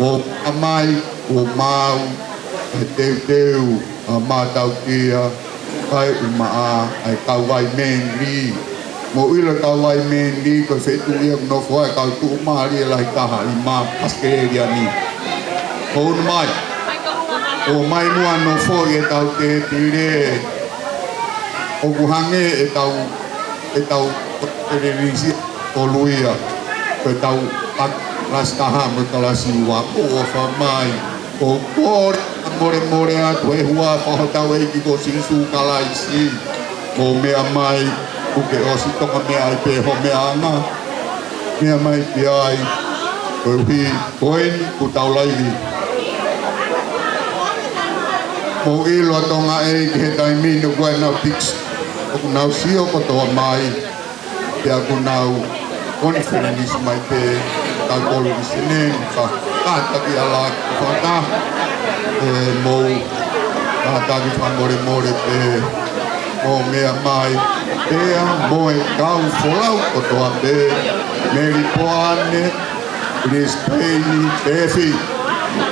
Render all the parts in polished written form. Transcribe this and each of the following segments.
o amai, o mau, e teu, a mātau kia, kai umaa, ai kau vai menri. Mo ila kau vai menri, ko whetu ia no whae kau tu maari lai kaha i mā paskeria ni. Ko unu mai, o mai mua no whoi e tau te tire, o kuhange e tau tererisi o luia, e tau las kaha mo talasi ua o whamai, o kore, more atu e hua whahotau e ki ko sisu kalaisi, o mea mai, uke o si tonga mea ai pe ho mea anga, mea mai pe ai, o hui koeni ku tau laivi. Mo ilo tonga e ki he tai minu koe nau pix, o ku nau sio ko toa mai, pe aku nau konferenis mai pe, tau kolu ki senen, ka kātaki ala ki whata, mo kātaki whamore pe, o mea mai, ea moe kau wholau o toa pe, meri poane, rispeini, tefi,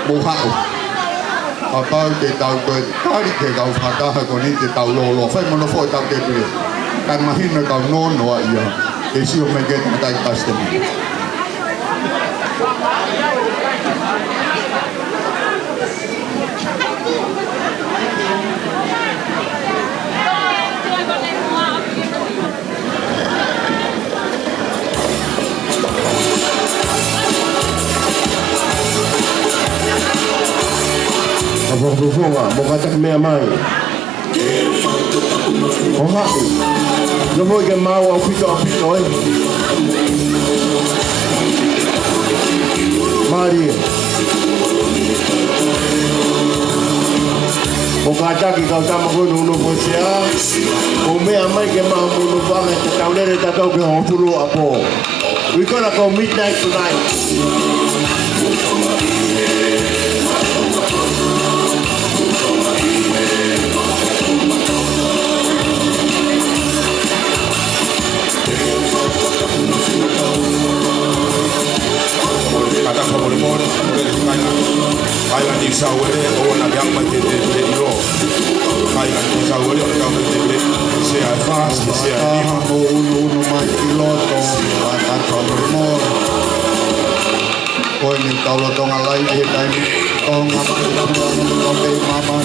mohau. A pau te tau koe kari ke kau whataha ko ni te tau lolo, whai mono fwoi tau te pire. Kai mahina kau nonoa ia, e sio me ke te matai kastemi. Bufunga, mokata mea mai. O haku. No voi ke mau au pito e. Mari. Mokata ki kau tama koe nuno posea. O mea mai ke mau munu wanga te taulere tatau ke hopuru apo. We gonna go midnight tonight. Kata kamor kaya ni sawere o na yang ma te te yo kaya ni sawere o ka te se a fast se a o unu mai piloto ata kamor ko ni taulo tonga lai e tai tonga ko te mama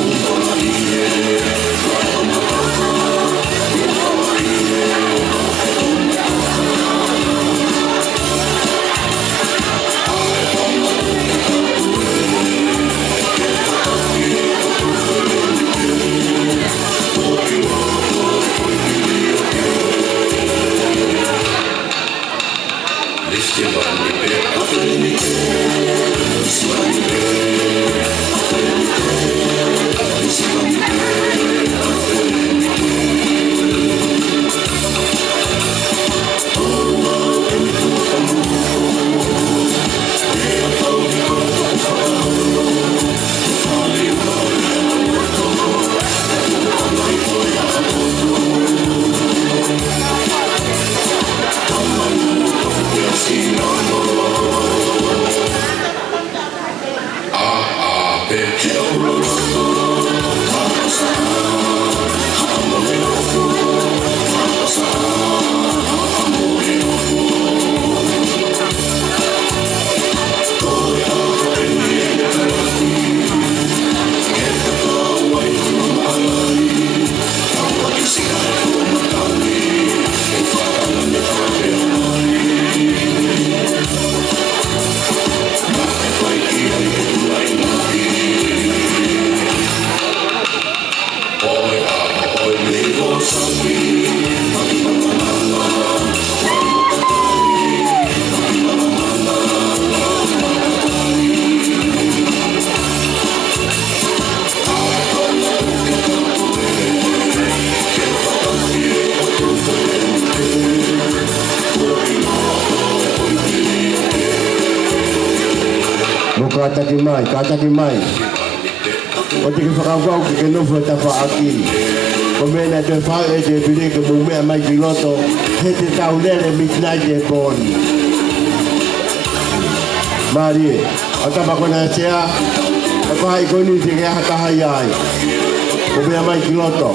Kata ki mai. O te ki whakawau ki ke nofo e tawha aki. Ko mena te whau e te pire ke mumea mai ki loto, he te tau lere midnight e pōni. Mari, atapa kona sea, ako hai koni sige hatahai ai. Ube mai kiloto,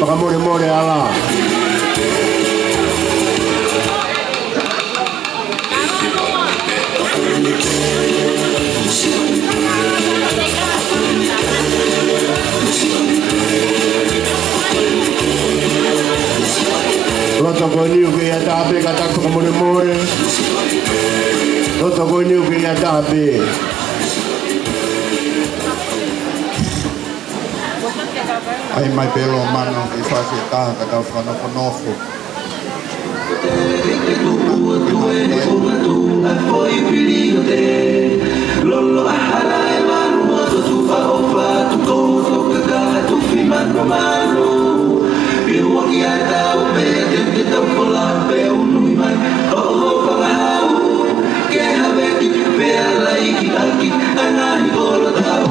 pakamore ala. Loto koni uke ya tabe kata pakamore. Loto koni uke ya tabe. Ai mai pelo mano i fasi ta ka tau whana whanofo. Lolo ahara e manu moto tu fa ofa tu koto kaka tu fi manu manu Piu waki ai tau pe te tau pola pe unui mai o o whangahau ke haweki pe ala iki aki anani kola tau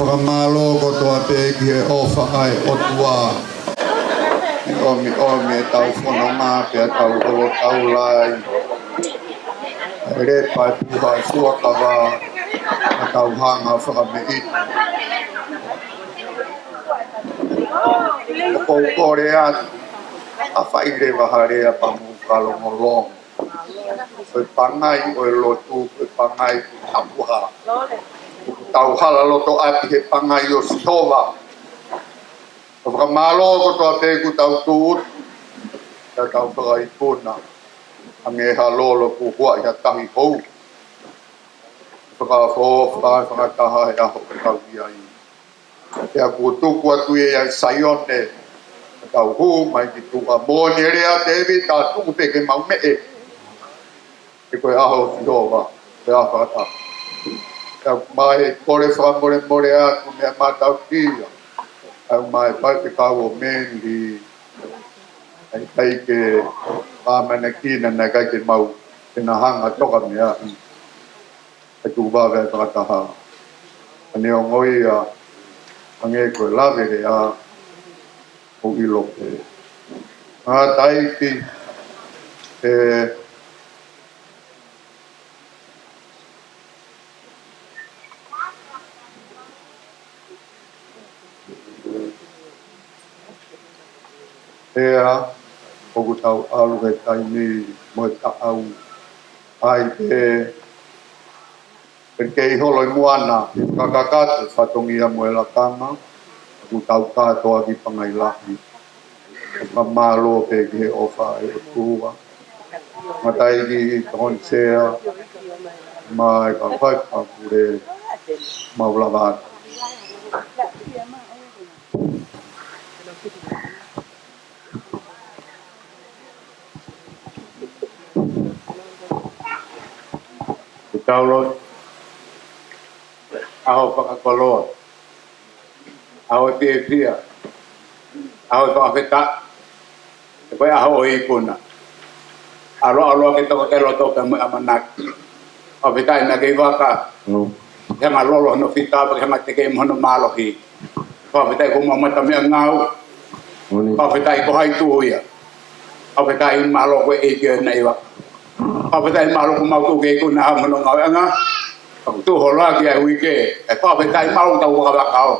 Whakamalo ko toa te ki he ofa ai otua. Omi e tau whono mā pia tau holo tau lai. Re pai puha suakawa a tau hanga whakame it. Ko kore atu. A whaire wahare a pamu kalongolong. Koe pangai o e lotu, koe pangai ki tapuha. Tau hala loto ati he pangai o sitova. Whakamalo ko toa te ku tau tuut. Ka tau whakai puna. Ange halolo ku hua i a tahi hou. Whakataha he aho ka tau iai. Ea ku tuku atu e ai saione. Tau hu mai ki tuka mōni rea te ewi tā tuku peke mau me e. E koe aho sitova. Te aho whakataha. Ka mai kore whakamore atu mea mātau kia. Au mai pai te kawo mengi. Ai kai ke āmana kina na kai ke mau. Te na hanga toka mea. Ai tu wawe whakataha. Ane o ngoi a. Ange koe lawe rea. O ilo pe. Ngā taiki. Ea, oku tau alu he taimi mo e taau. Ai pe kei holo i muana, i kakakate whatongia mo e lakanga. tau katoa ki pangailahi. Ka malo pe ki he ofa e o tua. Matai ki tonsea mai ka whai ka kure maulagat. Download aho whakakoloa, aho pia pia, aho whakawheta, e koe aho o ikuna. Alo ke toko ke loto ka mo amanaki. O vita ina ke waka. Hanga lolo no fita pa hanga te ke mo no malohi. O vita ko mo mata me ngau. O vita ko hai tu ia. O vita in malo ko e ke na iwa. O vita in malo ko mau tu ke ko na mo no ngau anga. O tu hola ki ai wike. E ko vita in malo ta wa ka.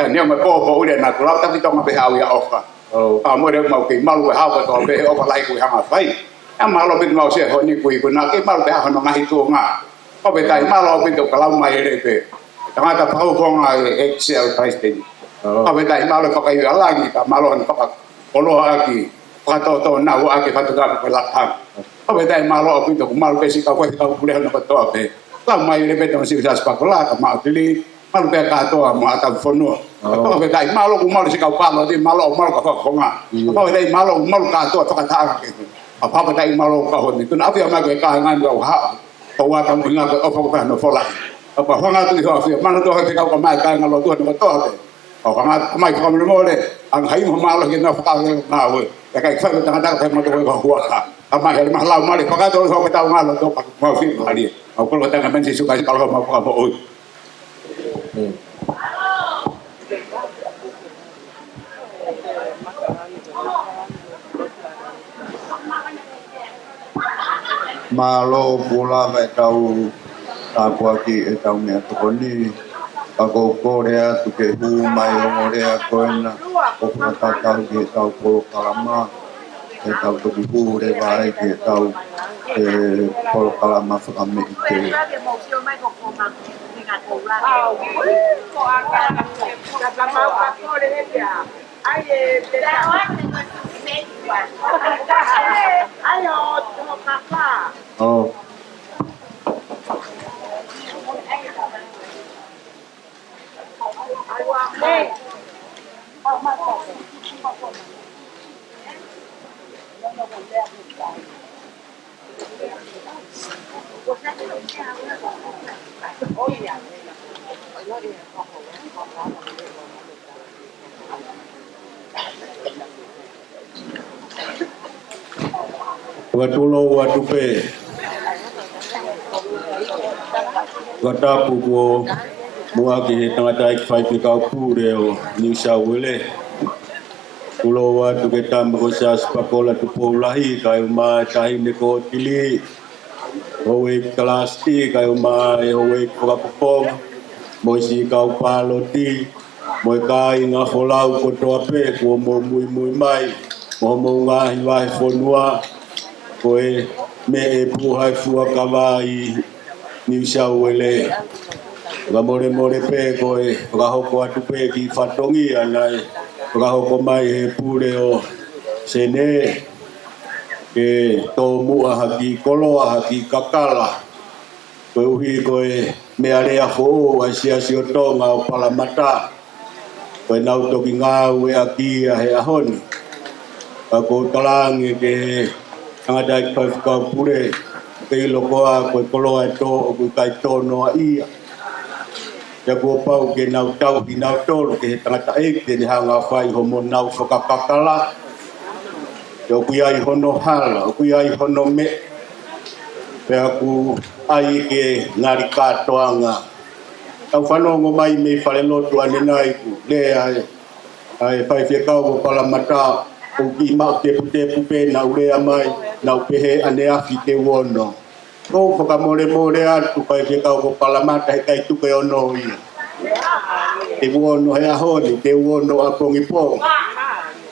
E ne mo po ule na kula ta vita ma be au ya ofa. O mo re mau ke malo ha ko to be o ka lai ko hanga fai. Malo bin mau se honi kui kuna ke malo be ha no ngai tu nga. O be tai malo bin to kalau mai re pe. Tanga ta pau konga Excel president. O be tai malo ka kai ala ni ta malo ni pa kolo aki. Pa to na wa aki fa to ka pe la thang. O be tai malo bin to malo pe si ka ko ka ku le no to pe. La mai re pe to si sa pa kola ka ma tili malo pe ka to mo ata fono. O be tai malo ku malo si ka pa lo di malo ka fa konga. O be tai malo ka to ka ta ke. Apa dai malo ka honi tu na afia ma ke ka ngan lo ha ko wa ka minga ko o ko no fola apa hanga tu ho afia mana to ke ka ko ma ka ngalo tu no to ke o hanga mai ka mo le ang hai mo malo ke na fa na we ya ka fa ta ta ka mo to ko huwa ka ama he ma la ma le ka to ho ke ta ngalo to pa mo fi ali o ko ta ka men si su ka ka mo ka mo o Malo pula vai tau tapua ki e tau mea tokoni. Ako korea tu ke hu mai o morea koena. O kata tau ki e tau polo kalama. E tau toki hu re vai ki e tau polo kalama whakame i te. Oh. Watulo watupe. Watapu ko muaki he tangata ik fai pe kau pure o New South Wales. Kulo watu ke tamba ko sa spakola tu polahi kai ma tahi ne ko tili. Owe kalasti kai ma owe ko kapong. Moisi kau paloti. Moi kai nga holau ko to ape ko mo mui mai. Mo nga hiwa fonua. Koe me e puhai fua kawai New South Wales. Ka more pe koe ka hoko atu pe ki fatongi anai. Ka hoko mai he pure o sene ke tō mua haki koloa haki kakala. Koe uhi koe me area ho a si o tonga o palamata. Koe nau toki ngau e akia he ahoni. Ka ko talangi ke angata i ka pure ke lokoa ko koloa to o kai to no ia ya ko pau ke nau tau ki nau to ke tangata e ke ni hanga fai ho mo nau whakakakala yo ku ai hono hala ku ai hono me pe aku ai ke ngari katoanga tau whanongo mai me whare lotu ane nai ku le ai fai fia kau ko palamata o ki mau te pupe na urea mai na upehe ane afi te wono. Ko whakamore atu kai ke kau ko palamata he kai tuke ono ia. Te wono he ahoni, te wono a pongi pong.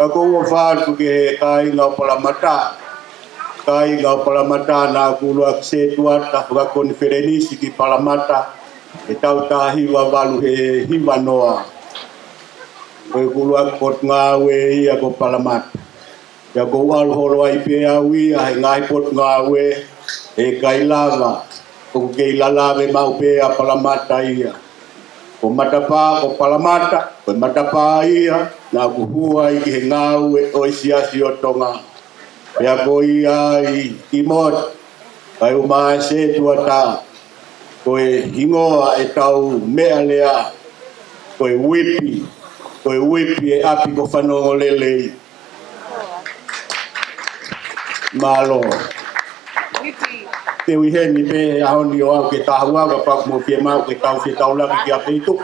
Ako ua whātu ke he kai ngau palamata. Kai ngau palamata na kulu akse tuata whakakoni wherenisi ki palamata. E tau tā hiwa walu he hiwa noa. Koe kulua pot ngawe ia ko Palamata. Ya ko alhoro ai pe awi ai ngai pot ngawe e kailanga. Ko keilalave mau pe a Palamata ia. Ko matapa ko Palamata, ko matapa ia na kuhua i ke ngawe o siasi o tonga. Ya ko ia i timot kai uma se tuata. Ko e hingoa e tau mea lea. Ko e wipi e api ko whanongo lelei. Malo. Te wiheni pe ahoni o au ke tahua ka pak mo pie mau ke tau se tau laki ki ape itu.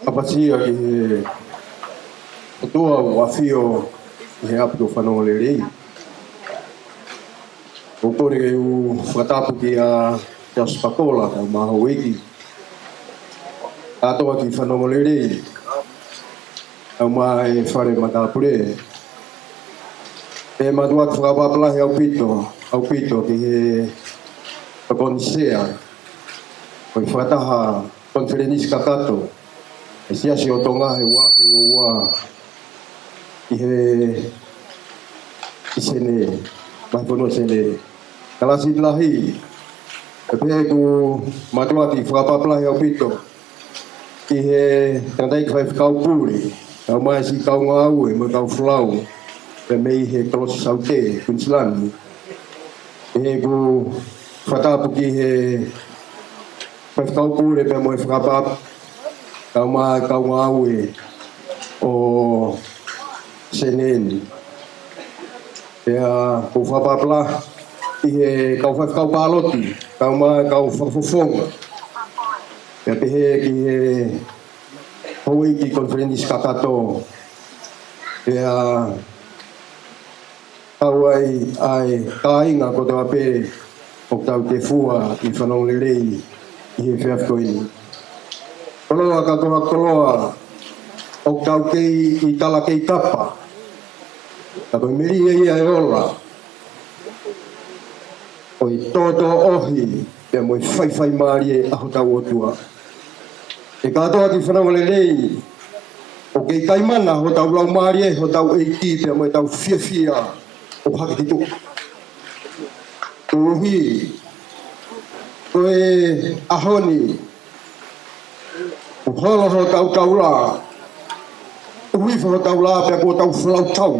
Apa sia ke tua wafio he apto whanongo lelei. O kore ke u whatapu ki a Jas Pakola ka maho wiki. Atoa ki whanongo lelei. Au maa e whare matapure. E matua ki whakapapalahi au pito ki he pakonisea. Koi whataha konferenisi kakato. E siasi o tonga he wahe o wa i he i sene mahono sene kalasi lahi e pe ku matua ki whakapaplahi au pito i he tandai kwhai whakau puri au mai si kau ngau e mo kau flau e mei he kolosi saute Queenslandi e ku whatapu ki he whakau puri pe mo e whakapap kau ngau e o senen ya ko whapapla i he kau whakau paloti kau whakufonga ya pehe ki he hoi ki konferenisi kakato ya kau ai kainga ko te wape o tau te fua i whanong lelei i he whiafkoini. Koloa ka koha koloa o kau kei i tala kei kapa. Ka koe meri ia e ola. O i toto ohi pia mo i whaiwhai maari e aho tau otua. E katoa ki whanonga lelei o kei kaimana ho tau lau maari e ho tau eiti pia mo i tau fia o hake ki tuku. Uhi koe ahoni Holo ho tau la. Uifa ho tau la pia ko tau flau tau.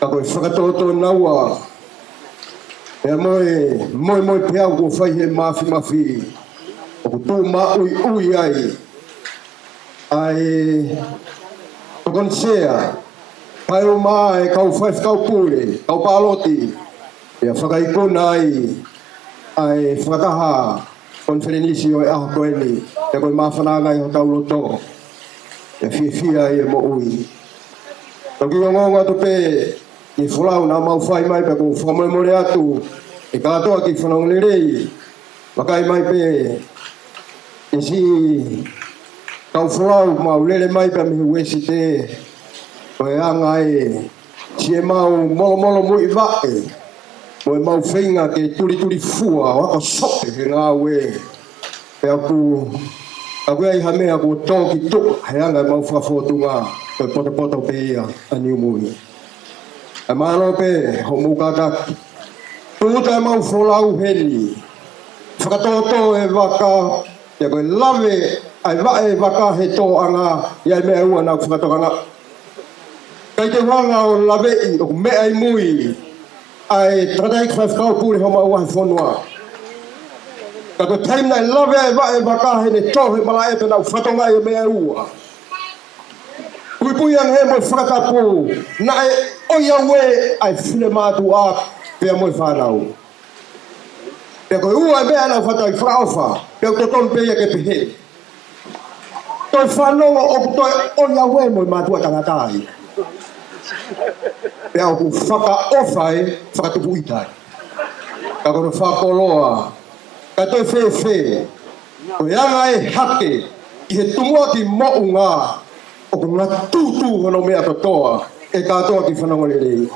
Ka koe whakatoto naua. Pea moe pia ko whai he mafi. O ko tū ma ui ai. Ai Tokonsea. Pai o maa e kau whai whakau pule. Kau paloti. Pea whakaikona ai whakaha. Konferenisi o e aho koe ni, e koe mawhananga i ho tau loto, e fia i e mo ui. Toki o ngonga to pe, i whulau na mau whai mai pe ko whamole atu, e katoa ki whanong lerei, wakai mai pe, e si kau whulau mau lere mai pe mihi wesi te, koe anga e, si e mau molo mui vae, mo mau whinga ke turi fua waka sope he ngā we pe aku ai hamea ko tōki tuku he anga mau whawhotunga koe poto pe ia a niu mui e maro pe ho mukataki tūta e mau wholau heni whakatoto e waka te koe lave ai wae waka he tō anga iai mea ua nau whakatokanga kai te wanga o lave i o mea i mui ai tradai kwhau pure ho mau ai fonua. Ka ko taimna lave ai baka he ne tohe mala e pena fatonga e mea ua. Pui ang he mo whakatapu na e oia we ai while mātu a pia mo whanau. Pia koe ua e mea na whatai whaofa pia to ton peia ke pehe. Toi whanongo o toi oia we mo mātu a tangatai. Pea o ku whaka ofai, whakatupu itai. Ka kono whakoloa, ka toi whewhe, o ianga e hake, i he tumua ki mounga, o ku ngā tūtū hono mea katoa, e katoa ki whanangolelei.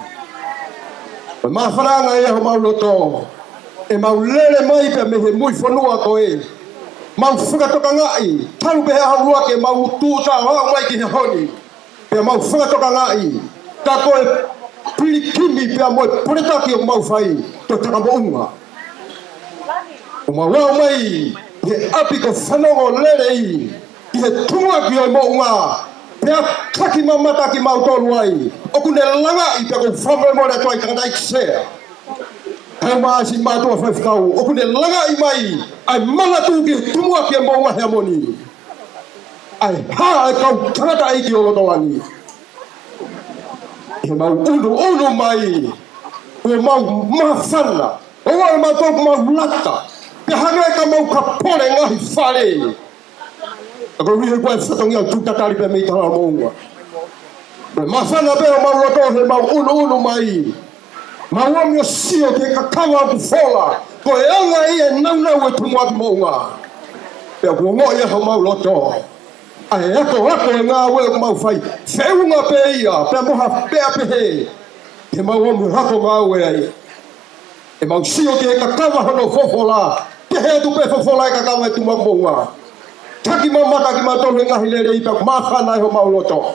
O mā whananga e ho mauloto, e mau lele mai pia me he mui whanua koe, mau whakatoka ngai, taru pehe haurua ke mau tūta hao mai ki he honi, pia mau whakatoka ngai, ka koe pilikimi pia moe poretaki o mau whai, to taka mounga. O mau wau mai, he api ko whanongo lele i he tumua ki o mounga, pia kaki mamata ki mau tolu ai, o kune langa i pia ko whamoe mo le toai tangata ikisea. Hau maasi mātua whawhikau, o kune langa i mai, ai mangatu ki tumua ki o mounga hea moni. Ai haa e kau tangata i ki o lotolangi. E mau unu mai, o mau mawhana, o wale mau tōku mau lata, pe hangai ka mau ka pone ngahi whare. Ako rihe koe whatongi au tūtatari pe mei tala mounga. Mawhana pe o mau roto he mau unu mai, mau ami o sio ke kakawa ku whola, ko e anga i e naunau e tumua ki mounga. Pe aku ngoi e hau mau roto. Ai ako e ngā ue o mau whai, wheunga pe ia, pe moha pea pehe, he mau omu hako ngā ue ai. E mau sio ke kakawa hono fofola, ke he tu pe fofola e kakawa e tumua ki mounga. Taki mamata ki matolu e ngahi lere i pek māwhana e ho mau roto.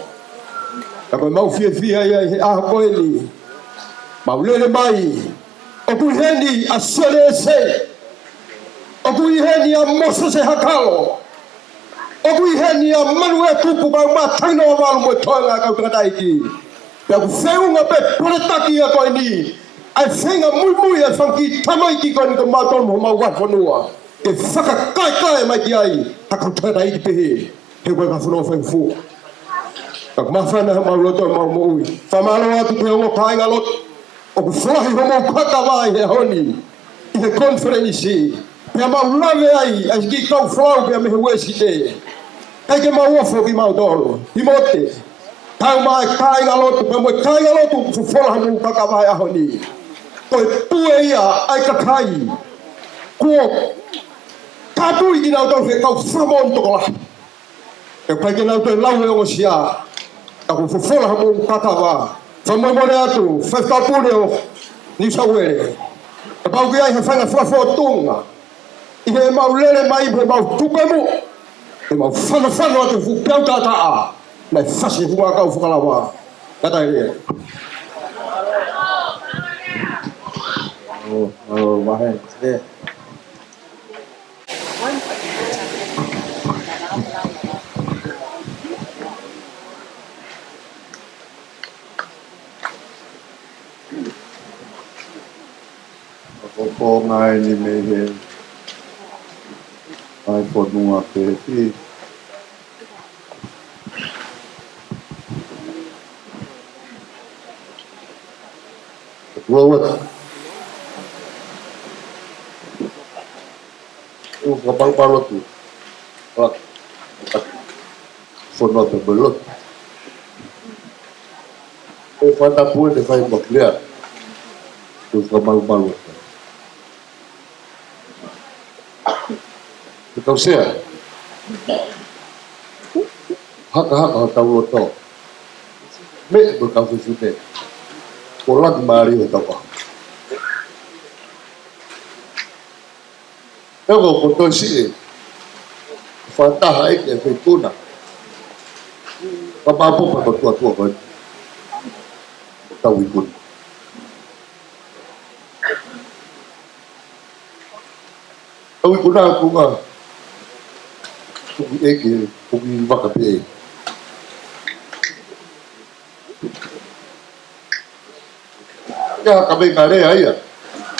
Ako e mau fia ia he aha koe ni, mau lele mai, o kui heni a sole e se, o kui heni a mosa se hakalo, o kui heni a manu e tupu kau mā taino a walu mo toanga kau tangataiki. Pea ku wheunga pe poretaki a koe ni, ai whenga mui e whanki tamaiki koe ni ka mātolu mo mau wafonua. E whakakai mai ki ai, ha kau tangataiki pehe, he koe ka whanua whaifua. Ka mawhana he mau loto e mau moui. Whamalo atu te hongo kāinga loto. O ku whahi ho mau kakawai he honi. I he konferenisi. Pea mau lave ai, as ki kau whlau pea me he wesi te. Kei ke mau ofo ki mau toro. I mote. Tau mai kāinga loto. Pea moi kāinga loto ku whala mau kakawai a honi. Koe pue ia ai kakai. Kuo. Kāpui ki nau tau he kau whamon tokola. E pai ke nau te lau e ongo siaa. Ako fofola mo kakawa. Whamamore atu, whawhapure o New South Wales. E pau ki ai he whanga whawhotunga. I he mau lele mai, he mau tupemu. He mau whanawhano atu whupiau tātaa. Nei whasi hunga kau whakalawa. Kata e rea. Mahen. Ko ngai ni me he ai ko nua pe ti Robert o kapal palo tu pak fono te belot o fata pu de fai baklia o kapal palo Então, se haka tau loto. Me berkau fufute. Pola mari o tapa. Eu vou botar esse fantasma aí que é feituna. Papapo para tua coisa. Tau ikut. Tau ikut aku ngah. Kugi eke, kugi wakape. Ya kami kare aya.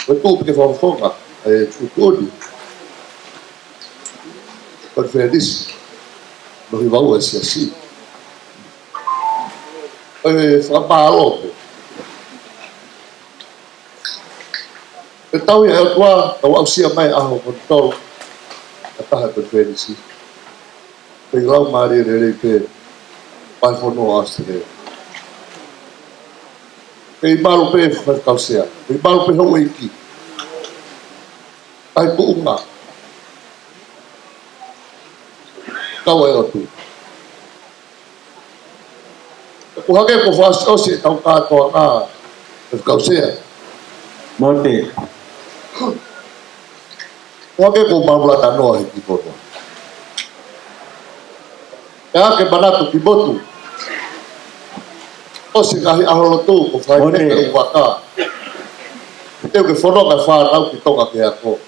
Betul porque fofoca, futuro. Conferência. No rival assim. Trabalho. Então eu tô auxílio mais a controle. Até a conferência. Pegar o marido dele que vai for no Austrália. e malu pe whakausea, e malu pe hau eiki. Ai kuunga. Kau e otu. Ku hake ko whaas osi tau kātoa ngā e whakausea. Mote. Ku hake ko mamulata noa he ki kono. E hake manatu ki motu. Osi ngahi aholo tū ko whaineka u waka. Teu ke whanonga whanau ki tonga ke ako.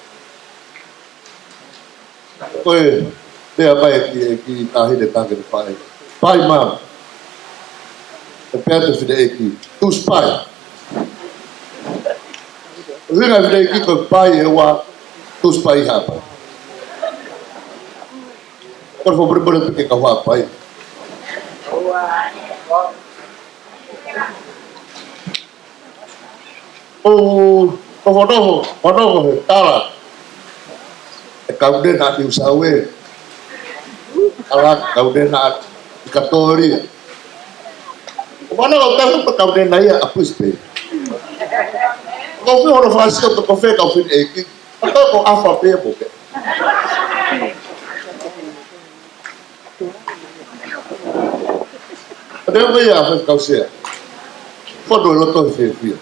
Koe, mea mai e ki tahine tange ni whae. Pai mam. E peate whine e ki. Tu spai. Ringa whine e ki koe pai e wa tu spai hapa. Koe whabribore pike ka wha pai. O whanoho he tara. E kaunena ni usawe. Ala kaunena i katoria. O whanoho tahu pa kaunena ia a puspe. Kau fi horo whasio to kofe kau fin eki. Ato ko afa pia poke. Adeu mai a whai kau sea. Whano e loto he whia.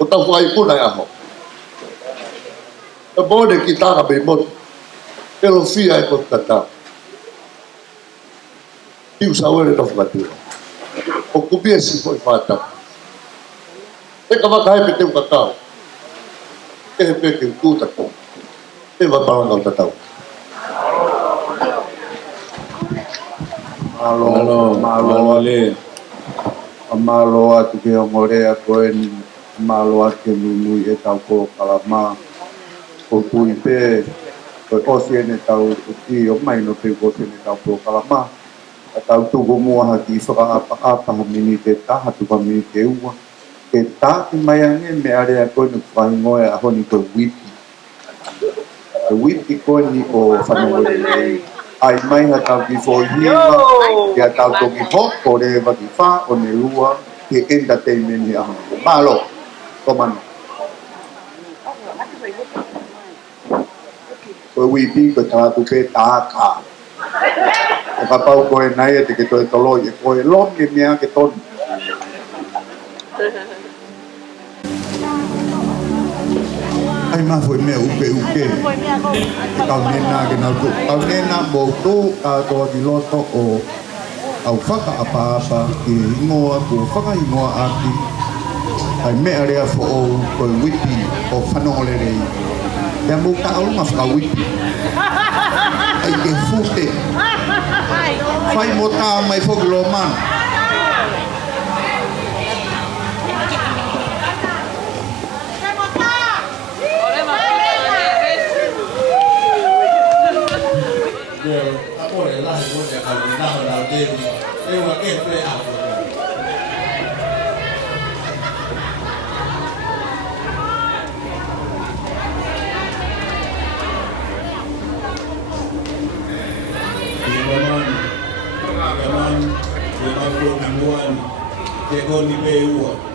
O tau whai puna e aho. E mōne ki tāna me motu. E lo fia e kote tatau. Iu sa ore no whakatura. O kubia si foi whātau. E ka wakahe pe teu kakao. E he peke u kūtako. E wapalanga o tatau. Malo ale. Malo atu ke o ngorea koe ni malo ake nunui e tau ko kalama. O kui pe, koe osi ene tau uti o mai no pe osi ene tau ko kalama. A tau tuko mua haki whaka apa mini te taha tuka mini te ua. Ke tāki mai ange me area koe no whaingoe a honi koe wiki. Koe wiki koe ni o whanore nei. Ai mai ha tau ki whohima, kia tau toki hoko re waki wha o ne lua, ke entertainment hi aho. Malo, komano. Koe wipi koe tātu pe tāka. O ka pau koe nai e te ke toi toloi e koe lom ke mea ke tonu. Ai ma foi mea uke. E kau nena ke nau tu. Kau nena mō tō kātoa ki loto o au whaka apa ki ingoa ko whaka ingoa aki. Ai mea rea fo o koe wipi o whanole rei. Ia mō ka aunga whaka wipi. Ai ke fute. Whai mō tā mai whoki lo mana. Agora lá eu vou caminhar lá dentro. Eu aqui falei chegou de Beua.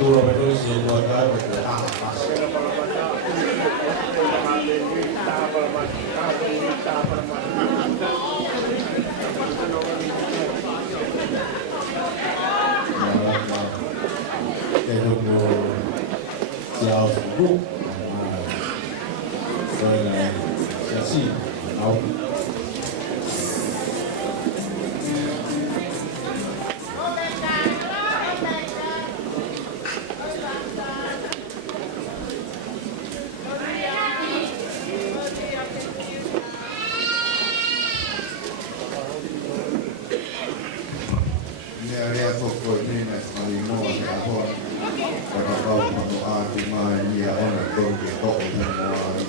Duro terus ya buat apa? Pas. Giao Phúc rồi là giá trị áo Area fokus ni nak sekali mau apa? Kalau kau mahu di mana dia orang tu dia kau semua.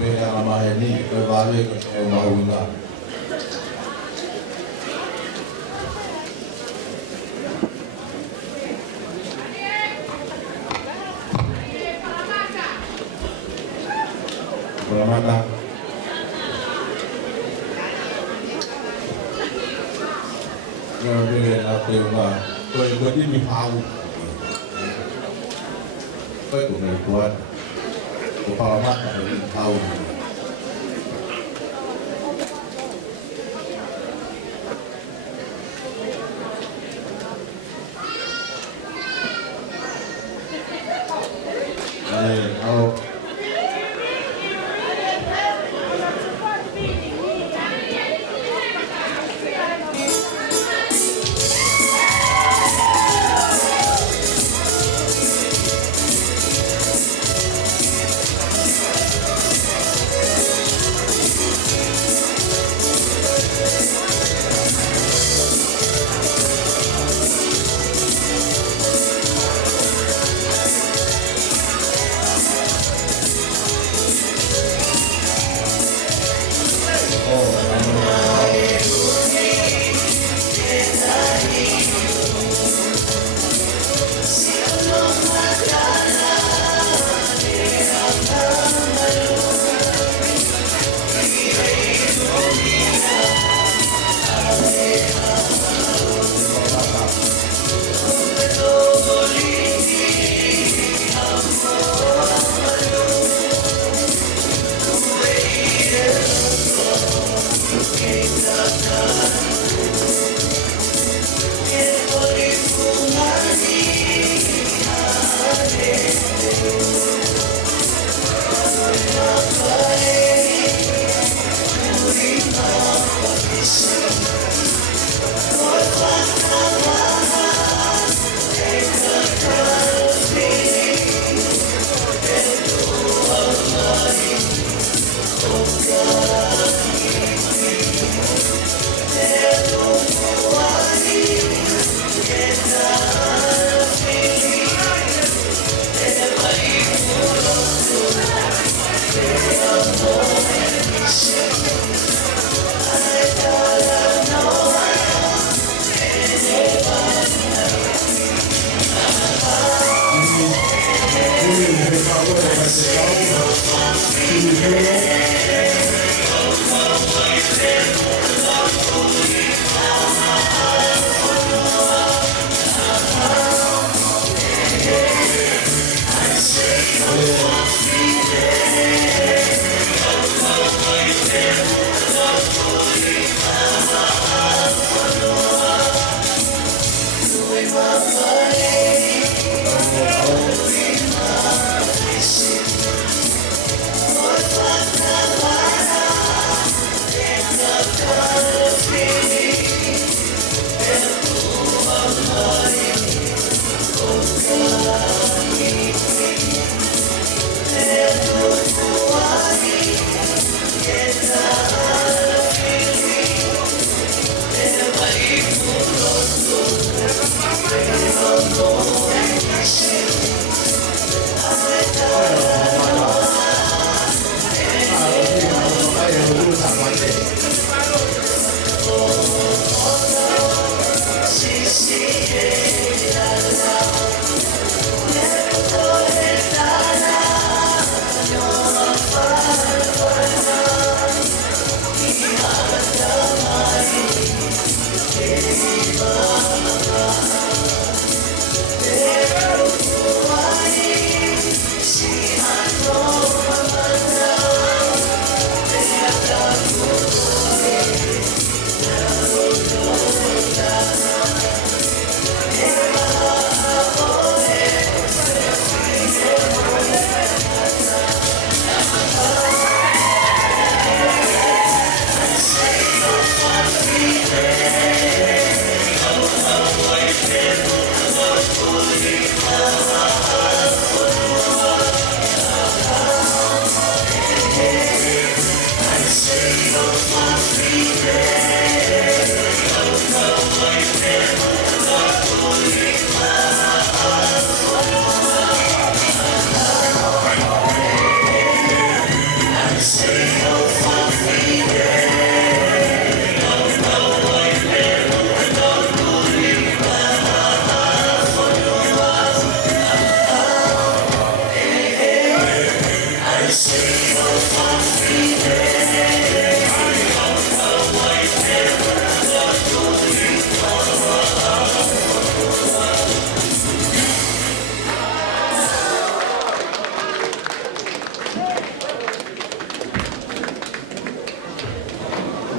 pe a mai ni pe vale ko e mauna. Mata. Rồi bây giờ là điều mà tôi đi mình ao tôi của người tuan của họ mắt là mình ao đây ao What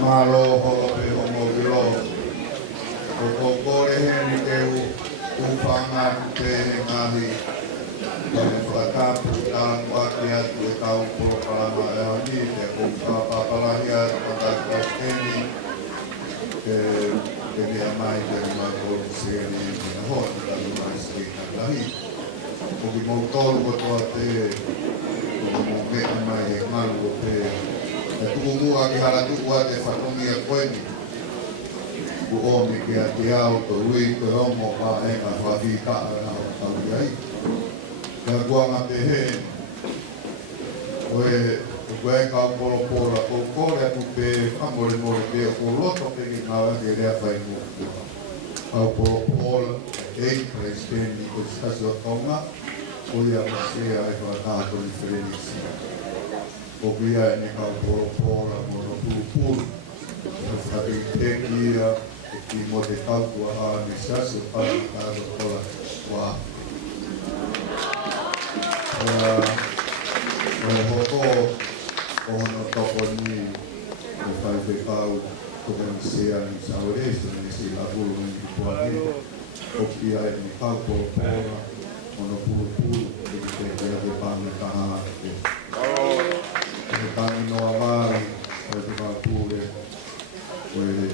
malo ho e o mo lo o ko kore he ni te u panga te ngahi e whakapu tāng waki atu e tau polo palama e o ni te o papalahi atu whakaka teni e mea mai te mai kolo se ni e ho te tau mai se ka lahi o ki mou tolu o toa te o mo mea mai e ngalu o te e tuku mua ki hala tuku a te whakongi a koeni ku omi ki a te au to ui to homo a e ka whawhi ka a na o tau iai e a kuanga te he o e koe ka polo pora o kore atu pe kamore more te o loto pe ki ngā ke rea whai mua au polo pora e presidenti ko stasi o tonga o ia masea e whakatato ni Ferenisi o kia e ne kau polo mo no pulu o whakatekia e ki mo te kaukua a ni sasi o whakatato kola wa o e hoko o hono toko ni o whaiwhekau ko me sea ni saoresto ni si la ulu ni puani o kia e ni kau polo o no pulu e ki te kia te pangi kaha e tangi no amari o te kau pule o e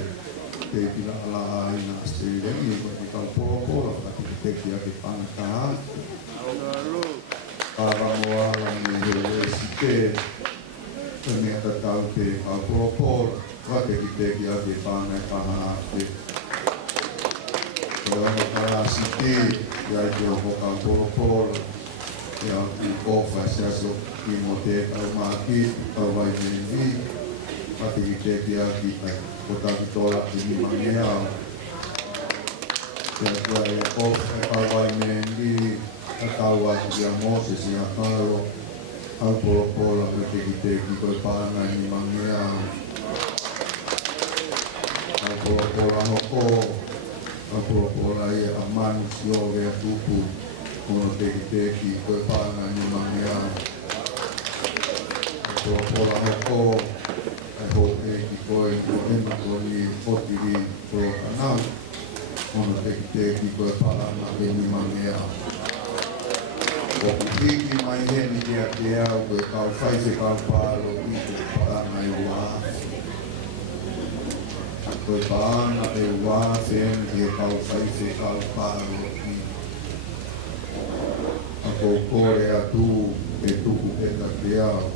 te kina ala aina Australia o te kau polo ka te kia te pangi kaha Paramoala ni Universite e mea tatau te kau polo Wate ki te ki ake pānei paha ake. Ko ono karasiti, i ai te o hoka polo, i a ku kofa se aso ki mo te tau maki, tau vai meni, wate ki te ki ake kai, ko taki tola ki ni mangeau. Te atua e kofa e tau vai meni, a tau atu ki a Moses i a Karo, au polo, wate ki te ki koe pānei ni mangeau. Polo hoko, polo ia a manu si o vea tupu, kono teki koe pāna ni mangea. Polo hoko, e ho teki koe ema koni potiri polo kanau, kono teki koe pāna ni mangea. O kupiki mai heni kia te au koe kau whaise kau pālo i koe pāna i waha. Koe pāna e wā when ki e kau whaiwhi kau pāro ki. A ko kore atu e tuku e ka te au.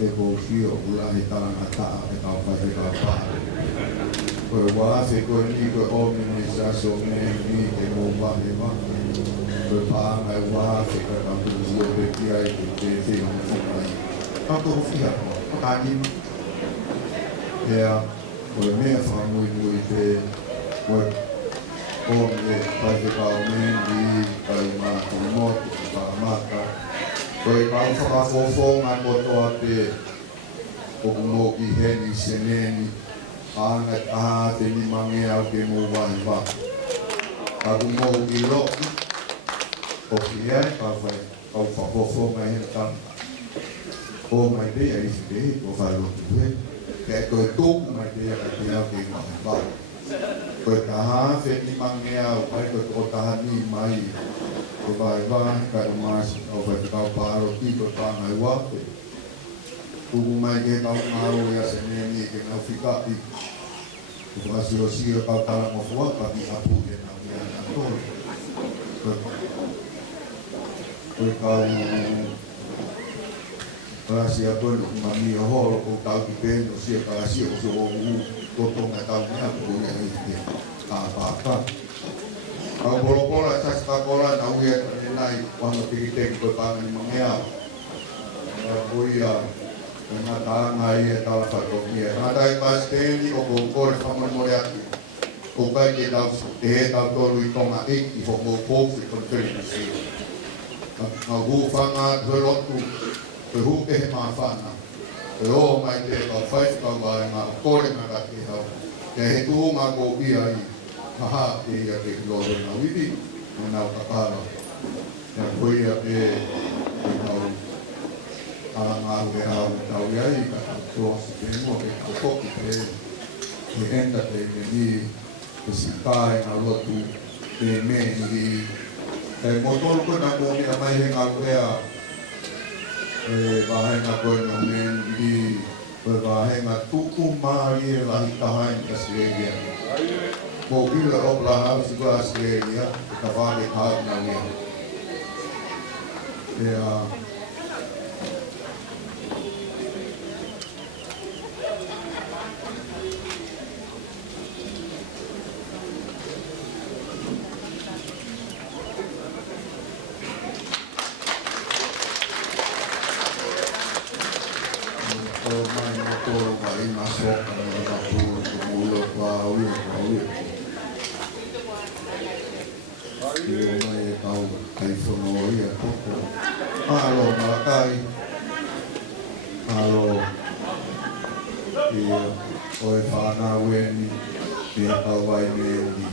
E ko hio ulahi taranga taa e kau whaiwhi kau pāro. Koe wā whe koe ni koe omi ni saso me ni e mō wahe wake. Koe pāna e wā whe ka kau tuku o pe ki ai ke te whenga whukai. Kako whia ko, kānima. Ea, o le mea whamui te koe kōme pai te pāo mendi, kai mātu motu, ka mata. Koe kau whakawhowhonga kotoa te o kumoki heni seneni, āngai taha te ni mange au ke mō wahi wā. Ka kumoki roki, o ki ea, kau whakawhonga hena tanga. O mai bea i white, o whai roki ue. Ke koe tōku mai te ea te au ke mahi wā. Koe taha wheni mange au, ai koe o taha ni mai. Koe vai wā, kai o māsi, au whai te kau pāro ki koe pāngai wāpe. Kuku mai ke kau māro ea se neni ke ngau whikapi. Koe asio sio kau tala mo whaka ki apu ke nau mea na tōru. Koe kau Rasi a tono ki mami o holo ko tau ki pendo sia karasi o so o totonga tau mea ko ia hite a pāpā. Kau polo sas kakola na uia tane nai wano tiki koe pāna ni mangea. Ko ia nga tāanga ia tala whato kia. Nga tai pāsteni o ko kore whamon more ati. Ko kai ke tau te he tau tolu i tonga eki ho mo kōwhi konferensi. Nga hūwhanga tuelotu Koe huke he mawhana, koe o mai te kau whaifukau wāe ngā kore ngā kati hau. Ke he tūma ko ia i kaha te ia ke loro ngā witi, o ngā kakara. Ia koe ia pe kau ngā awe tau iai ka tau se mo ke koki pe ke enda te ni ke sikai na lotu te me ni e motor ko na ko ni mai he nga wea e va he nga ko no me ni va he nga tuku mai la ta hai ka se ko bila obla ha si ko Australia ka va le ha na ni Alo Malakai, alo oi whana weni me awai mendi.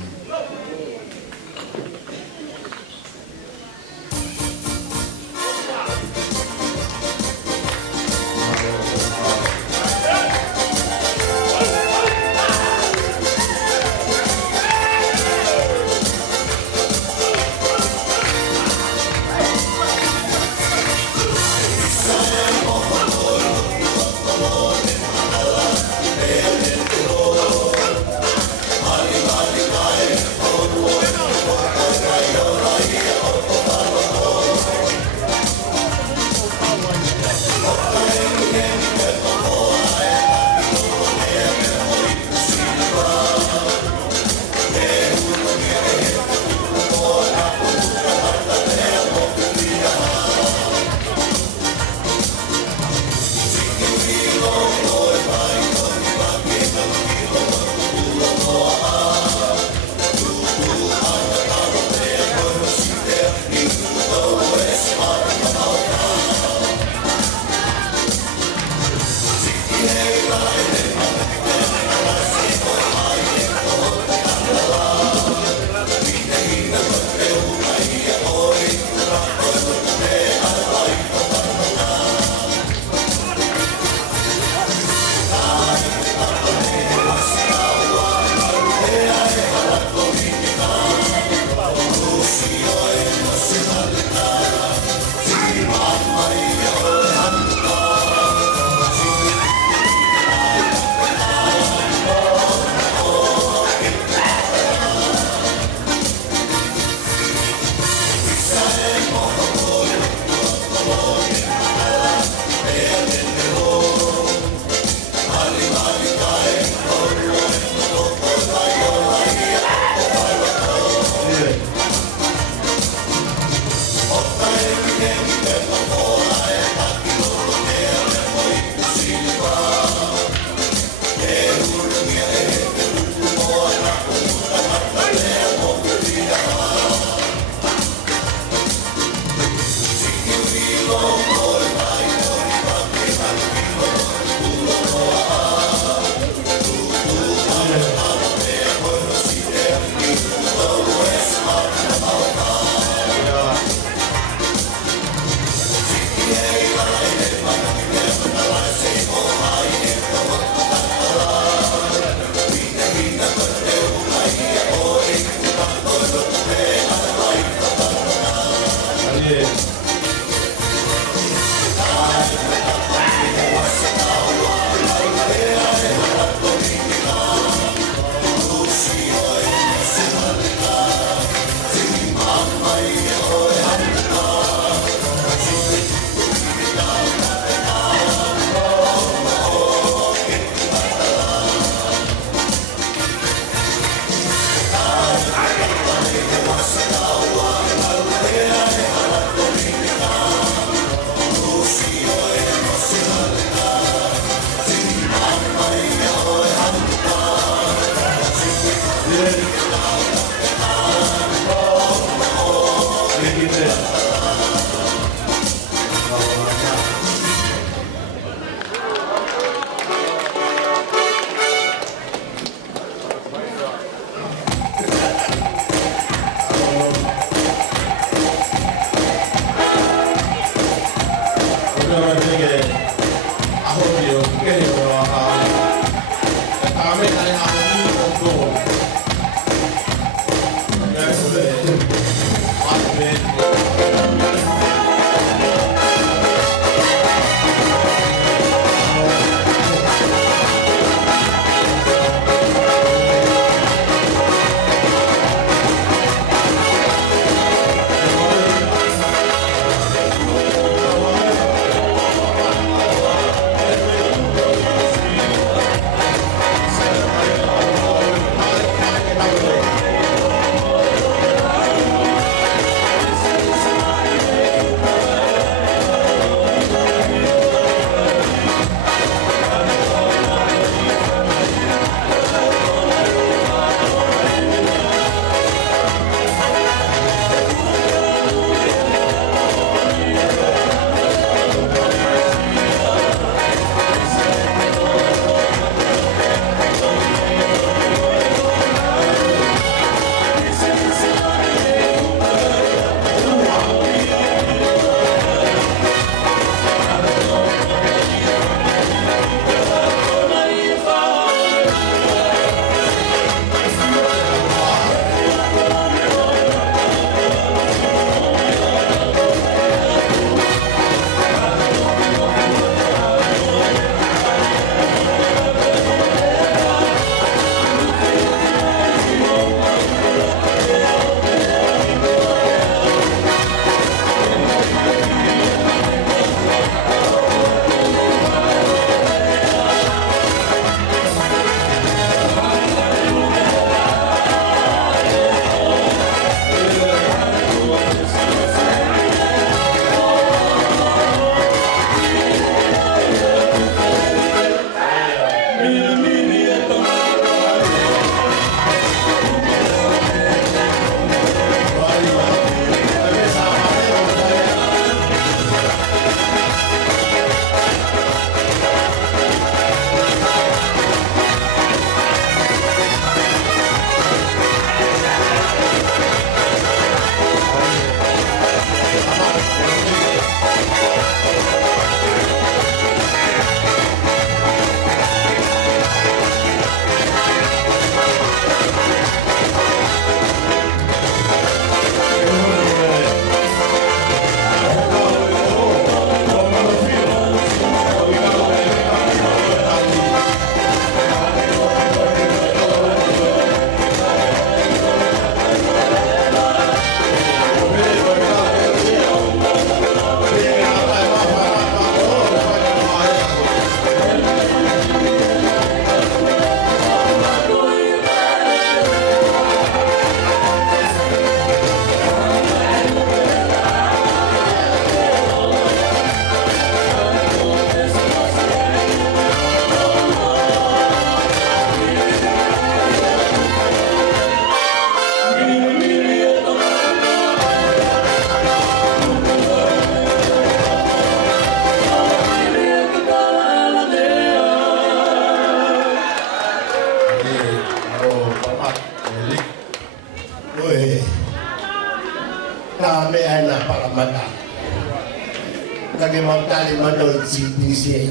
Lagi magtali madol CPCA.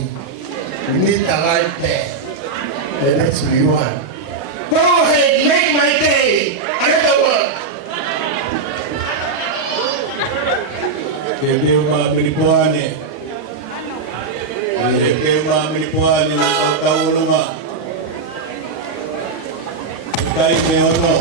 We need the right there. And that's what we want. Go ahead, make my day. Another one. Kebima milipwani. Kebima milipwani makauluma. Kaime ono.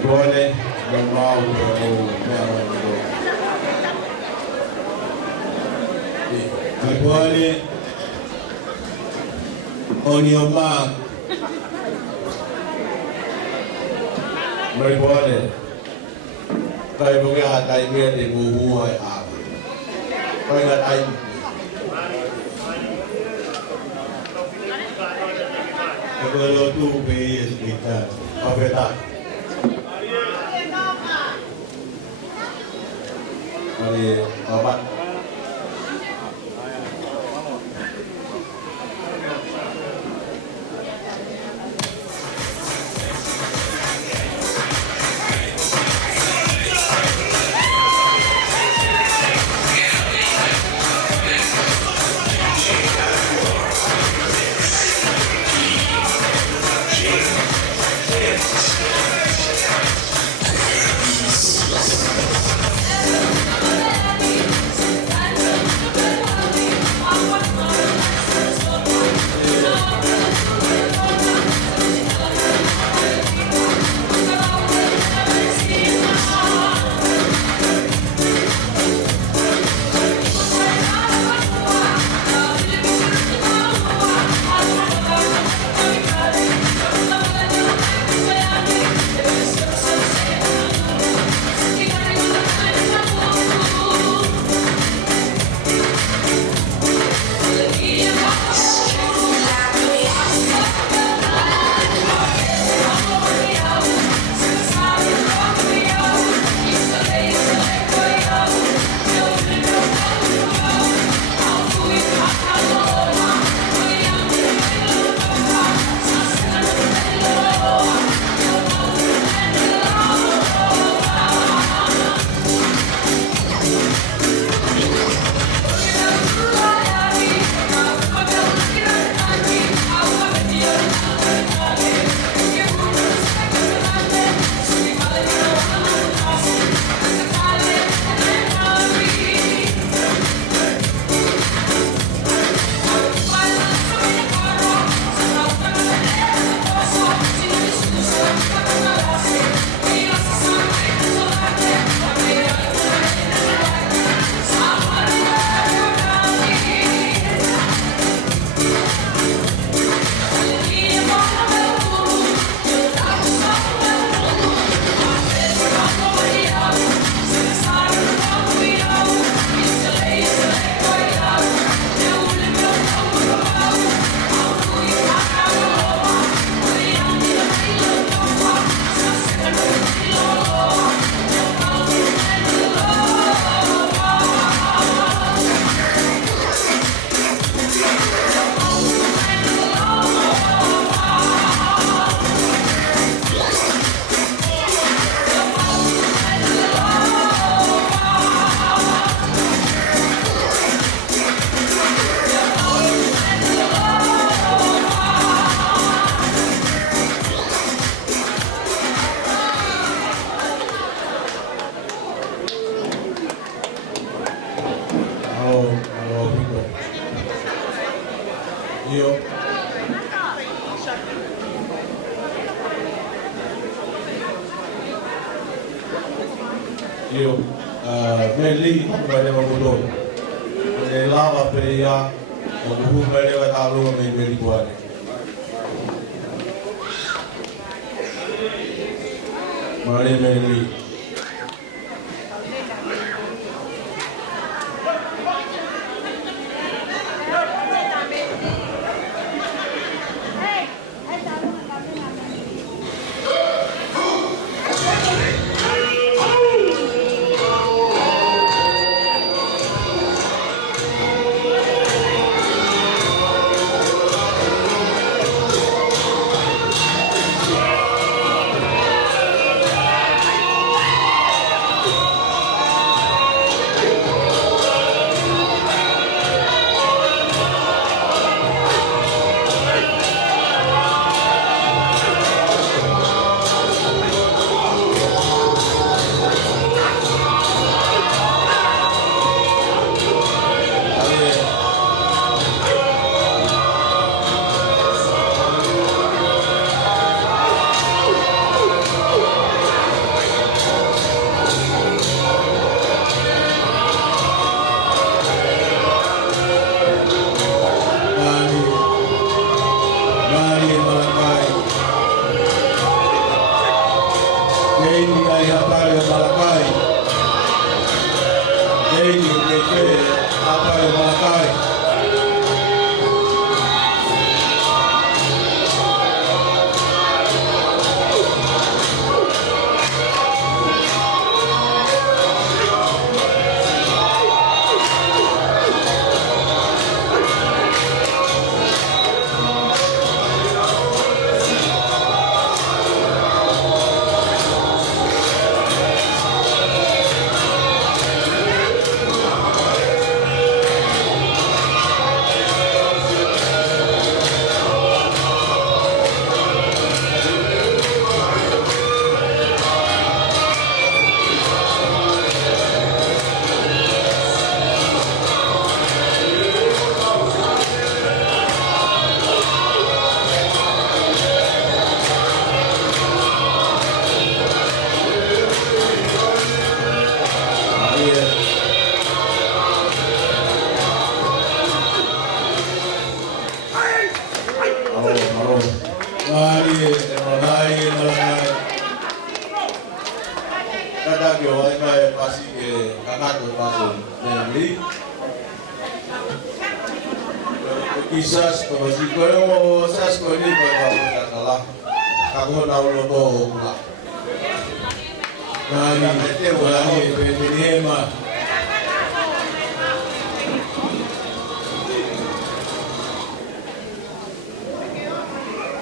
Pone yang mau Pone on your mark. Pone tay mungkin tay dia di bubu ay ab. Kau ingat tay. Kalau tu bias kita, apa tak? Mari Bapak. Io, Meli, pada mabudo. Lava peria, mabudo pada talu Meli buat. Mari Meli. Kisas kalau si kau sas kau ni kau tak salah, aku tahu lo tu pula. Nani itu nani pendiema.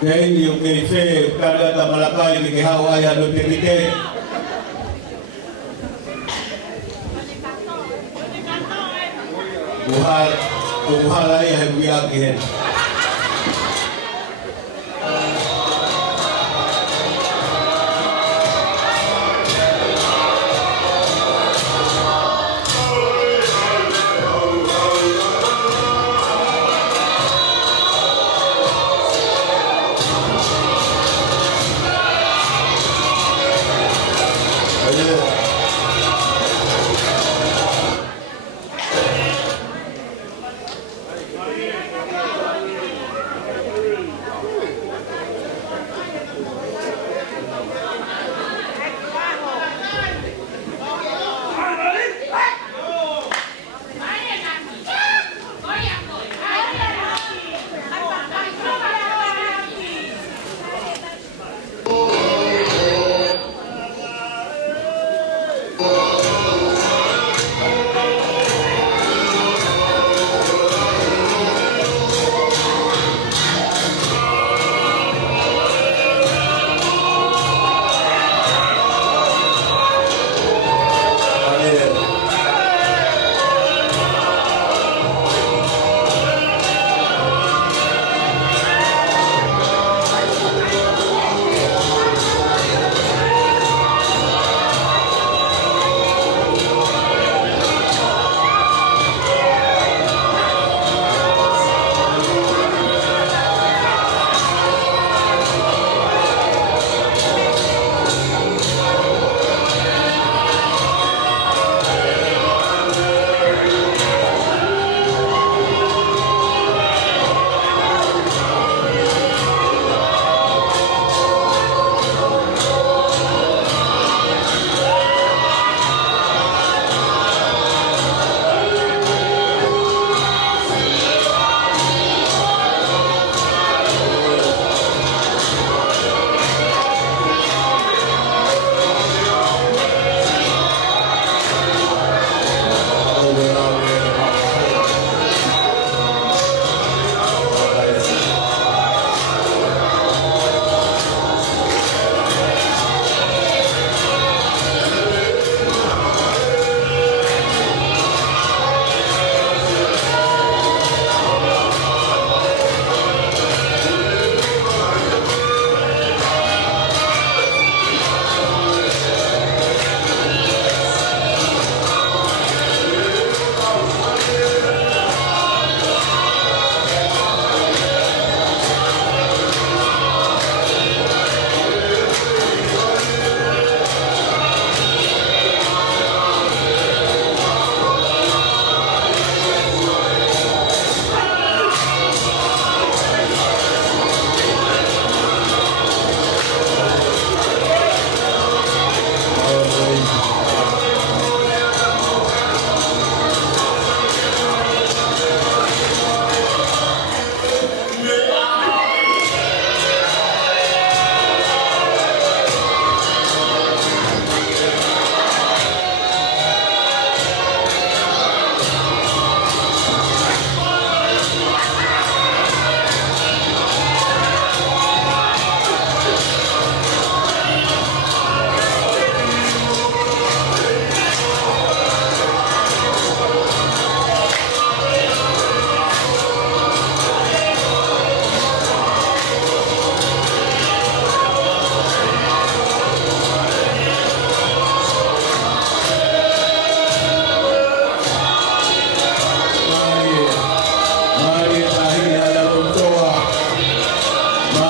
Jadi yung kaife kada ta malakay ni Hawaii ado tibite. Buhal ay biyakin.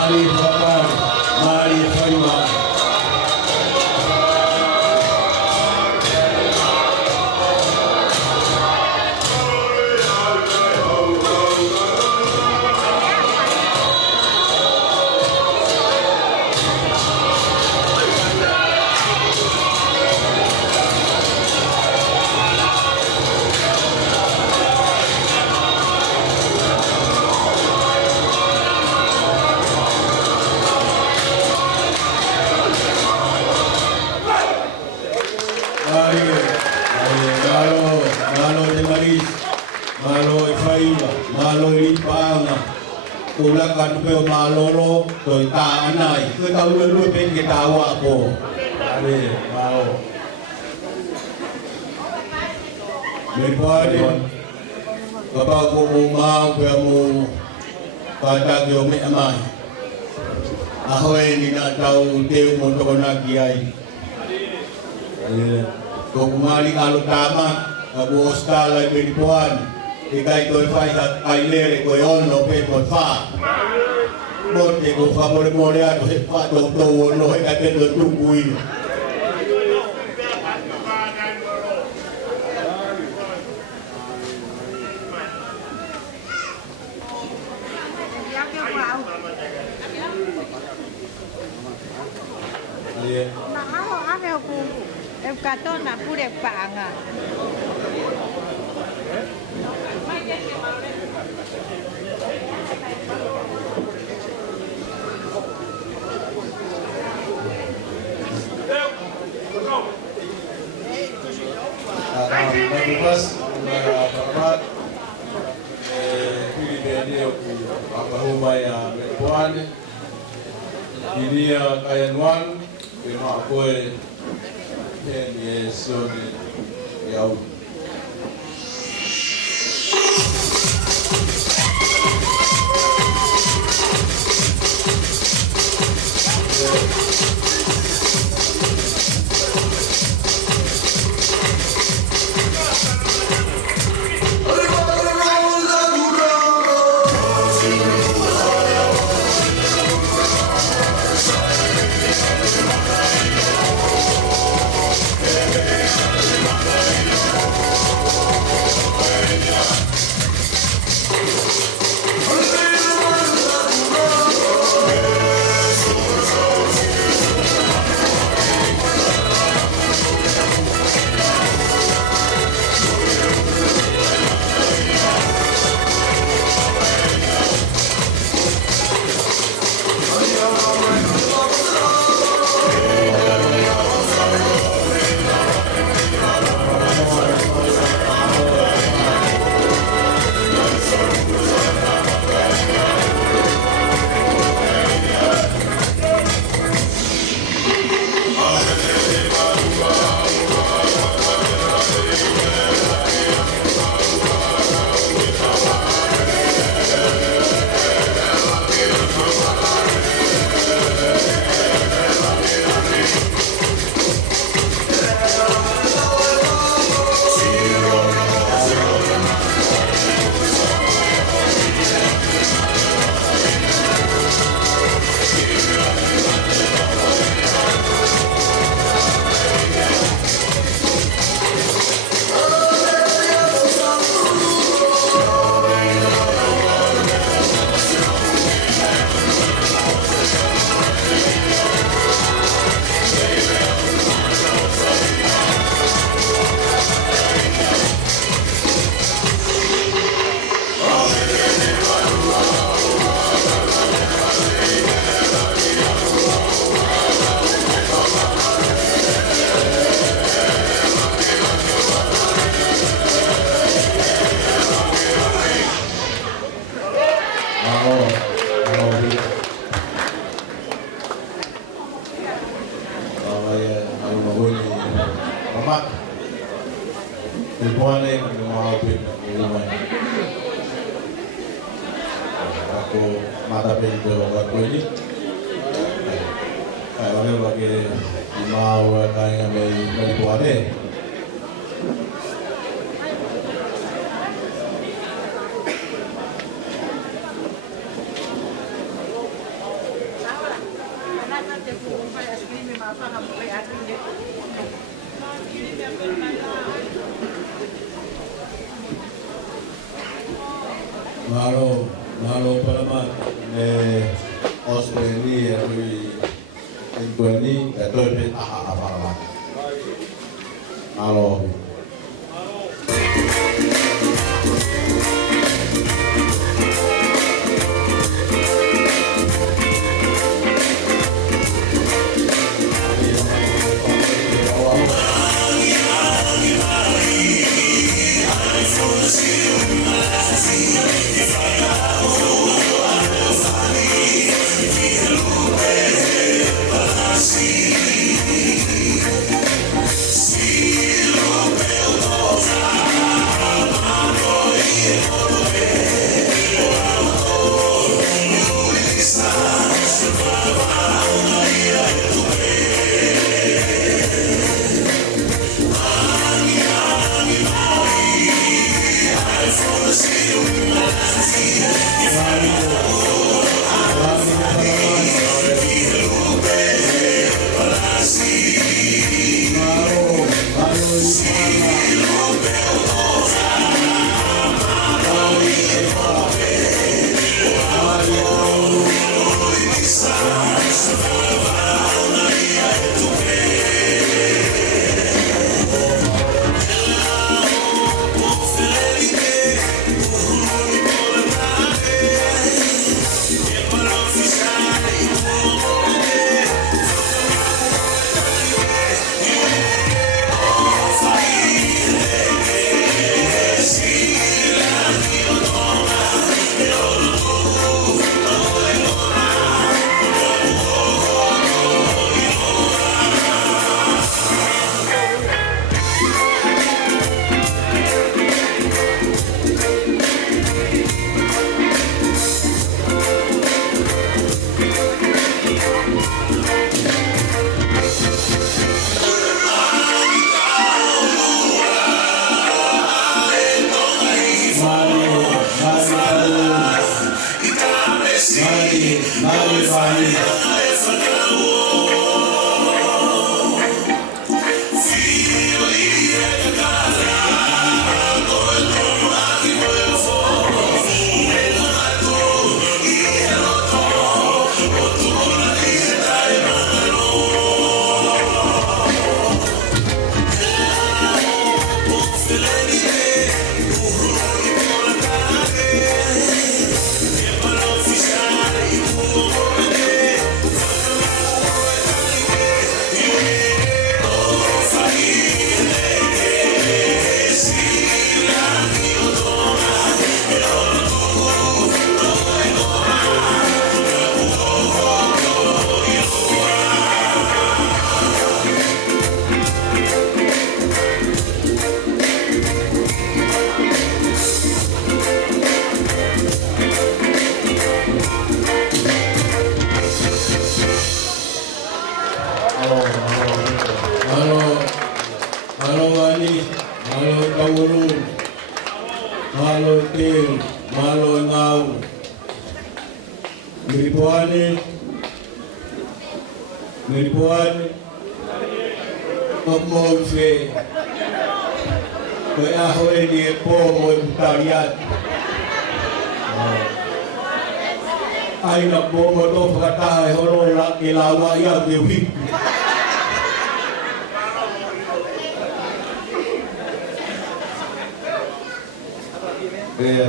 Mari Papa, Mari Faima. Malo de Maris, malo de Faima, malo de Panga, Kula Kanpeo Maloro, Toita Anai, Kau Lu Pen Ketawa Ko. Are mau. Merpade, Bapa ko mau kamu kata yo me amai. Ahoy ni na tahu teu mo to na kiai. Kung kumali kalau tama, Abu Oscar ay Binipuan, ikay ko'y fay at kailere ko'y ono pe ko'y fa. Bote ko fa mori ato he fa to ono he kate to tungui. Em kata nak pulih pang ah. Mas, Bapak, pilih dia apa humaya Binipuan, ini kayan wan, bima ko'y Yes, yaw. Aku mata pintu waktu ini. Kalau bagi mau tanya melipuane. Malo palamat Australia ui Indonesia atau di apa-apa. Malo.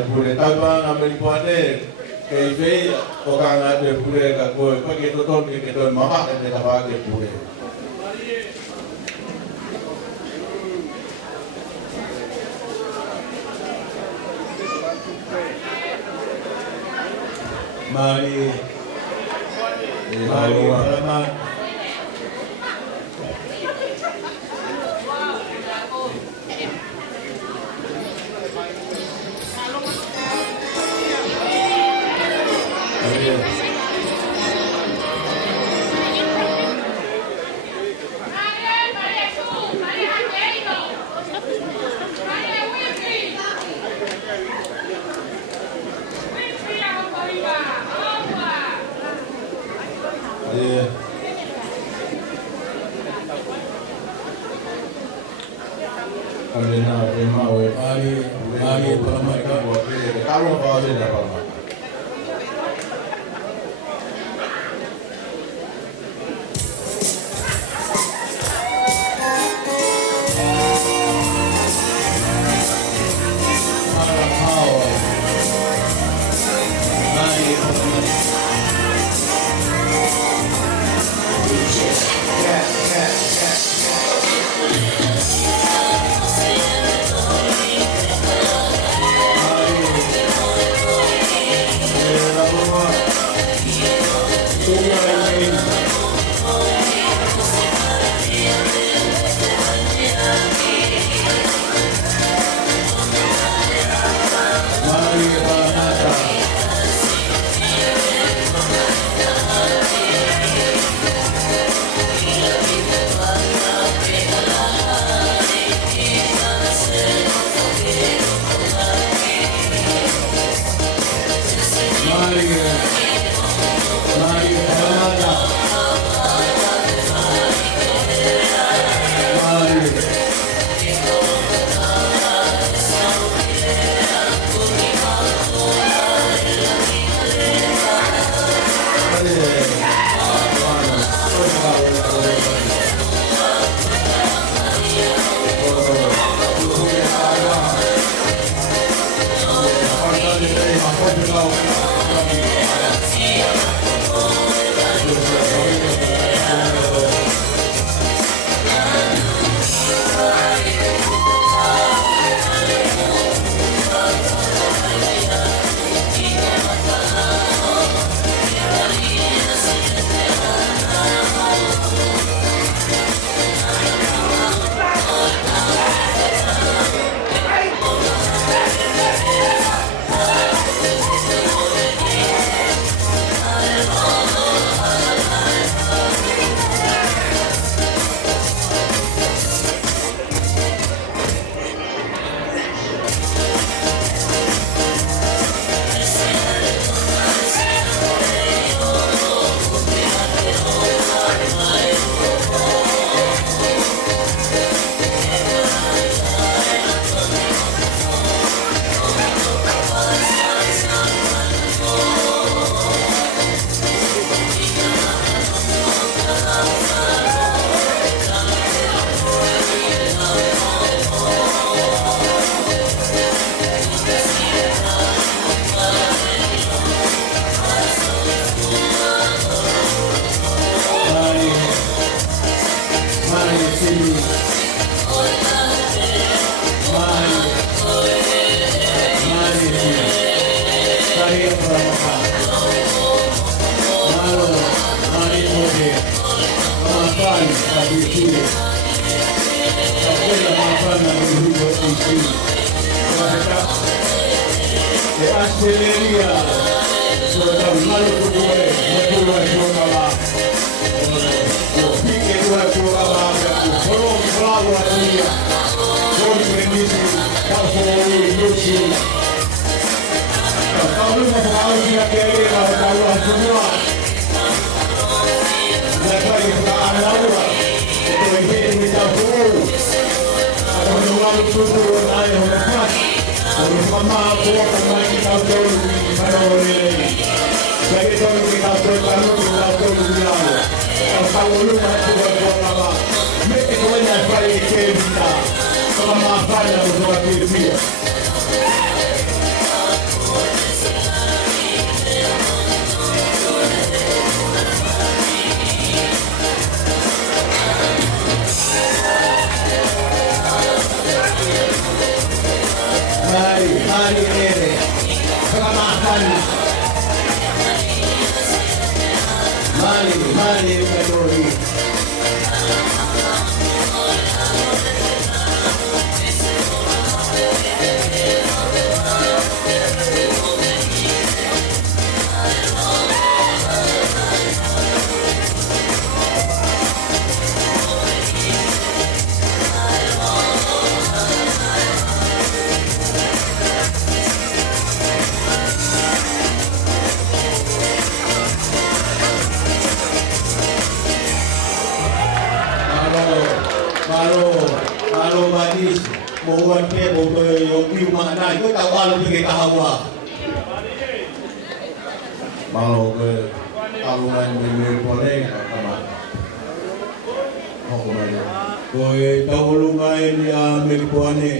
Pure tabang ambil puane kaife orang ada pure kakoi pagi toton kita mama kita bagi pure. Mari selamat. Alena e mau e mari para mai ka o te karo pa se na pa. Maro Badis Mo wa te mo to yo ki ma na ko ta wa lu ke ta wa. Malo ke alungan me pole ka ma. Ko ma ya. Ko e ta ulungai ni a me pone.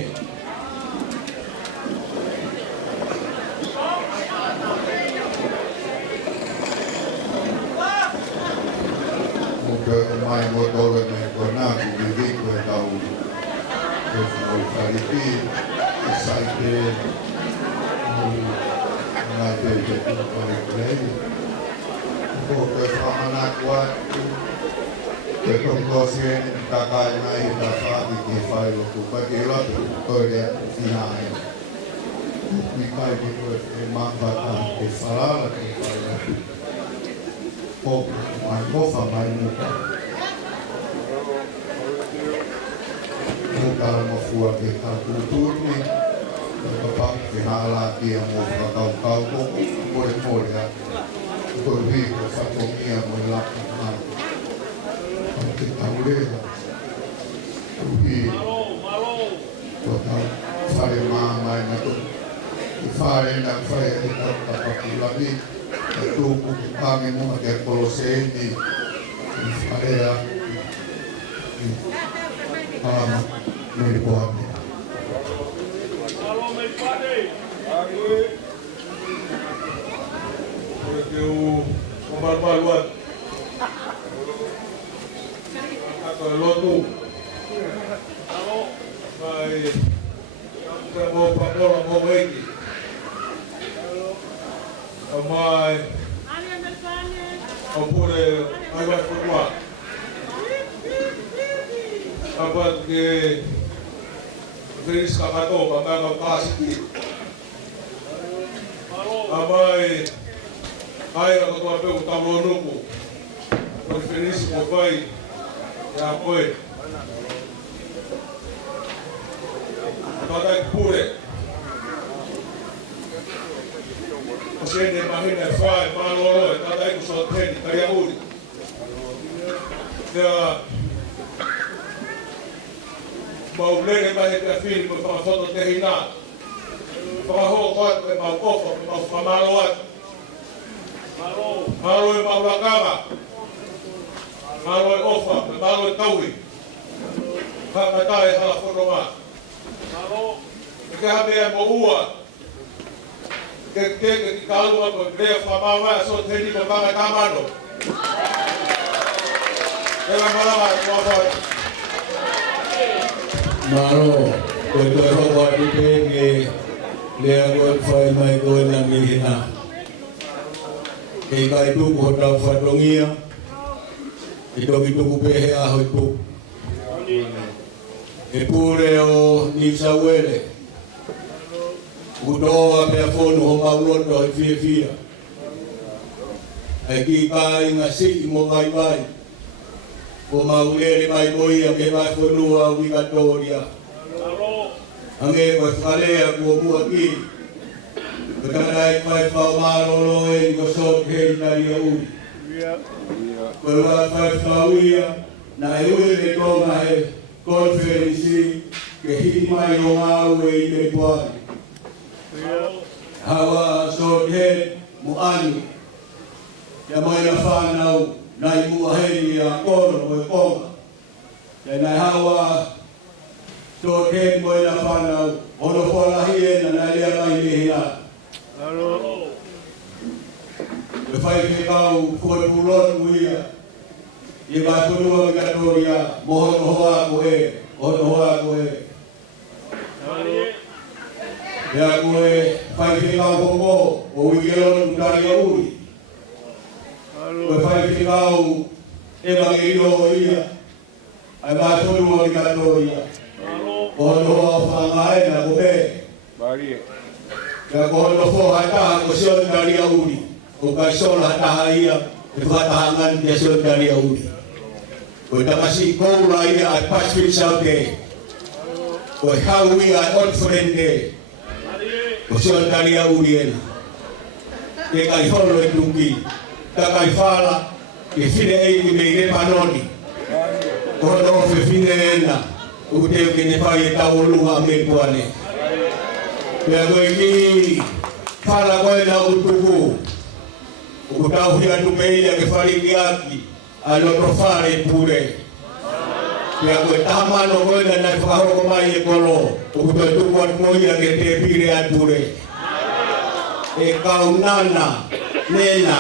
Mai motor me kona di vico e tau e fare qui sai che non ha detto che non può lei poco fa una qua che con cose da calma e da fare che fai lo tu perché la storia finale mi fai che tu manca che farà la che fai poco ma cosa mai non kalau mau buat kita kultur ni, bapak kehala dia mau kau boleh ya, boleh satu dia melakukan, kita boleh, tapi saya mama itu, saya kita dapat lebih, itu kami mau ada polisi di saya. Dari pohon. Halo, Melpade. Porque o barbaruat. Atau lotu. Halo. Baik. Kita mau papor mau lagi. Amai. Opure agak kuat. Apa ke Feliz Kapato, Bangga Kasih. Amai, ai aku tua pe utamo nuku. Feliz Mopai, ya koe. Tata pure. Osene mahina fai malolo, tata ku soten kaya uri. Ya mau lele mai ke film pa foto te hina pa ho ko pa ofo pa malowat malo pa ulakama malo ofo malo tawi pa patai hala foto ma malo ke habe mo ua ke kalu pa le fa ma so te ni pa ma kamano ela mala ma Maro, kau bawa di pegi, lihat kau file mai kau nangi hina. Ika itu kau dah fatongia, itu kau pehe ahu itu. Epure o nisa wele, udoa pe fonu homa uloto fia. Eki kai ngasi mo bai. Koma ulele mai moi ame mai fonua ubicatoria. Ange ko falea ko muaki. Bekanai mai fa malo e ko so he na eu. Ko la fa fawia na eu le ko mai conference ke hi mai o mau e le poa. Hawa so he muani. Ya mai la fa nau nai muaheri a kono mo konga te nai hawa to ke mo la fana ono fola hiena na ia mai hia alo e fai ke kau ko pulon muia e vai ko no gatoria mo hoa ko e ya ko e fai ke kau ko o wigelo ndari uri o fai que kau evangelio ia ai ba tolu mo gatoria o no fa mai na bobe bari ya ko no fo hata ko sio ndari uri o ka sio hata ia e fa tangan dia sio ndari uri ko ta masi ko la ia ai passport sabe ko hawi ai on friend ko sio ndari uri ena e kai holo e dungi kai fala ke fine e ki me panoni ko no fe fine ena Ute kini fai tau luha me puane. Pea koe ki whala koe na utuku. Uku tau hia tumeia ke whari ki aki. Aloto whare pure. Pea koe tamano koe na nai whahoko mai e kolo. Uku toi tuku at moia ke te pire at pure. E kau nana, nena.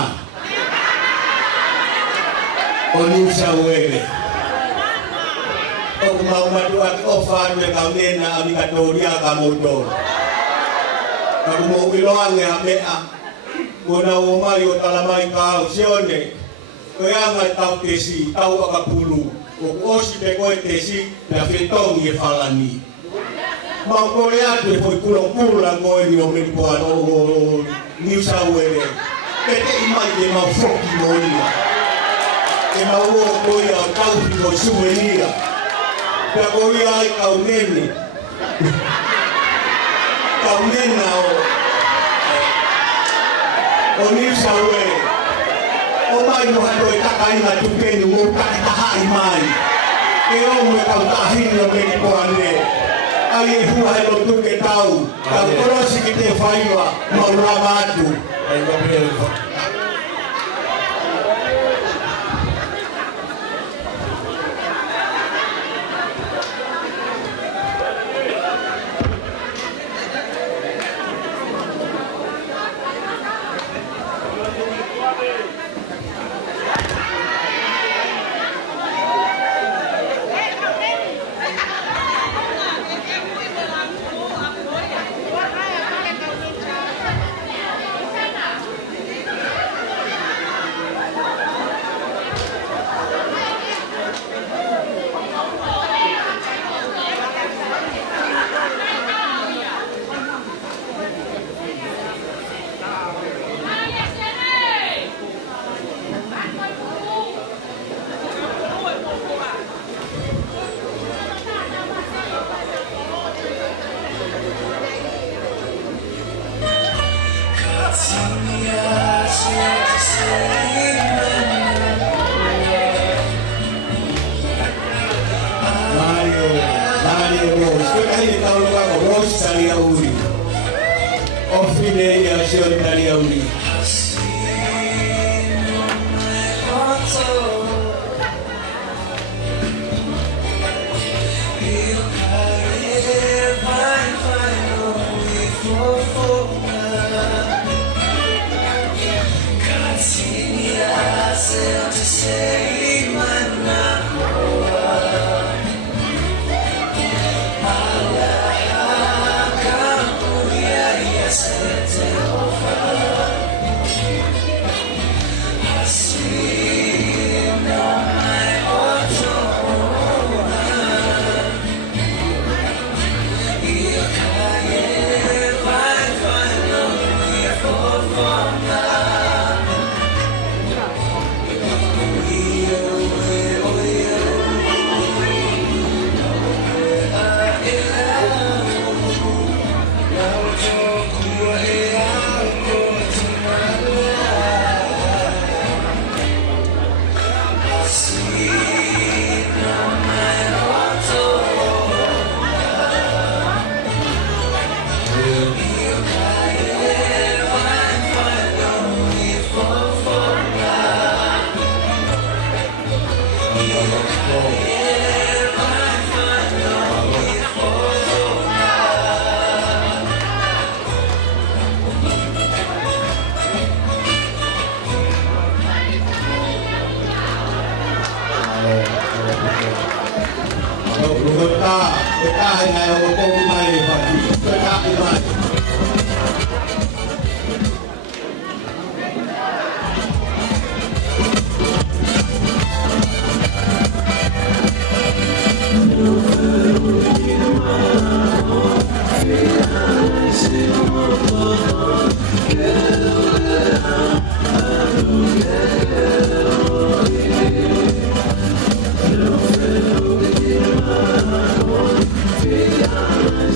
O New South Wales. O maumatu at o whanu e kau nena a mikatoria ka motor. Kaku mo iloange a mea. Kona o mai o talamai ka au sione. Koe anga tau tesi, tau akapulu. O osi pe koe tesi, na whetongi e whalani. Mau koe atu e foi pula koe ni o menipoan o New South Wales. Pete imai te mau foki mo ia. E mau o koe au taupi ko suenia. Pea koe ai kau nene. Kau nena o New South Wales. O mai mo hato e takaina tupenu mo kakitahai mai. E o me kau tahini o menipoan ne. Ai e hua he lo tuke tau. Kau korosi ki te whaiwa maurama atu. Ai wapeleko.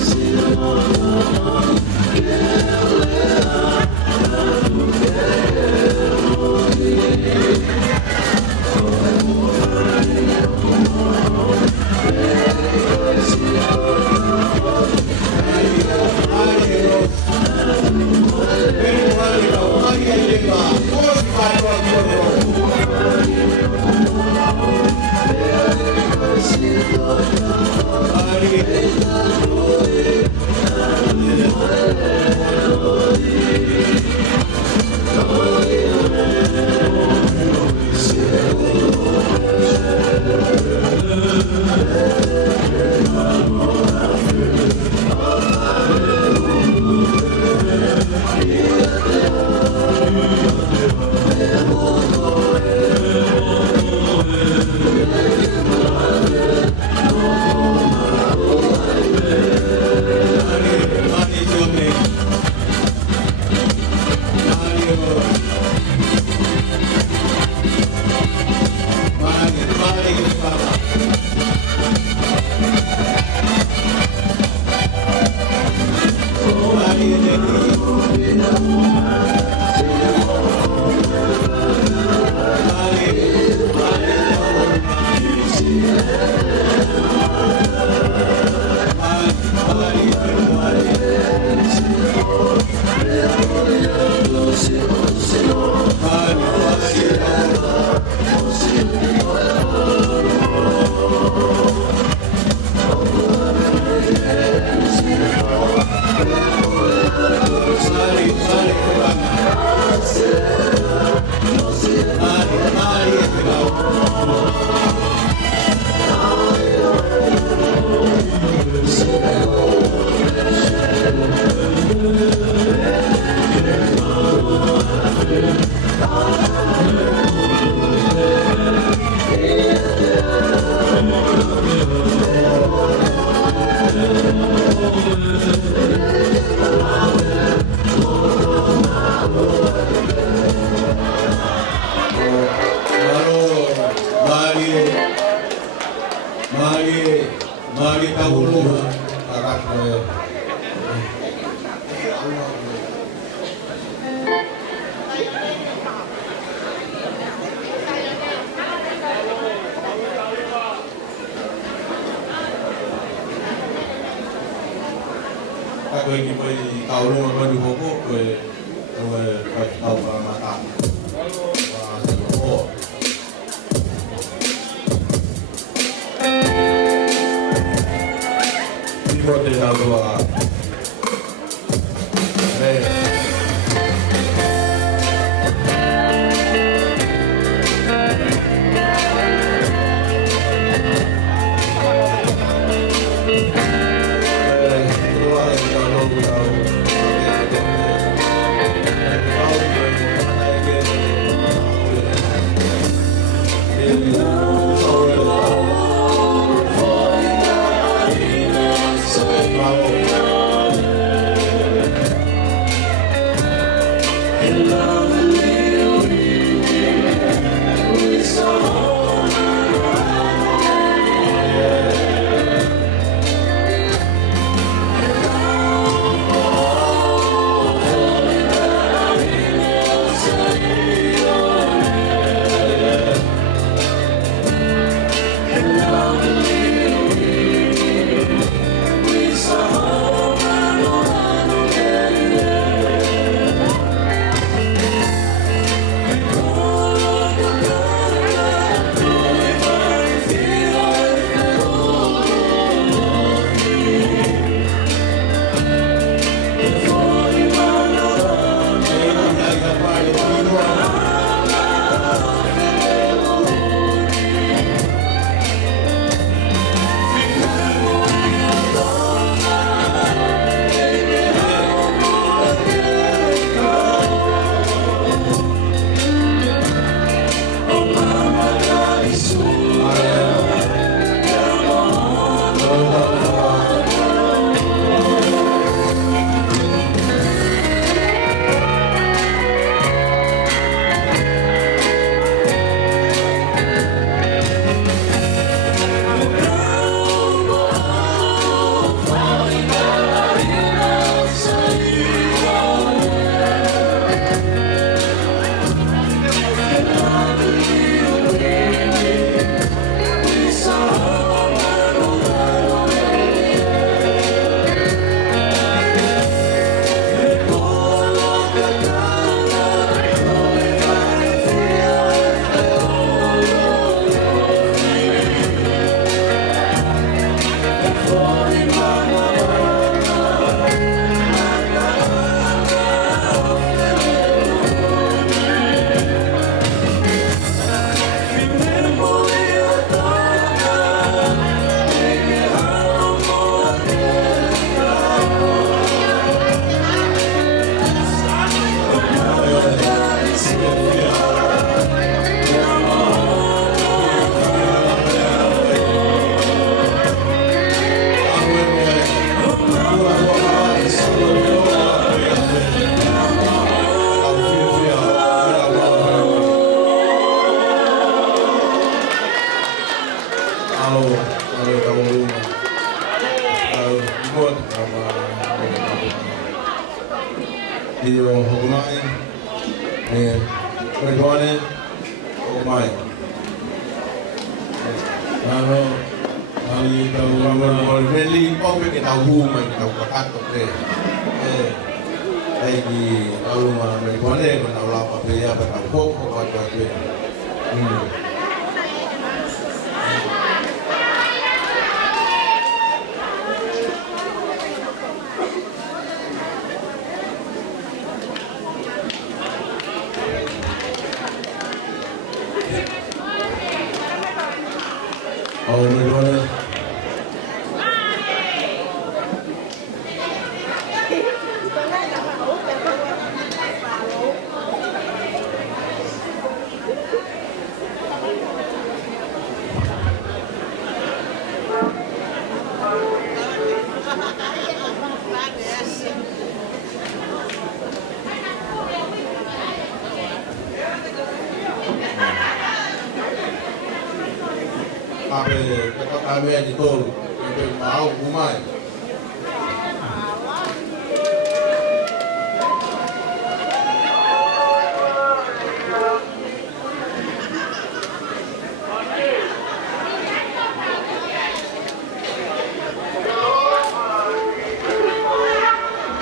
See Mari tahulu akan aku ini pergi tahulu baru buku tahu mata. Timur di Jawa. Really, kau kita tahu mai kita pakat tu deh. Lagi kalau mana boleh mana orang apa dia apa tahu kau kau tu. Oh, mana? Apa kita kami itu lebih mau umai.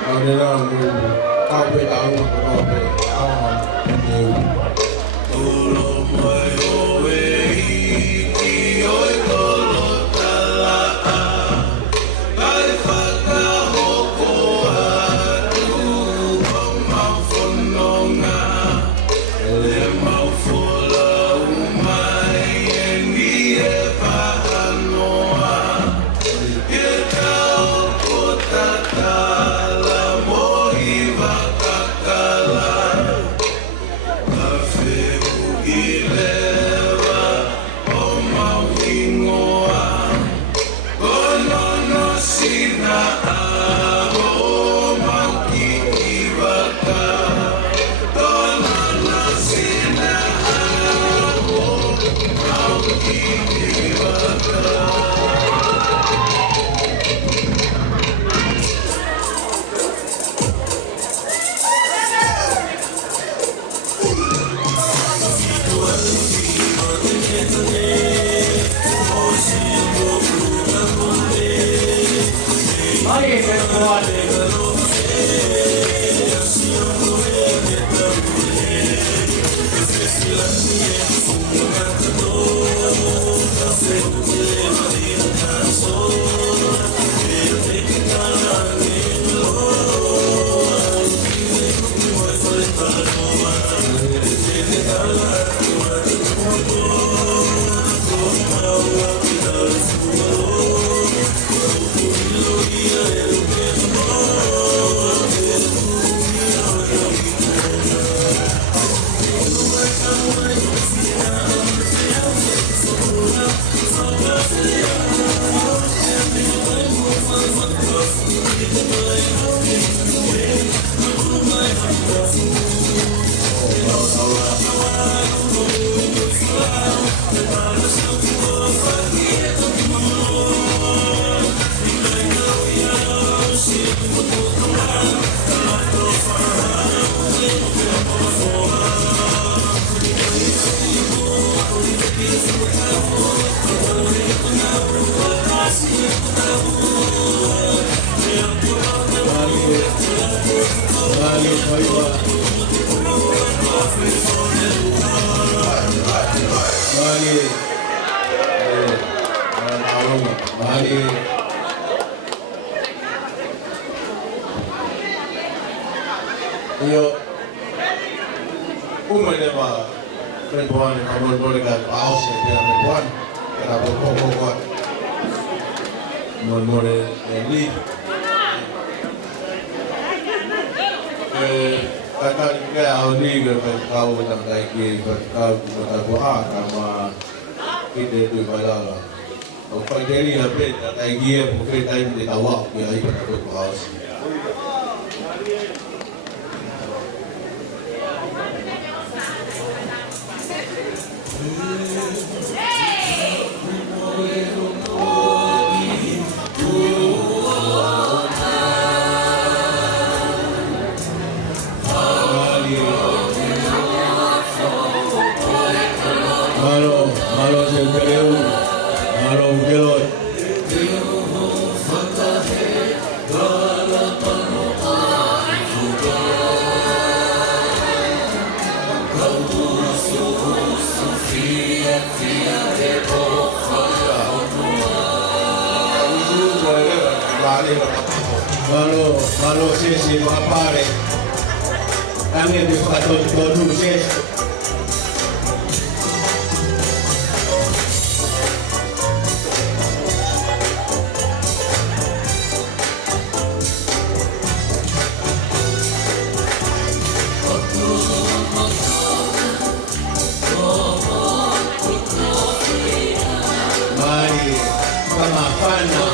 Ada orang kau tahu Yo, umeneva perempuan kamu boleh kan paus ya perempuan kenapa kok boleh ini kata juga ahli berkau tentang lagi berkau berdoa sama kita itu pada kalau jadi apa lagi mungkin tadi ditawak ya itu paus. Malo se creu, malo gelot. Malo sesi makapare. Kami di pakatodu ses. Mari kamafana.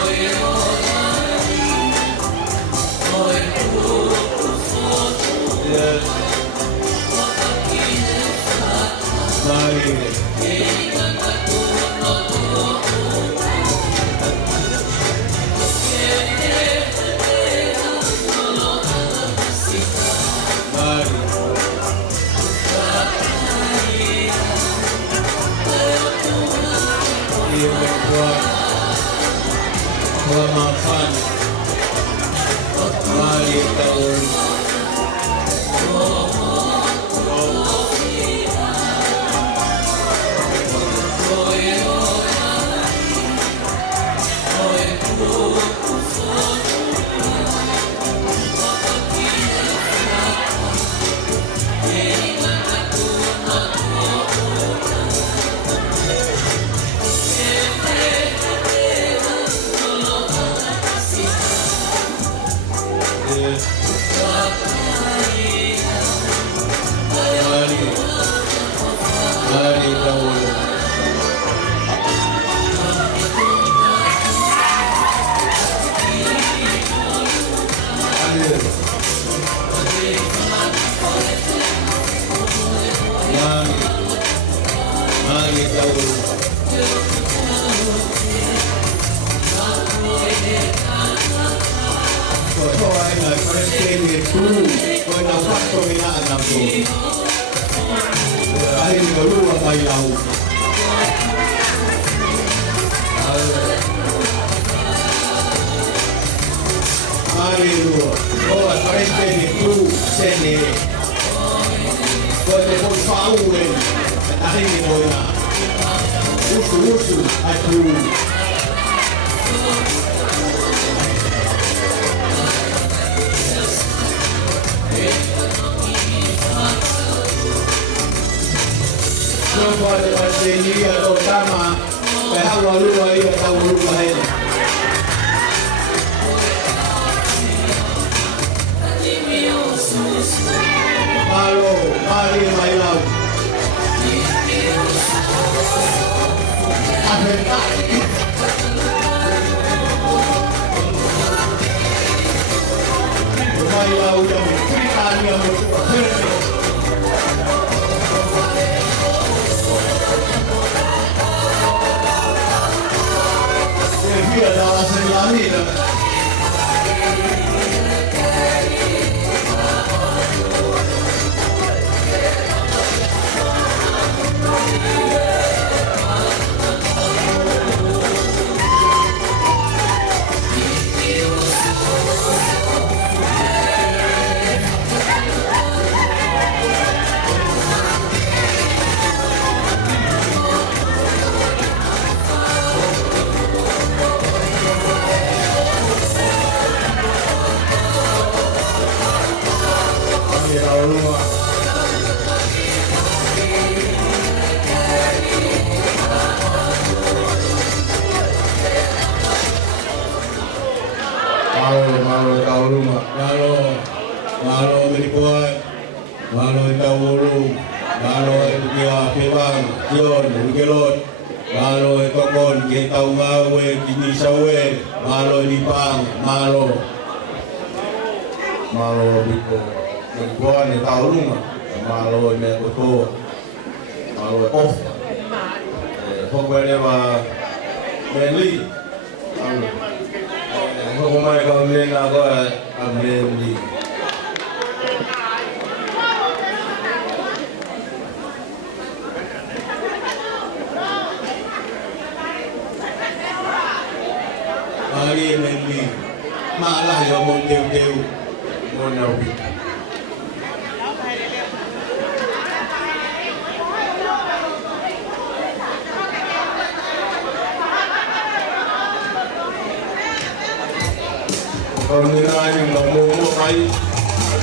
Pernyataan yang ngomong baik,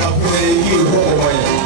tapi ini hubungannya.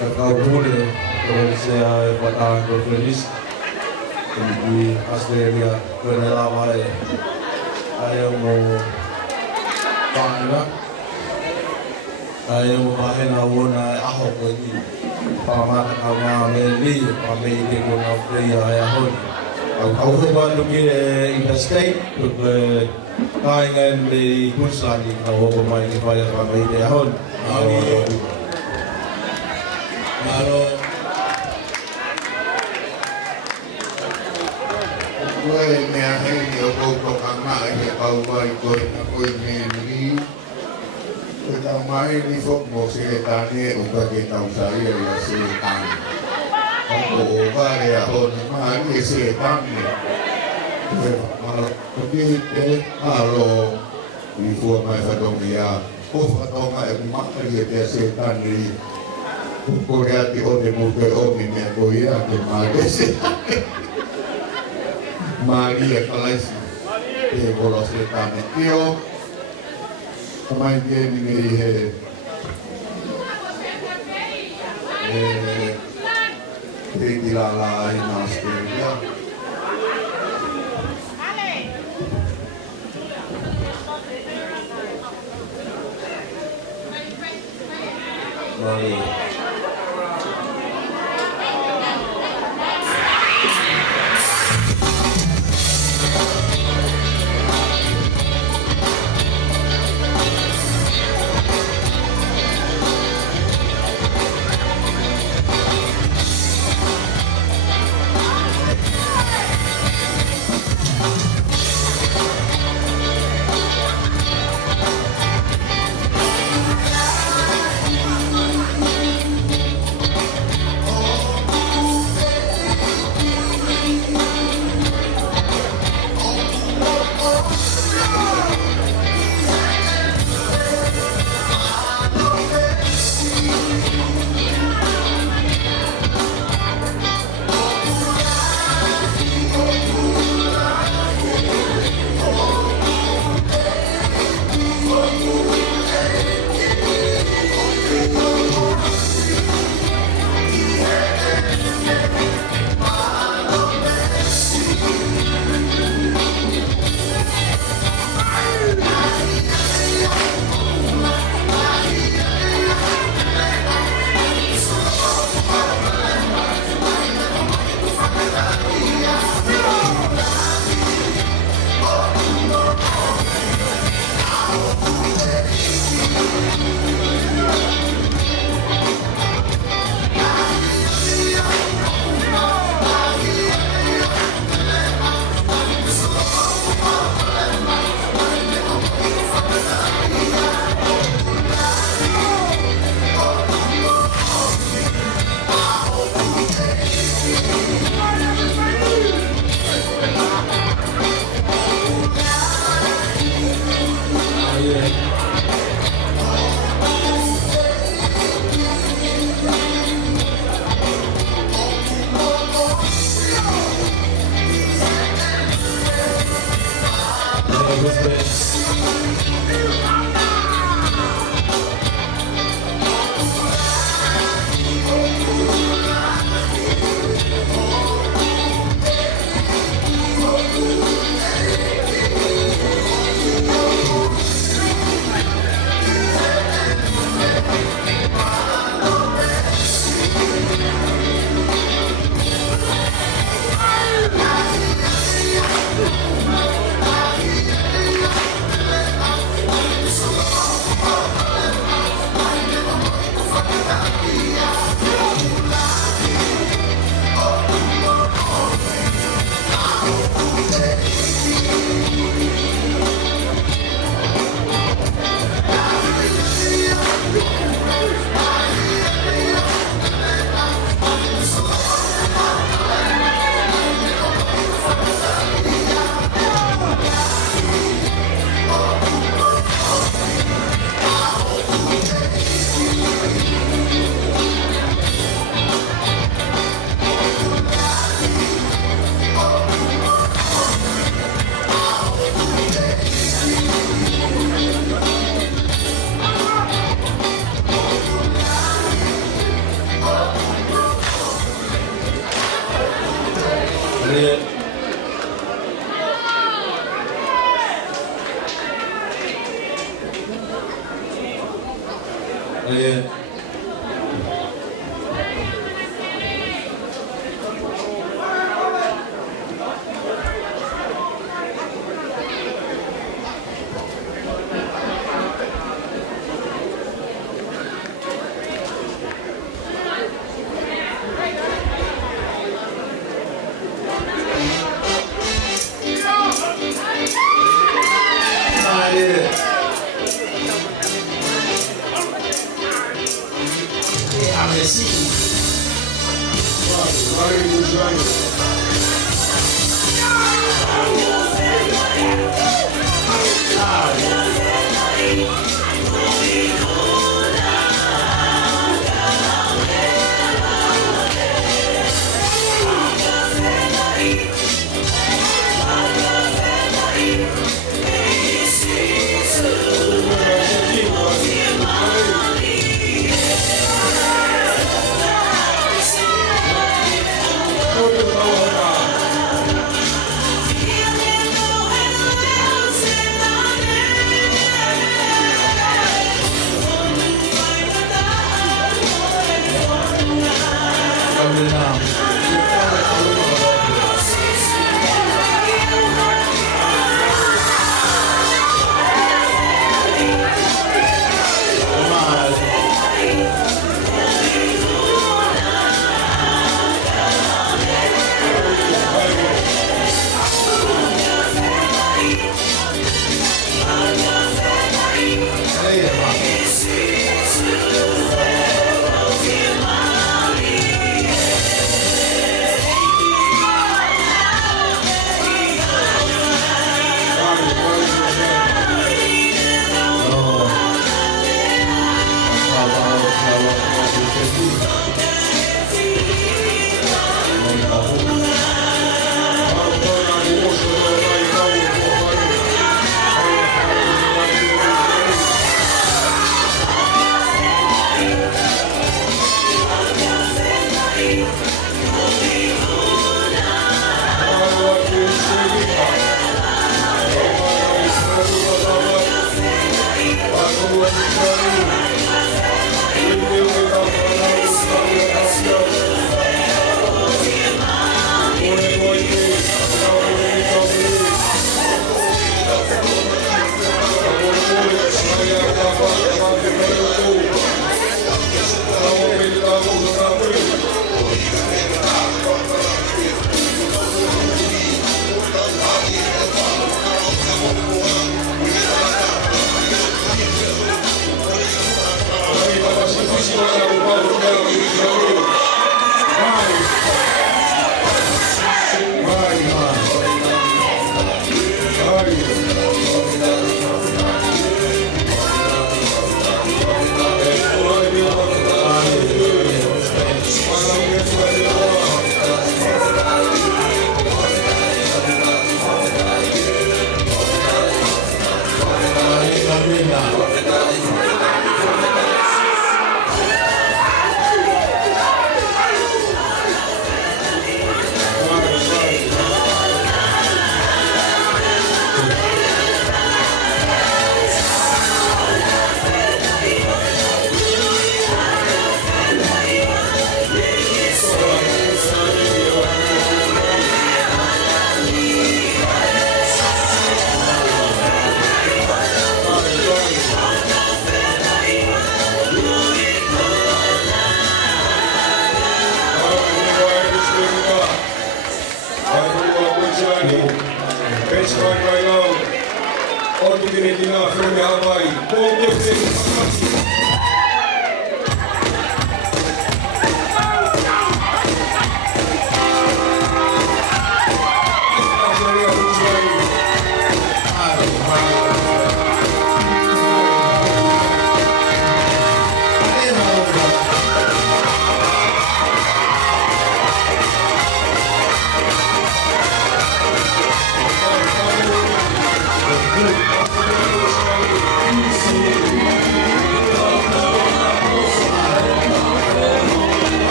Kakao pule kalau saya patah berfrenis di Australia kerana ramai saya mau panggil saya mau main awon ahok ini paman awam meli paman di pun Australia ayahun aku bukan lagi interstate untuk kaingan di Queensland kalau pemain di Fire paman di ayahun Halo. Gue meahin di opo kama ay kaway ko na ko ni kita main di fok mo siletane uga kita usari ya siletan. Ako uga ya hon mari siletan ni. Malo kudi halo ni fo mai sa dong ya. Ko fa dong ai makari ya siletan ni. Korea ti o de muke o mi me koia ke magese. Maria Kalasi e bolos le tane tio. Kamai dia ni ngeri he. Te dilala in Australia. Mari.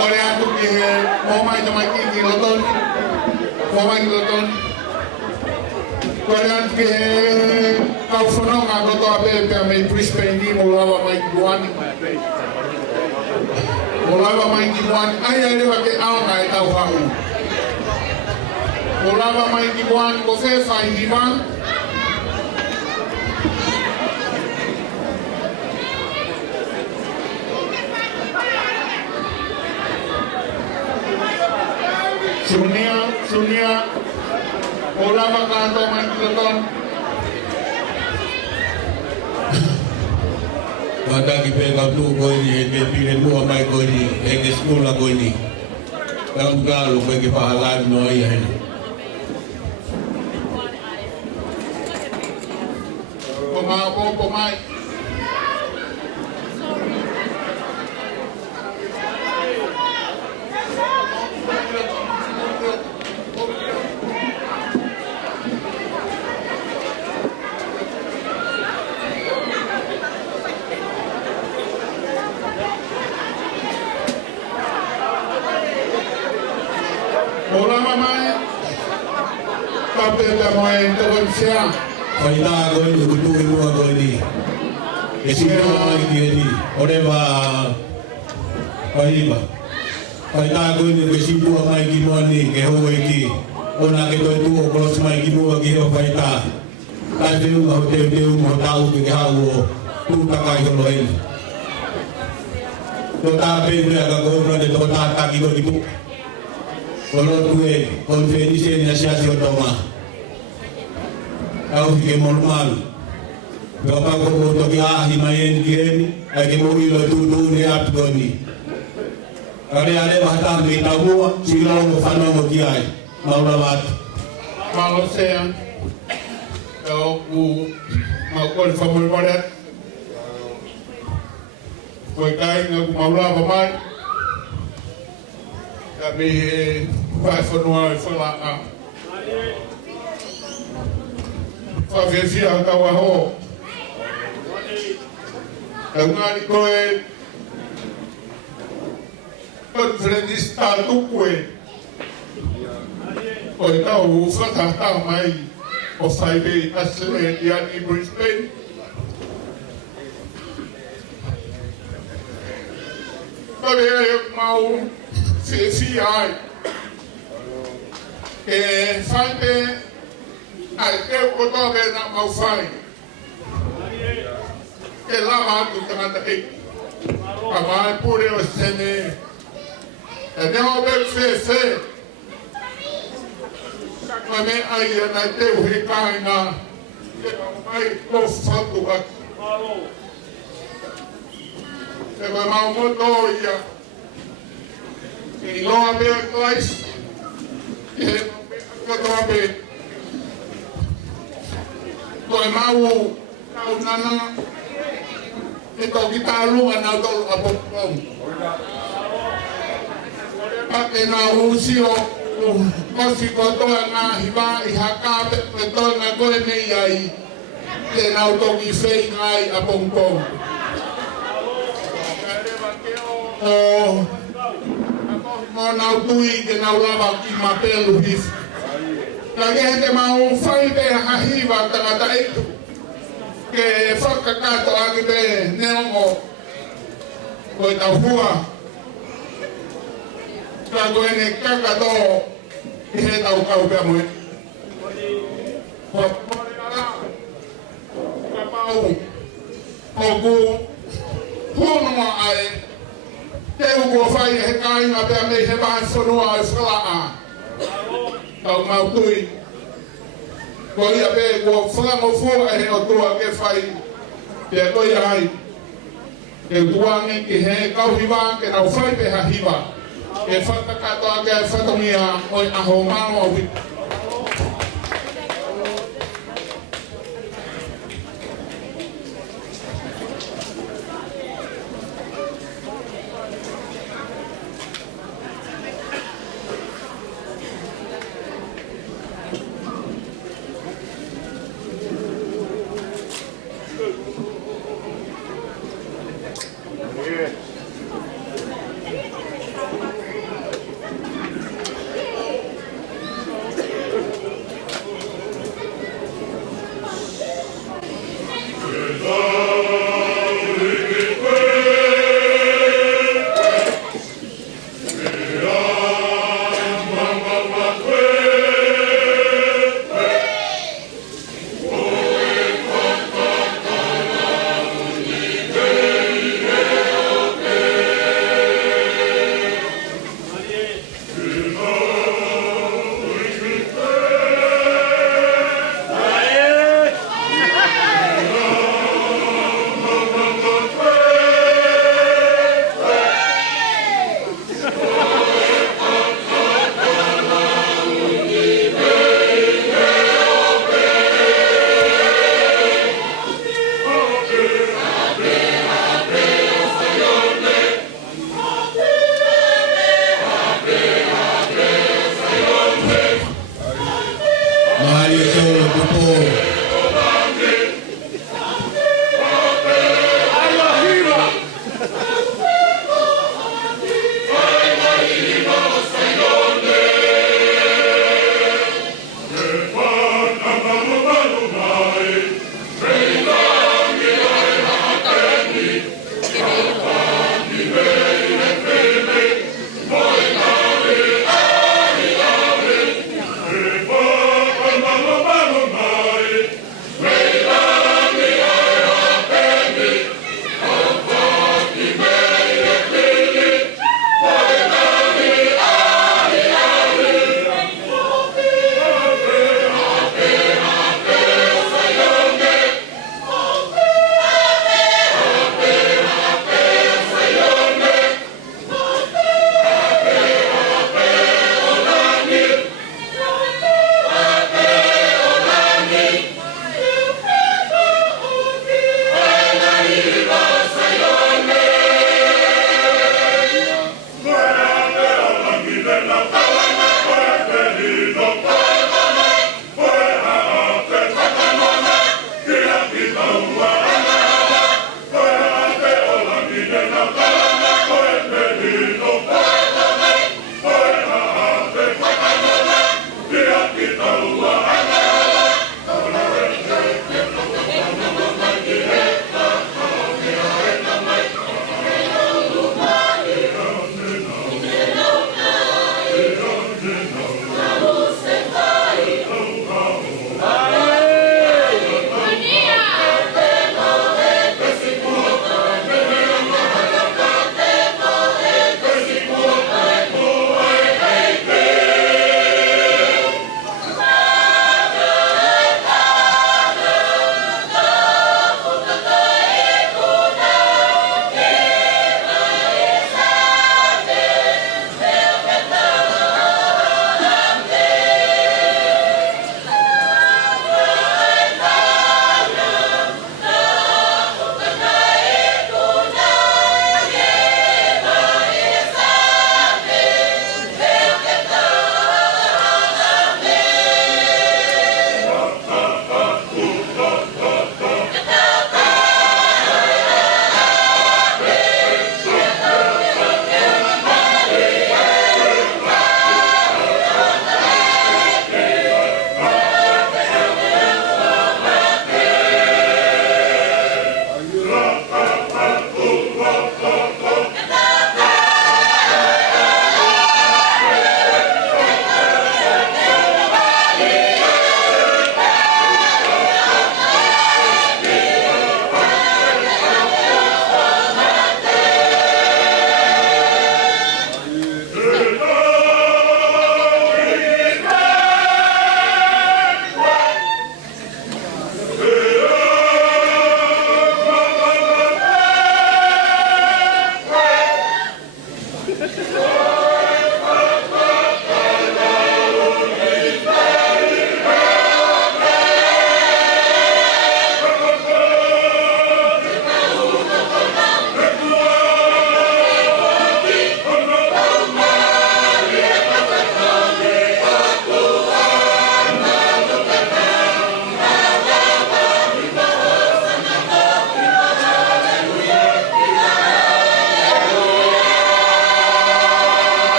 Ore aku ki mau mai to mai ki loton. Mau mai loton. Ore aku ki kau sono ngago to abe pe mai Brisbane ni mo lawa mai buani. Mo lawa mai ki buani ai ai wa ke au ngai tau hau. Mo lawa mai ki buani ko se fai ni man. Sunia, bola makanto main keton. Pada kita kau tu kau ni, kita pilih dua mai kau ni, kita sekolah kau ni. Kalau kalau bagi pahala no ayah ni. Pemain. Bola mamai, tapi main terus siang. Faida kau ni, betul ilmu kau ni. Esok mai dia ni, orang Faida. Faida kau ni esok mai kita ni, kehoi ki. Orang kita tu kalau mai kita kita Faida. Tapi orang dia mau tahu ke kau tu tak kau kalau ini. Tetapi dia kau orang dia tak tak kita itu. Kalau gue konferensi ni siapa utama, aku fikir normal. Bapa kau tu dia himayen kian, aku mau ilo tu ni apa ni. Ada bahasa kita semua silau fana mau kiai, mau rawat. Malu saya, aku mau konfirmasi pada. Kau kain aku mau rawat mai. Kami pasonwa fala Fafesi akawa ho. Ngani koe konferensi statu koe. Koe tau fata mai o saibe asle yani Brisbane. Kami mau CCI fante al que koto be na mau fai ke lama tu tanga te kama pure o sene ne o be se kame ai na te u hikaina ke mai ko fatu ba te ba mau moto ya e lo abe class Kotobe, kau mau kau nana, itu kita lu anak tu apa pun. Pakai nahu sio, masih kotor na hiba ihaka betul na kau ni yai, kenau tu kisah ngai apa pun. Oh, mau nau tui kenau lawak imapelu his. Lagi gente mau fai be hahiba tangata itu ke fakakato agi be neongo koi tauhua lagu ini kakato ihe tau kau be amoy hopore ala kapau ogu huno mo ai teu go fai he kai na be ame he ba sonua esala tau mau tui ko ia be ko fanga fo e o tua ke fai te ko ia ai e tuange ke he kau hiwa ke na fai pe ha hiwa e fata ka to ke fata mia o a ho ma o vi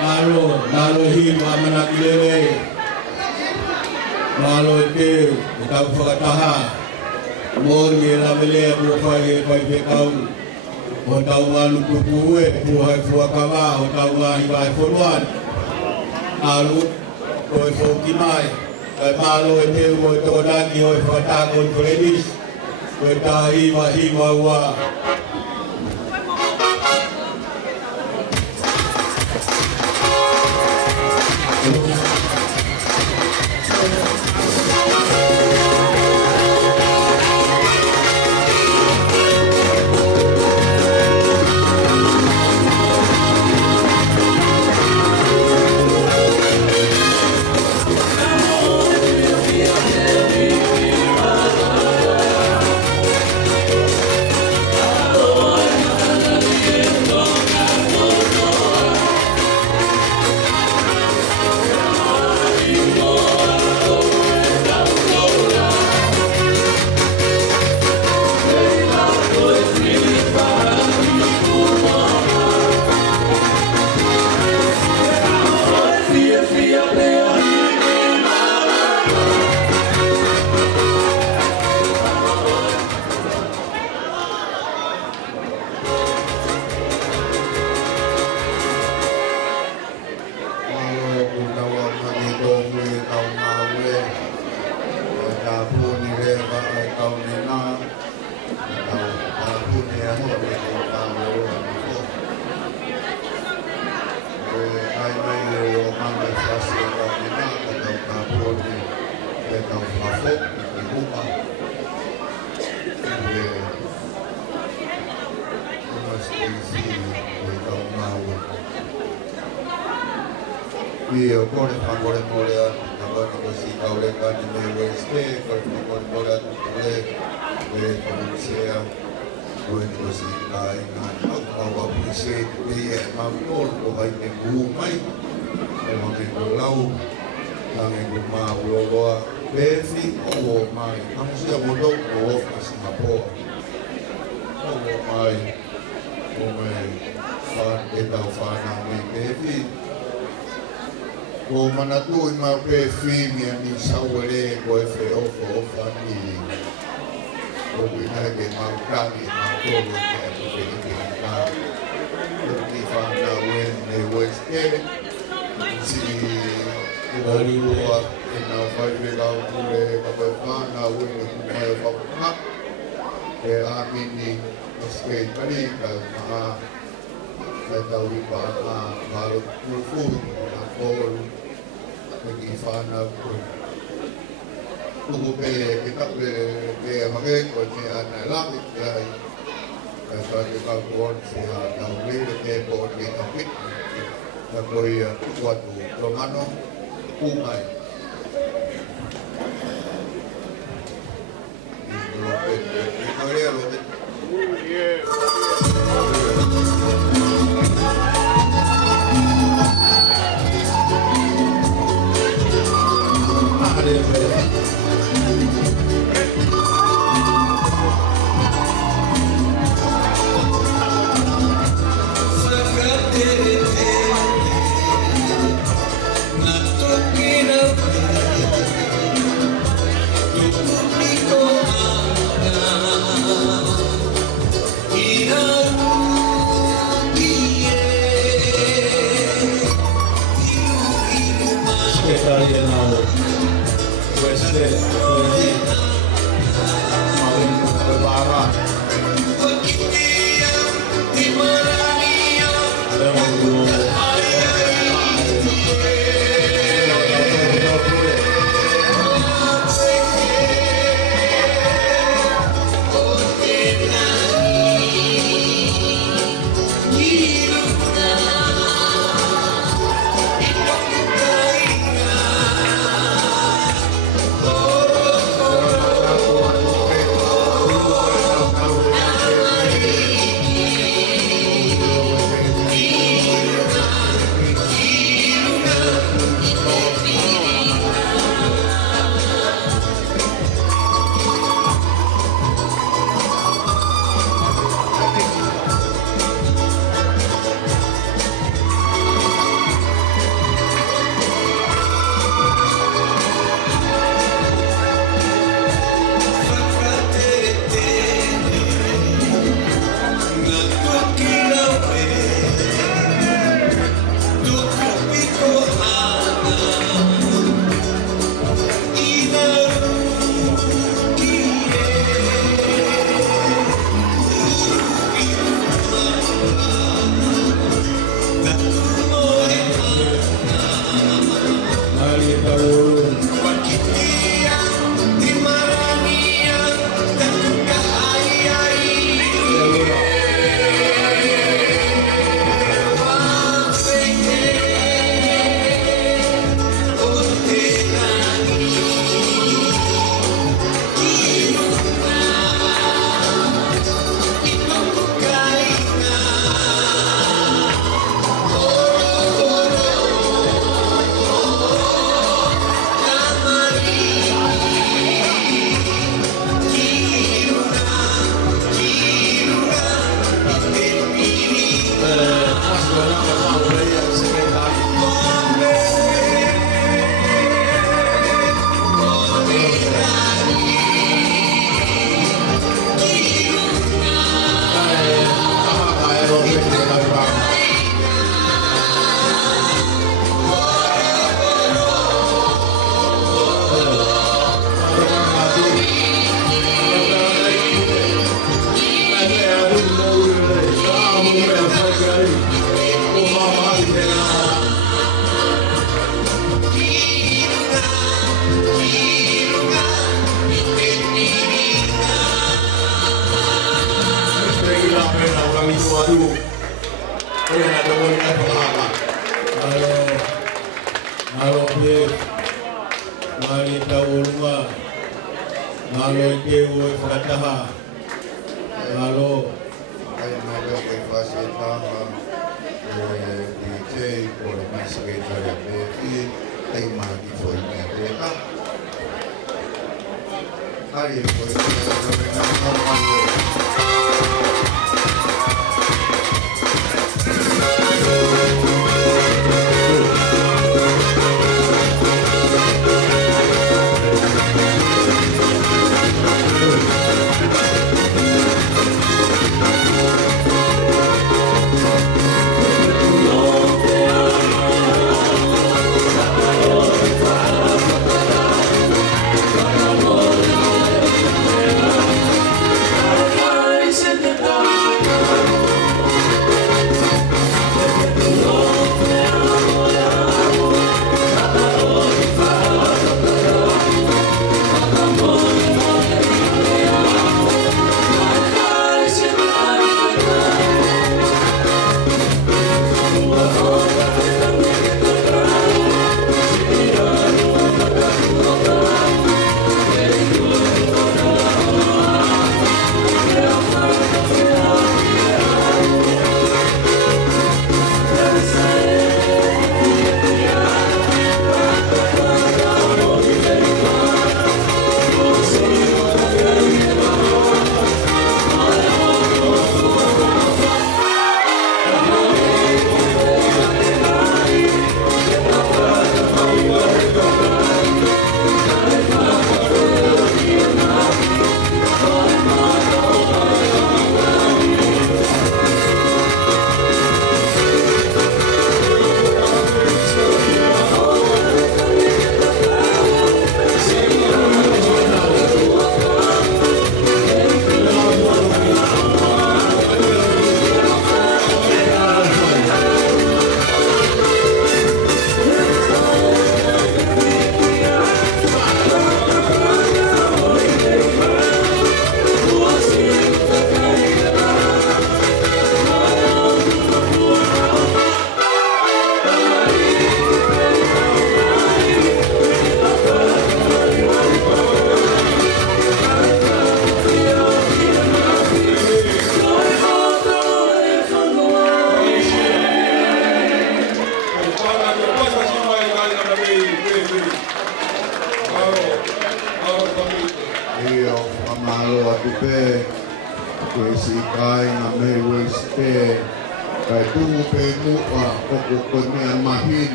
Malo hiwa manakilele. Malo itu kita berkata, mohon dia beli buat kau. Otau malu kuwe, buat kama, otau malu ibai forwan. Alu, koi fokimai. Malo itu koi lagi koi fata koi kredis. Koi tahi wa. Io con fangole morea, avevano così caule cani nei weste, con fangole morea tutte le comincia, poi così dai, ma appreciate me, ma molto vai ne mai, ma che lau, anche ma lo befi o mai, ma siamo dopo a Singapore, o mai, come fa e da fana me befi. Ko manatu ma pe fimi ni sawale ko fe ofo fani ko ina ke ma kami ma ko ke fe ke na ni fa na wen ne weste si ko ri wa na fa ve ga ku le ka fa na wen ni ma fa ma ke a mi ni ske pani ka ma ka ta ri ba ma ro ku fu na ko pergi fana tunggu kita be makai ko ni ana langit dai kaya kita kuon siya dawli ke po ni kapit na koy kuwatu romano umay Ira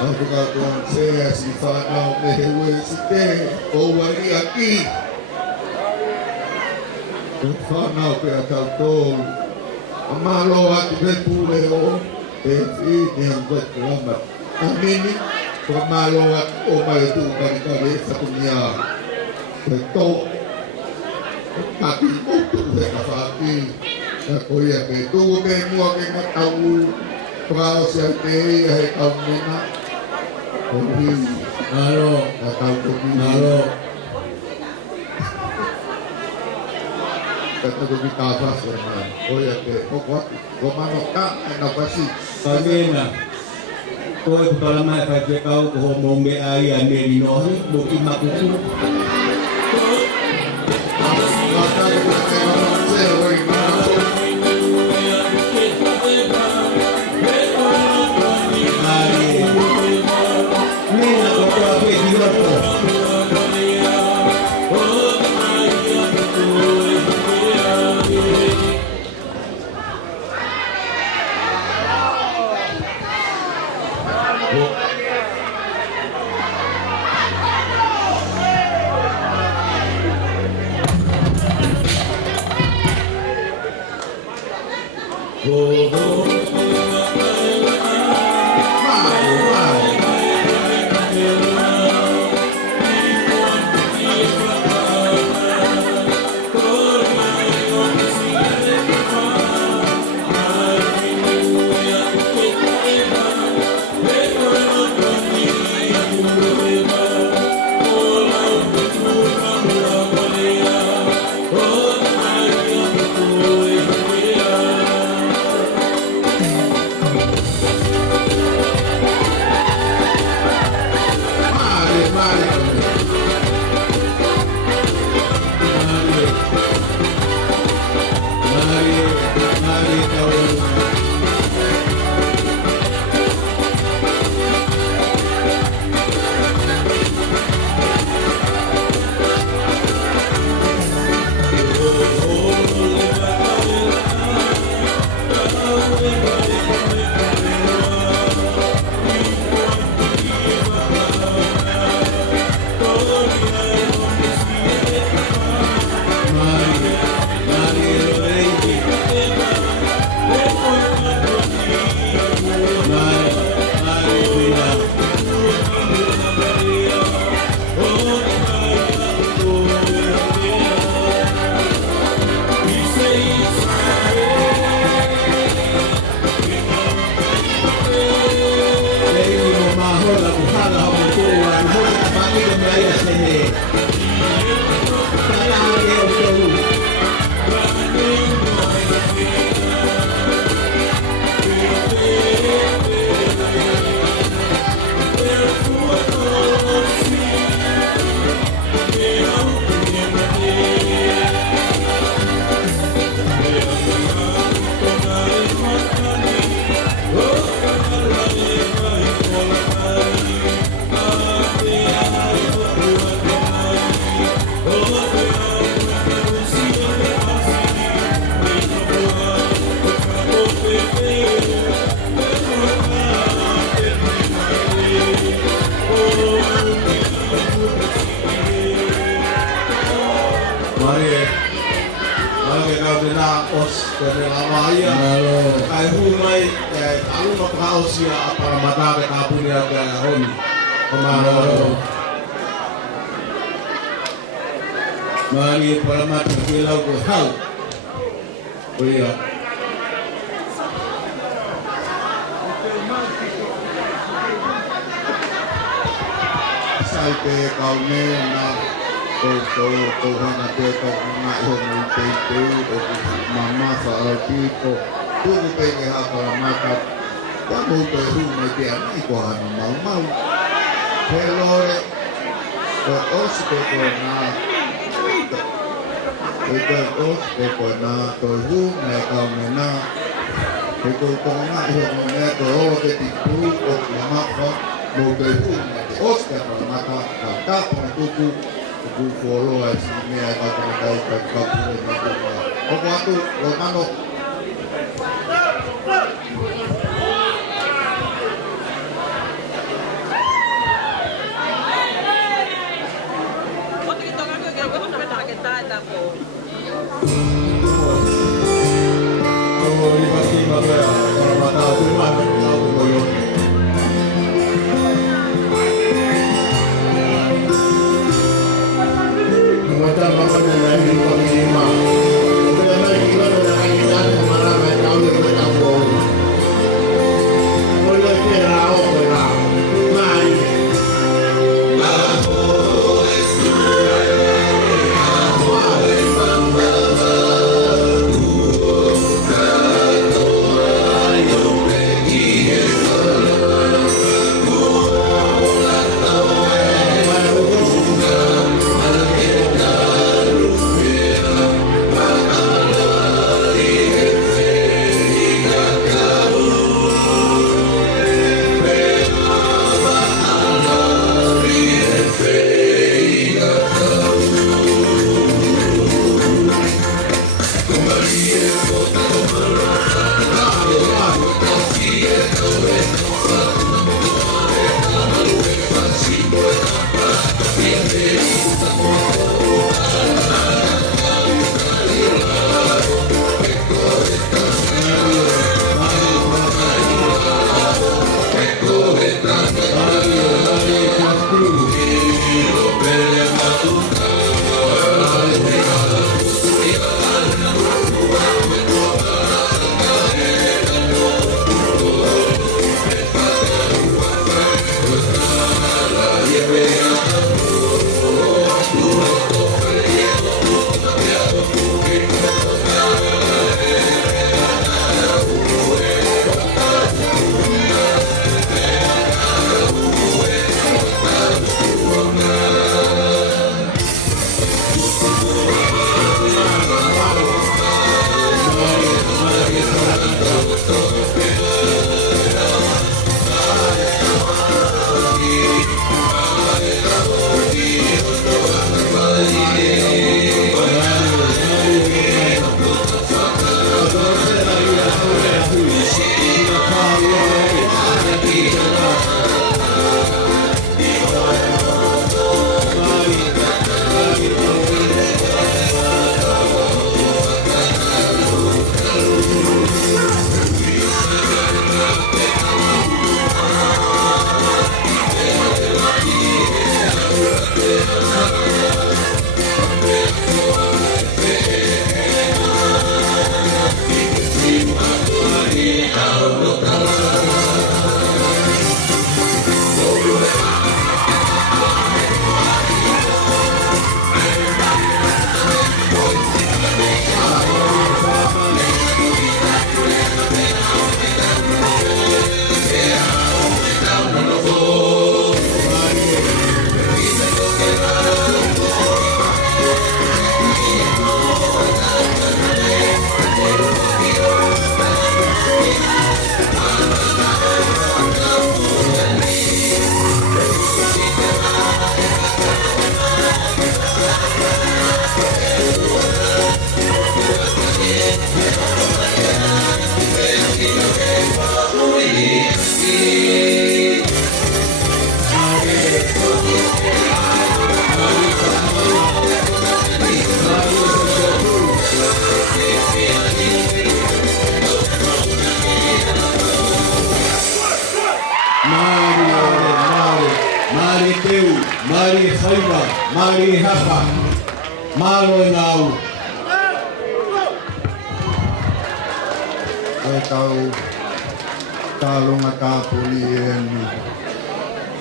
Aku katakan saya si Fana mehewe si teh wali aki. Fana pe atau tol. Amalo atu betul o. Ini yang buat selamat. Amin. Pemalo atu omai tu kali satu nia. Betul. Tapi itu sekali. Aku ya betul semua kita tahu. Kalau siapa yang kamu nak. Nalo, nalo. Kata kita apa sebenarnya? Oh ya, pokok, romano kan, apa sih? Kami na. Kau itu kalau mai pakai kau kau mombe ayah ni no, mungkin makuku. Maka kita tengok sewa ini. Mari pelamat kilau ko hau. Kuya. Saite kau ni na to hana te to na yo ni te mama sa artiko tu pe ke ha para mata ta mo pe hu me te ai ko hana mau pelore ko os ko na ko os ko na to hu me ka me na ko na yo me to te ti pu ko mama ko mo pe hu Oscar para mata kata untuk buku follow sini ada tahu kakak oh waktu Romano Mari teu, mari haiwa, mari hapa, malo ngau. Kau talunga tapuli ni.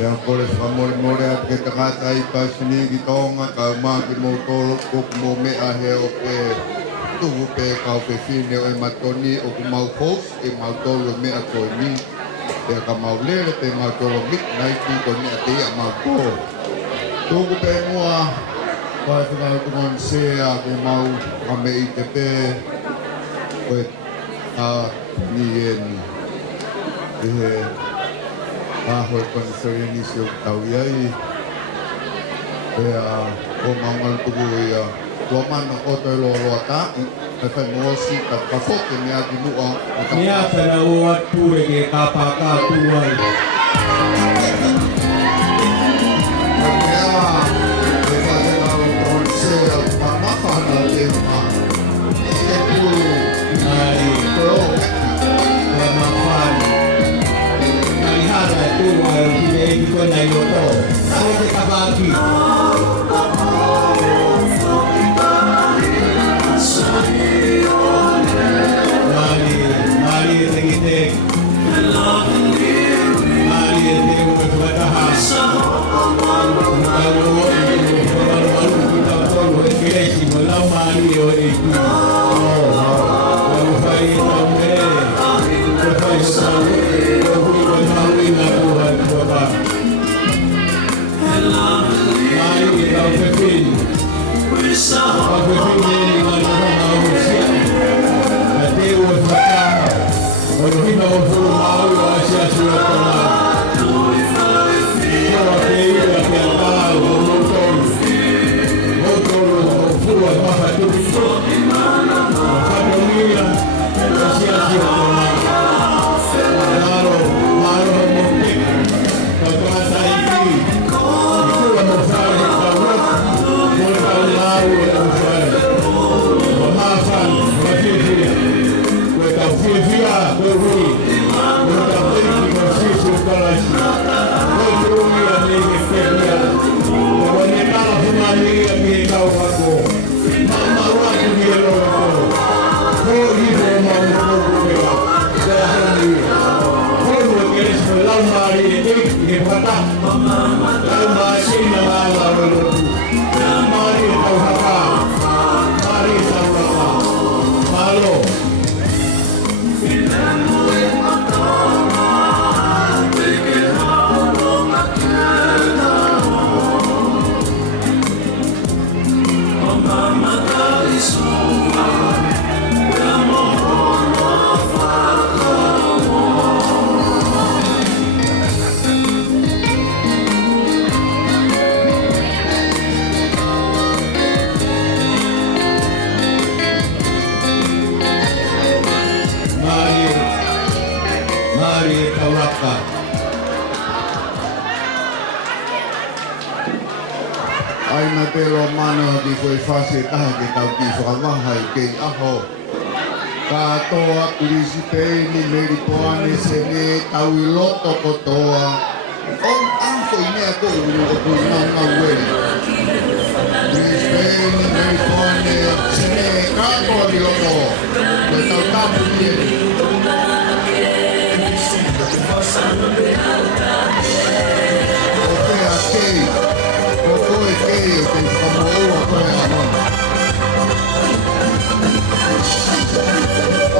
Yang polis kamol more at kita katai pasini gitonga kau maki mo tolok kuk mo me ahe ope. Tuhu pe kau pe sini o matoni o kumau pos e mau tolo me atoni. Ya kamau lele pe mau tolo mik naiki koni ati ya mau ko. Tuhu pe mua pas mau tuman sea ke mau kame itepe. Wait. Nien ahoy konserni siyo tawyay kumangal tugoy waman ako tayo lolota kasi mosi kapasok niya ginuang niya sa nawat pure ke kapaka tuway kaya kaya sa konser pamakahan natin mari itu ke kata mari nalalu mari tauhaka mari tauhaka malu mari tauhaka. Ai na te lo mana di koe whase taha ke tau ki whakawahai kei aho. Ka toa kurisi peini meri poane se ne tau I loto kotoa. On anko I mea ko uru o kui ngau weri. Kurisi peini meri poane se ne katoa ni loto. Koe tau tapu kieni. O pea kei. O koe kei o te whamaua koe amona.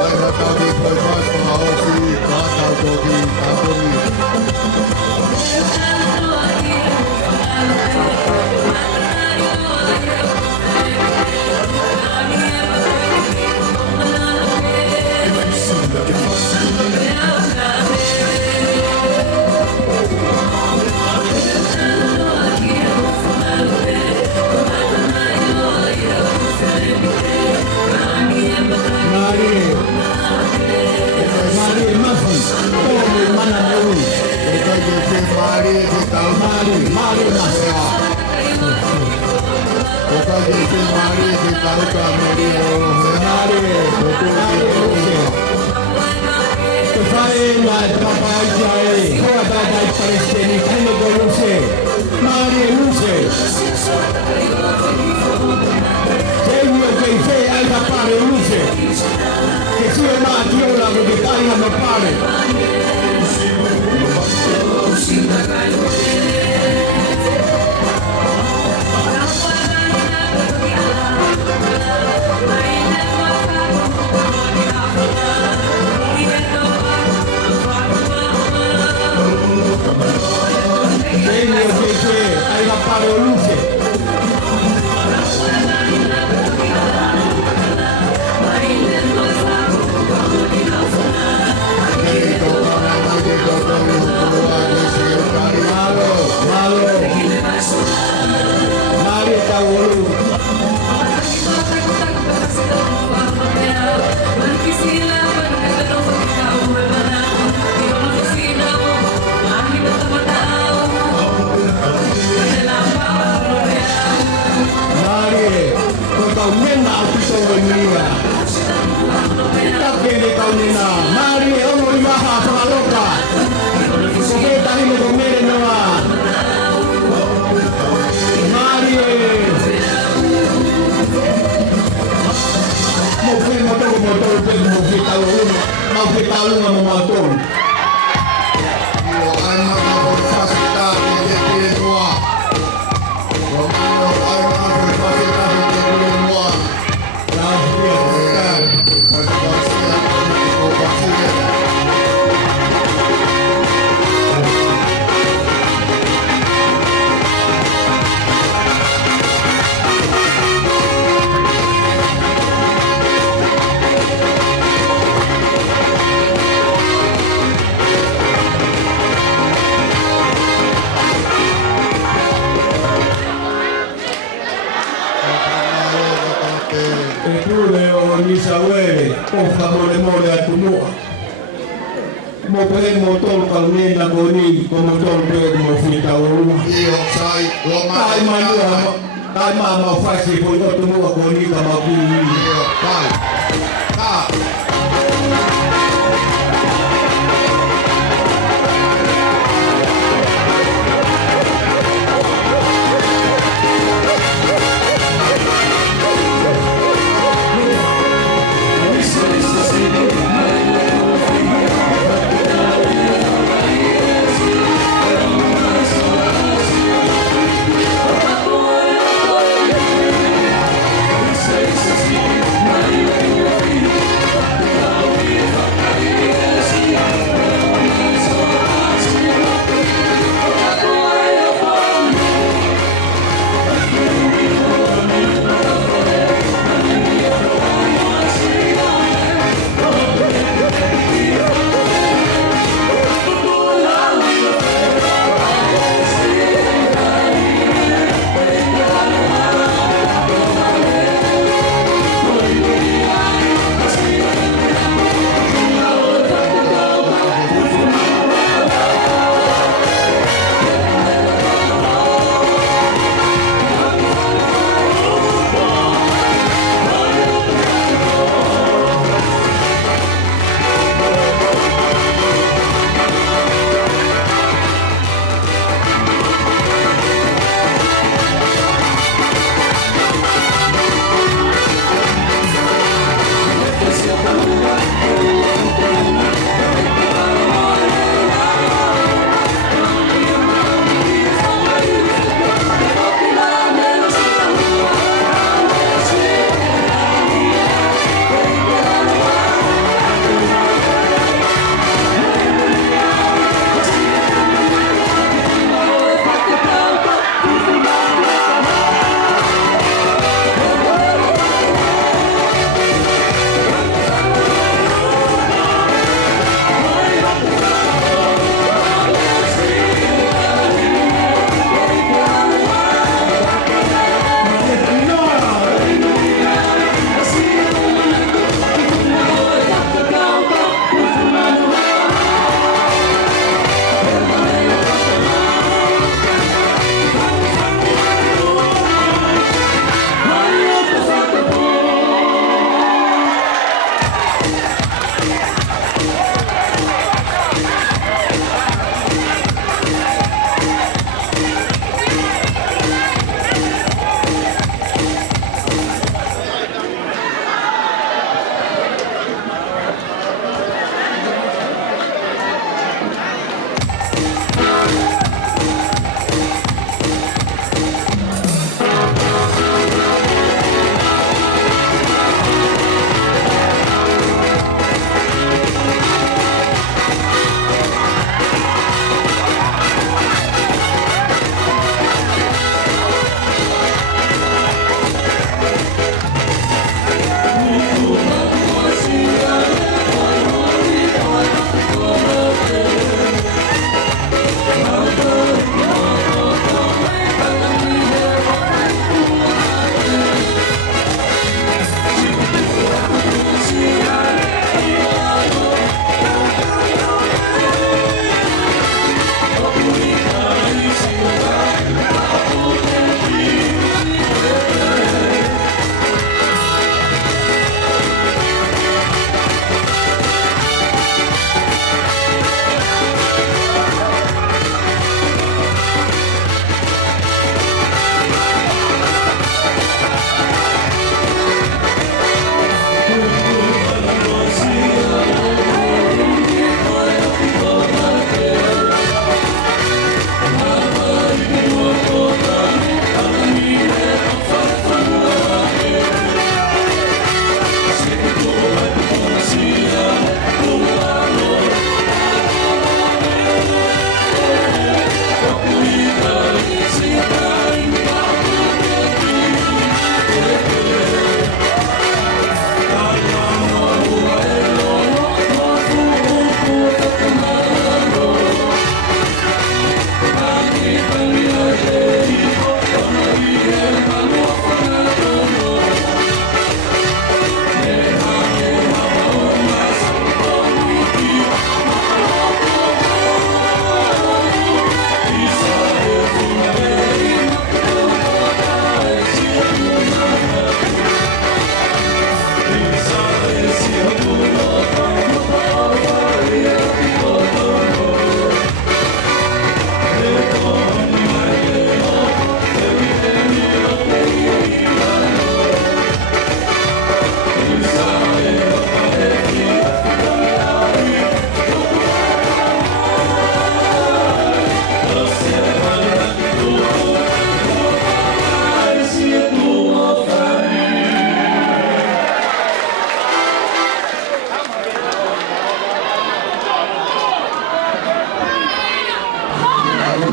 Ai hata ki koe whaspa hosi, kātau toki, kātomi.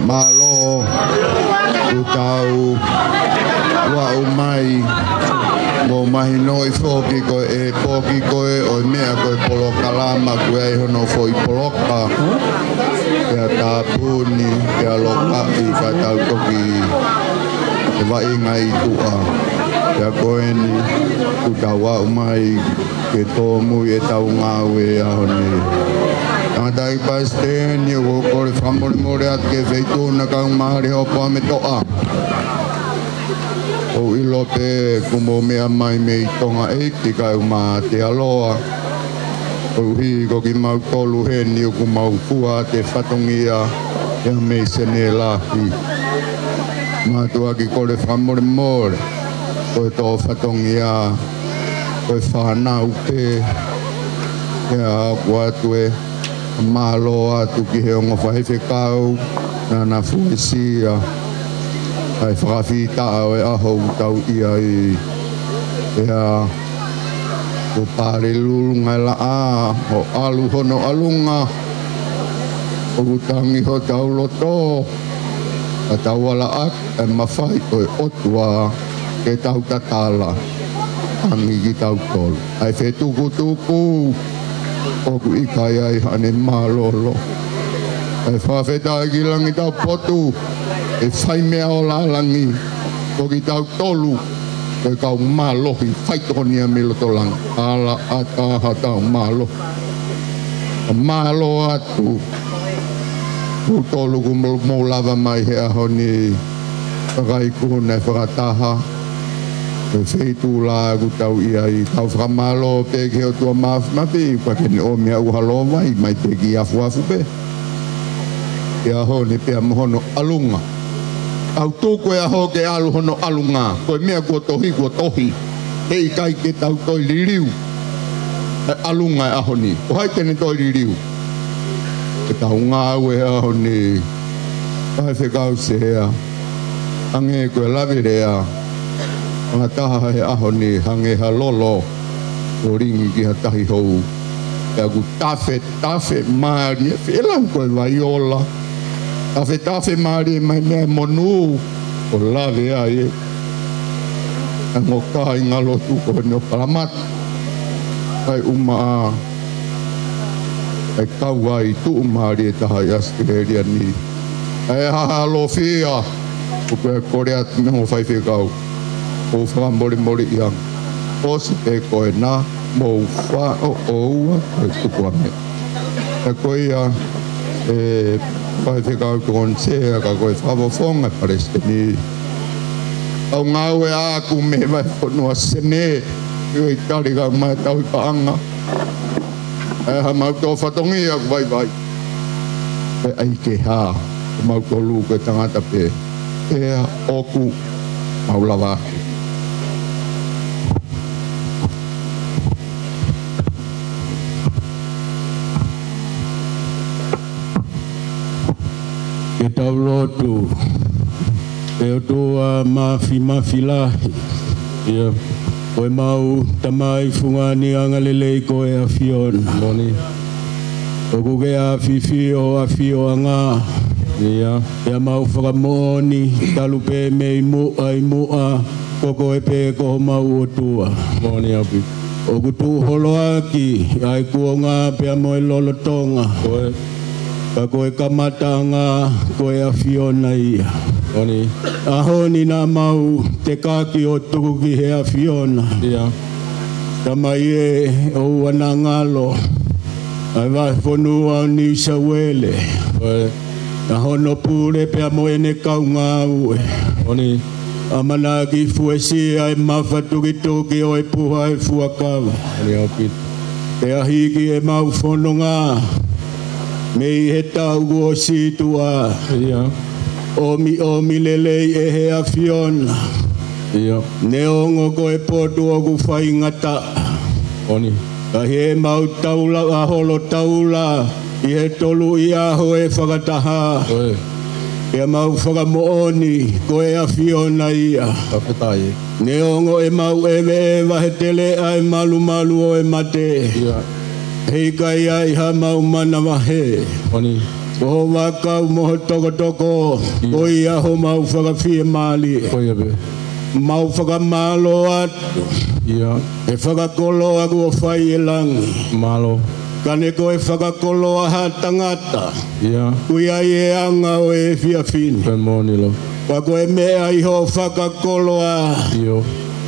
malo ku tau wa umai mo mahino I foki ko e poki ko e o mea ko e poloka lama ku e hono foi poloka ya tapuni ya loka I fatau toki e wa inga I tua ya koe ni ku tau wa umai ke tō mui e tau ngāwe a hone Tangata I paste ni o kore whamore more at ke feituna kau mahari hopo me toa. O ilo pe kumo mea mai me I tonga eiti kau ma te aloa. O hi ko ki mau tolu heni o kumau fua te whatongia e me sene lahi. Mātua ki kore whamore more o e tō whatongia o e whanau pe e a kuatue malo atu ki he ongo whaife kau na fuesia ai whakawhita au e aho utau ia I ea o pare lulunga la a o alu hono alunga o utangi ho tau loto a tau ala ak e mawhai o e otua ke tau tatala angi ki tau tolu ai whetuku tuku oku ikai ai hane malolo. E whawheta ki langi tau potu, e whai mea o lalangi, o ki tau tolu, e kau malohi, whaitonia me loto lang, ala ataha tau malo. Malo atu, ku tolu ku mo lava mai he aho ni, whakai kuhuna e whakataha, e wheitu la ku tau ia I tau whakamalo pe ke o tua mapi pa ke ne o mea uhalo mai mai pe ki afu pe e aho ni pe amohono alunga au tuku e aho ke alu hono alunga koe mea kua tohi hei kai ke tau toi liriu e alunga e aho ni o hai tene toi liriu e tau ngā ue aho ni pai whekau se hea ange koe lawirea Nga taha he aho ni hange ha lolo o ringi ki ha tahi hou. E aku tafe maari e whelau koe vaiola. Tafe maari e mai mea monu o lawe ai e. E ngō kaha I ngā lotu ko no paramat. Ai umaa e kau ai tu maari e taha I Australia ni. E haha lo fia. O koe korea me ho whaiwhe kau. O wha mori iang. O si pe koe nā, mō wha o oua, koe tukua me. E koe ia, e whai whekau tukon sea, ka koe whawawhonga pareste ni. Au ngāue āku me vai whanua sene, I tari ka mai tau I paanga. E ha mau tō whatongi aku vai. E ai ke hā, mau tō lū koe tangata pe. E oku, mau lawa. E tau lotu, e o toa mafi lahi. Ia, koe mau tamai fungani angalelei koe a fiona. Moni. O kuke a fifio anga. Ia. Ia mau whakamooni, talupe me I mua, koko e pe koho mau o tua. Moni api. O kutu holo aki, ai kuonga pe amo e lolo tonga. Koe. Ka koe kamatanga, koe a fiona ia. Oni. Aho ni nā mau te kāki o tuku ki he a fiona. Ia. Tamai e o wana ngalo. Ai vai whanua ni sawele. Oe. Aho no pure pe amo e ne kau ngā ue. Oni. Amana ki fuesi ai mawhatuki toki o e puha e fuakawa. Oni api. Te ahiki e mau whanonga. Mei he tau o situa. Ia. Omi lelei e he a fiona. Ia. Ne ongo ko e potu o ku whaingata. Oni. Ka he mau taula a holo taula. I he tolu I aho e whakataha. Oe. Ia mau whakamooni ko e a fiona ia. Kapetai. Ne ongo e mau ewe he tele ai malu o e mate. Ia. Hei kai ai ha mau mana wahe. Oni. O waka mo toko o ia ho mau whakawhia mali. Koia be. Mau whakamalo atu. Ia. E whakakolo aku o whai e langi. Malo. Kane ko e whakakolo aha tangata. Ia. Kuia i e anga o e fia fini. Pe monilo. Wako e mea iho whakakolo a. Io.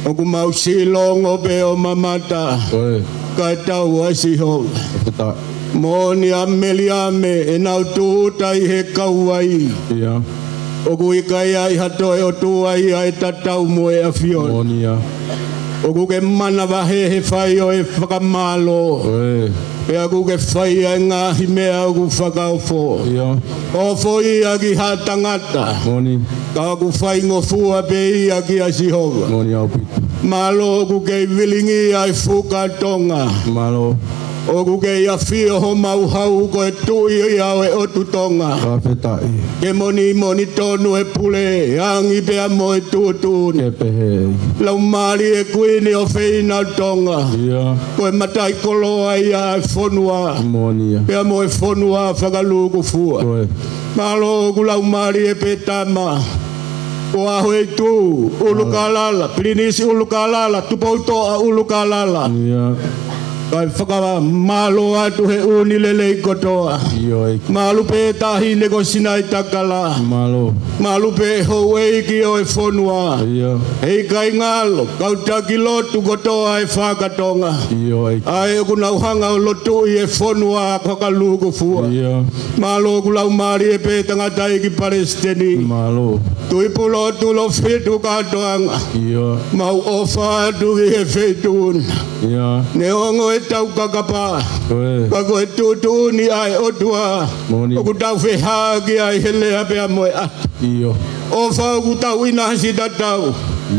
Oku mau silongo pe o mamata. Koe. Kai tau ai si ho. Pata. Moni ameli ame e nau tuuta i he kauai. Ia. Oku i kai ai hatoe o tuai ai tatau mo e a fiona. Monia. Oku ke mana wahe he whai o e whakamalo. Koe. E aku ke whai ai ngahi mea oku whakaofo. Ia. Ofo i aki ha tangata. Moni. Ka aku whai ngofua pe i aki a sihova. Moni au pitu. Malo oku kei vilingi ai fuka tonga. Malo. Oku kei a fio ho mau hau ko e tui i au e otu tonga. Ka petai. Ke moni tonu e pule, angi pea mo e tūtūni. Ke pehe. Lau mari e kuini o whina tonga. Ia. Koe matai koloa ia e whonua. Monia. Pea mo e whonua whakaluku fua. Koe. Malo oku lau mari e petama. Ko aho e tū, ulukalala, pirinisi ulukalala, tupautoa ulukalala. Ia. Kai whakawa malo atu he uni lele i kotoa. Io eiki. Malu pe tahi nego sinai takala. Malo. Malu pe ho eiki o e whonua. Ia. Hei kai ngalo, kau taki lotu kotoa e whakatonga. Io eiki. Ai oku nau hanga o lotu i e whonua kakaluku fua. Ia. Malo oku lau mari e pe tangata iki Palestini. Malo. Tui pulo tulo whitu katoanga. Ia. Mau ofa atu i he whitun. Ia. Ne ongo e tau kakapa. Koe. Kako e tūtūni ai otua. Moni. Oku tau whehagi ai hele apea moe atu. Io. Ofa oku tau inahasi tatau.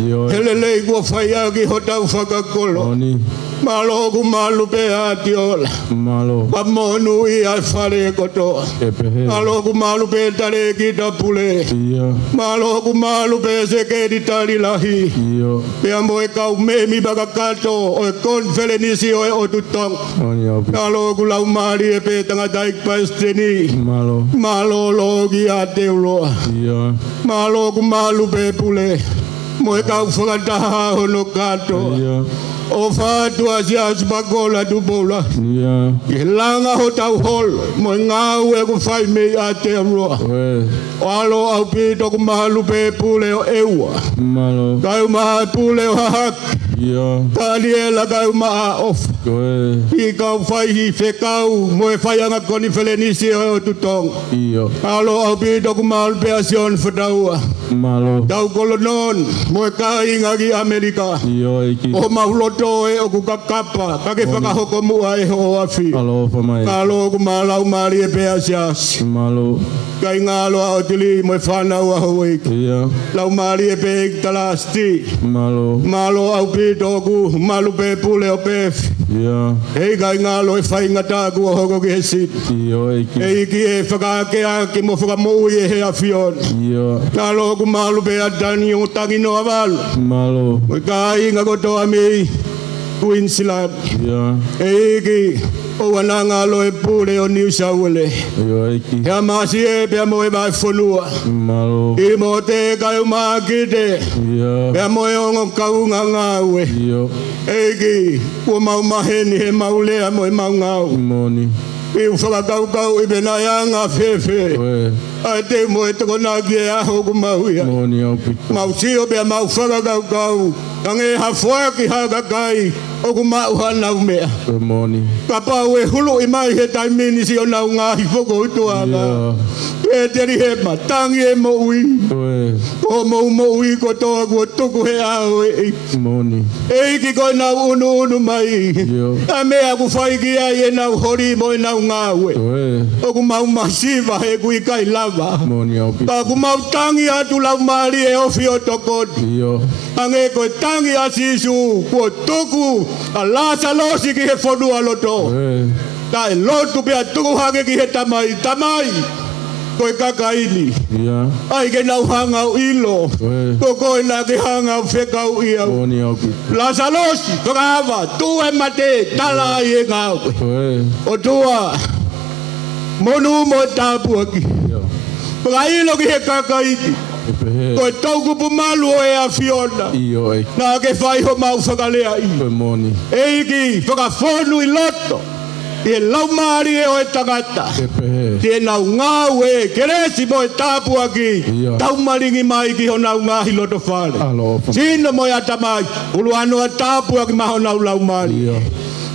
Io. Hele lei kua whaiagi ho tau whakakolo. Moni. Malo oku malu pe ati ola. Malo. Ka monu i ai whare kotoa. Ke pehe. Malo oku malu pe tare ki ta pule. Ia. Malo oku malu pe se ke di tari lahi. Io. Pea moe kau memi baka kato o e konfelenisi o e otutong. Moni au pitu. Malo oku lau mari e pe tangata ik Palestini. Malo. Malo logi a teuloa. Ia. Malo oku malu pe pule. Moe kau whakataha hono kato. Ia. O whātua si aspakola tupola. Ia. I langa ho tau hol. Moe ngau e ku whai mei a teuloa. Koe. O alo au pito ku mahalu pe pule o eua. Malo. Kau maha pule o hahak. Ia. Kaliela kau maha off. Koe. I kau whai hi whekau. Moe whai anga koni whelenisi o tutong. Io. Alo au pito ku mahalu pe asion whataua. Malo. Tau kolonon. Moe kai ngaki Amerika. Io eiki. O mauloto e o ku kakapa. Kake whakahoko mua e ho afi. Alo whamai. Kalo ku malau mari e pe asias. Malo. Kai ngalo a otili moe whanau a ho eiki. Ia. Lau mari e pe ik talasti. Malo. Malo au pito ku malu pe pule o pef. Ia. Hei kai ngalo e whai ngata ku o hoko ki he sit. Io eiki. Hei ki e whakake a ki mo whakamui e he a fion. Ia. Ngalo ku malu pe a dani o tangi no aval. Malo. Moe kai nga kotoa mei. Queensland. Ia. Hei ki o wananga lo e pule o New South Wales. Io eiki. Hea masi e pia moe vai whanua. Malo. I mo te kai maa kite. Ia. Pia moe ongo kaunga ngawe. Io. Eki, kua mau maheni he maulea mo e mau ngau. Moni. I whakakau i bena ianga whewhe. Koe. Ai te mo e toko naki e aho ku mau ia. Moni au pitu. Mau sio bea mau whakakau. Kange ha whaki haka kai. O ku mau hanau mea. Koe moni. Ka pau e hulu i mai he taimini si o nau ngahi whoko utuanga. Ia. E teri he matangi e mo ui. Koe. Ko mo ui ko toa kua tuku he ao e. Moni. Eiki koe nau unu mai. Io. A mea ku whaiki ai e nau hori mo e nau ngawe. Koe. O ku mau masiva he kui kai lava. Moni au pitu. Ka ku mau tangi atu lau mari e ofi o tokoti. Io. Ange koe tangi a sisu kua tuku a lasa losi ki he whanua loto. Koe. Ta e lotu pia tuku hake ki he tamai. Tamai! Koe kakaini. Ia. Ai ke nau hangau ilo. Koe. Ko koe na ke hangau whekau iau. Moni au pitu. Lasa losi, whakawa, tu e mate, tala ai e ngau. Koe. O tua, Monu mo tapu aki. Pagailo ki he kakaiti. E pehe. Koe tauku pu malu o e a Fiona. Io e. Nā ke whai ho mau whakalea i. Koe moni. Eiki, whakawhonu i loto. I e laumari e o e tangata. E pehe. Te nau ngāu e, keresi mo e tāpua ki. Ia. Taumaringi mai ki ho nau ngāhi loto whare. Alo ofa. Sino mo e atamai, ulu anoa tāpua ki maho nau laumari. Ia.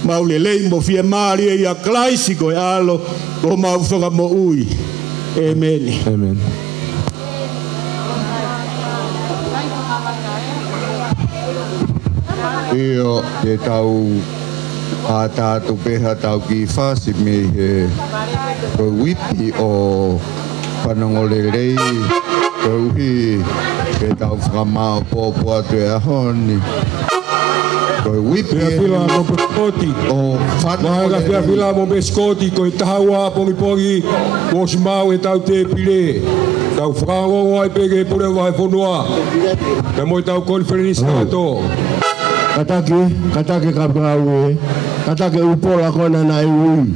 Maule lei mo fie mari e ia klaisi ko e alo, o mau whaka mo ui. Amen. Amen. Io te tau a tātou peha tau ki whasi me he koe wipi o Panangole rei koe uhi ke tau whakamao pōpō atu e ahoni koe wipi Pea pila mo pekoti. o Mahaga pea Panangole pila mo peskoti ko i tahaua pongi mo simau e tau te pile. Tau whakangongo ai pege pure wahe whonua. Te mo i tau konferenisi kato. Katake kapau e. Katake upola kona na e ui.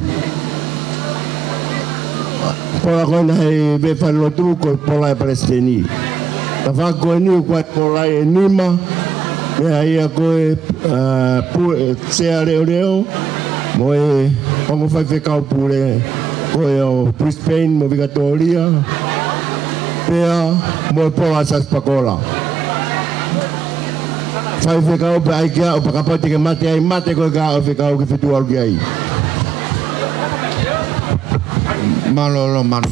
Pola kona e befalo truko pola e palestini. Ta whako e niu kwa pola e nima. Mea ia koe sea reo reo. Mo e ongo whai whekau pure. Koe o Brisbane mo Victoria. Pea mo e pola sas pakola. Whai whekau pe ai kia o pakapati ke mate ai mate koe ka o whekau ke whetu au ki ai. Malolo manu.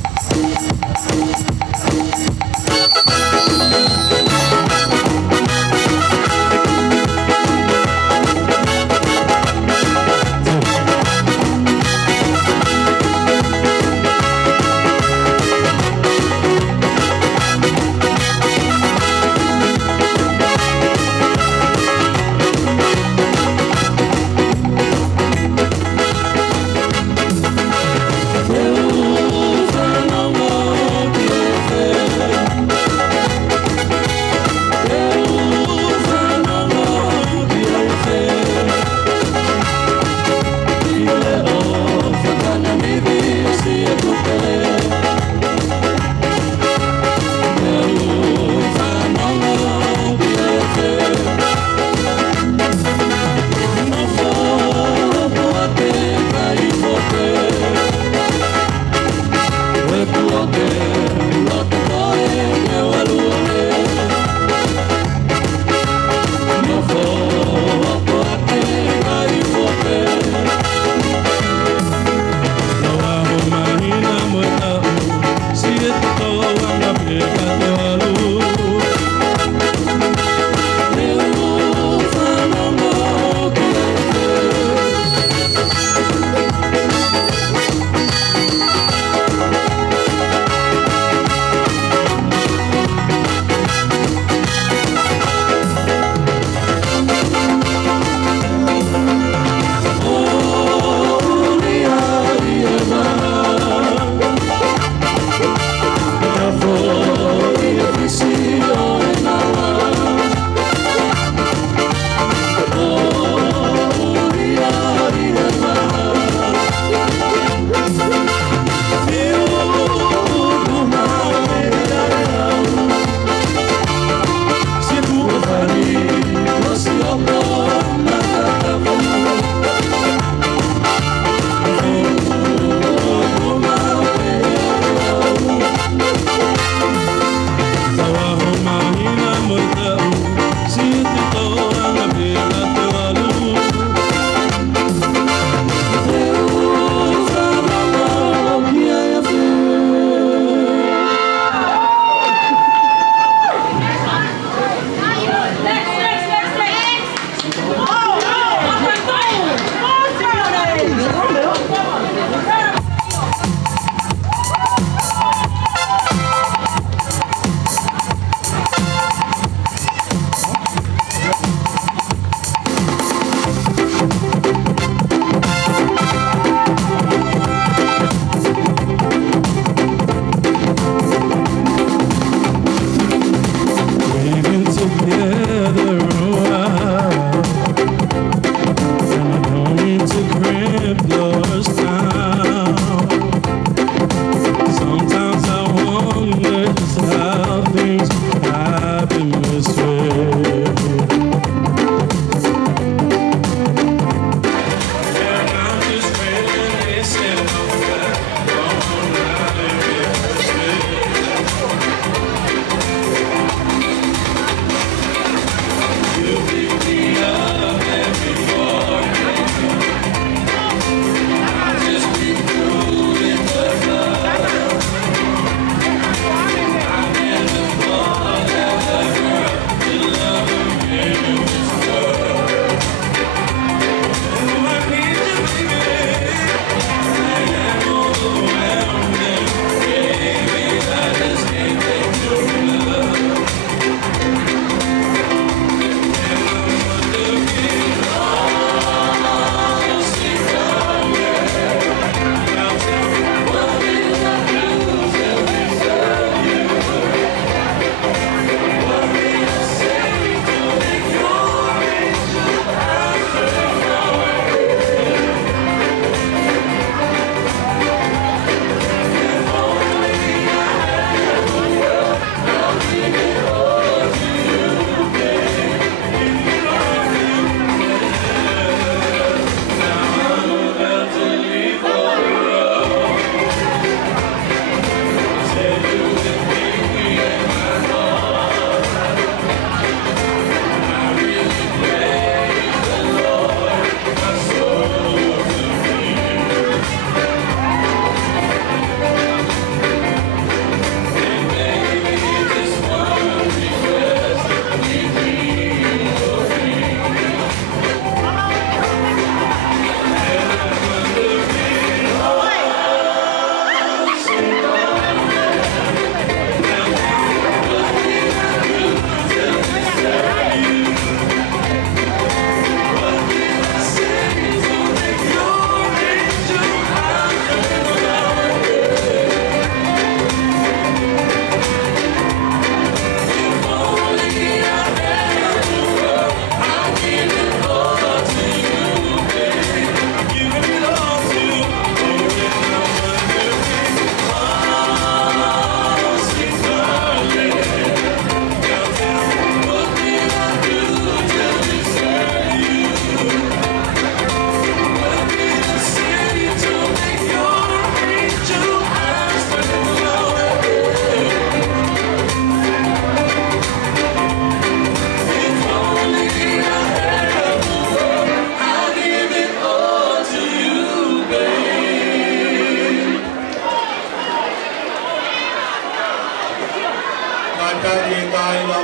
Matani kai na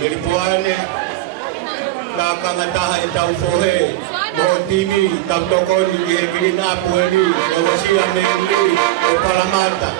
meripuane na kangataha e tau sohe mo timi tau tokoni ki he kiri na pueni na wasia meri o palamata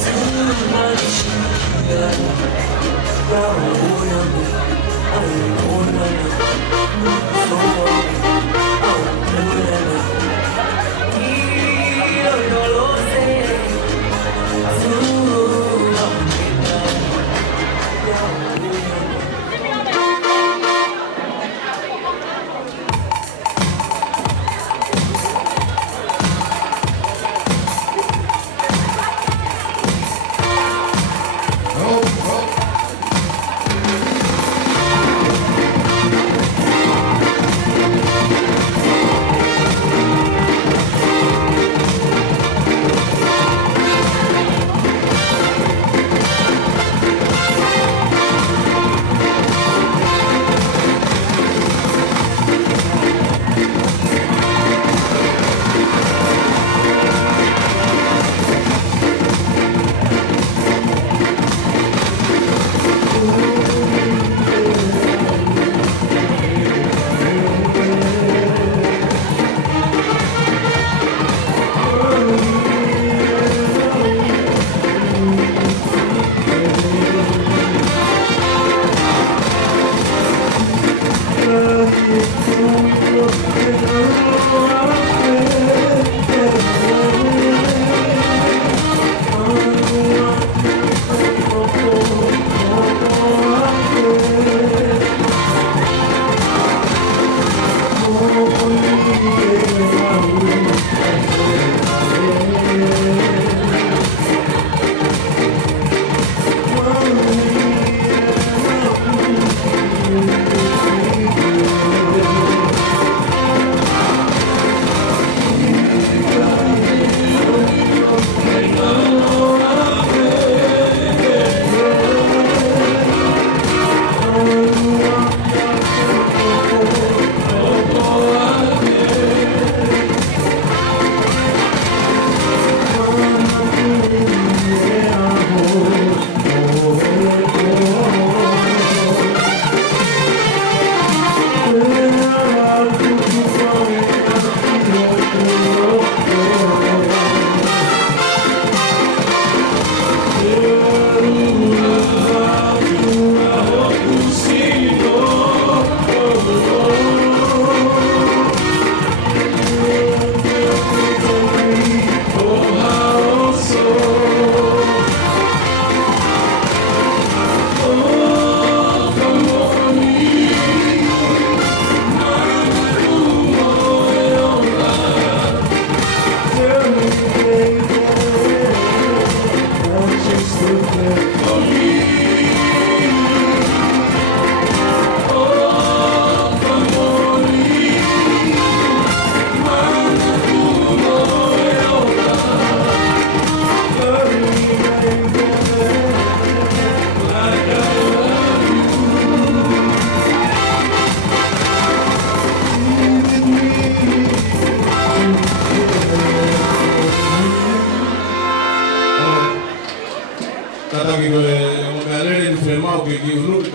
Somebody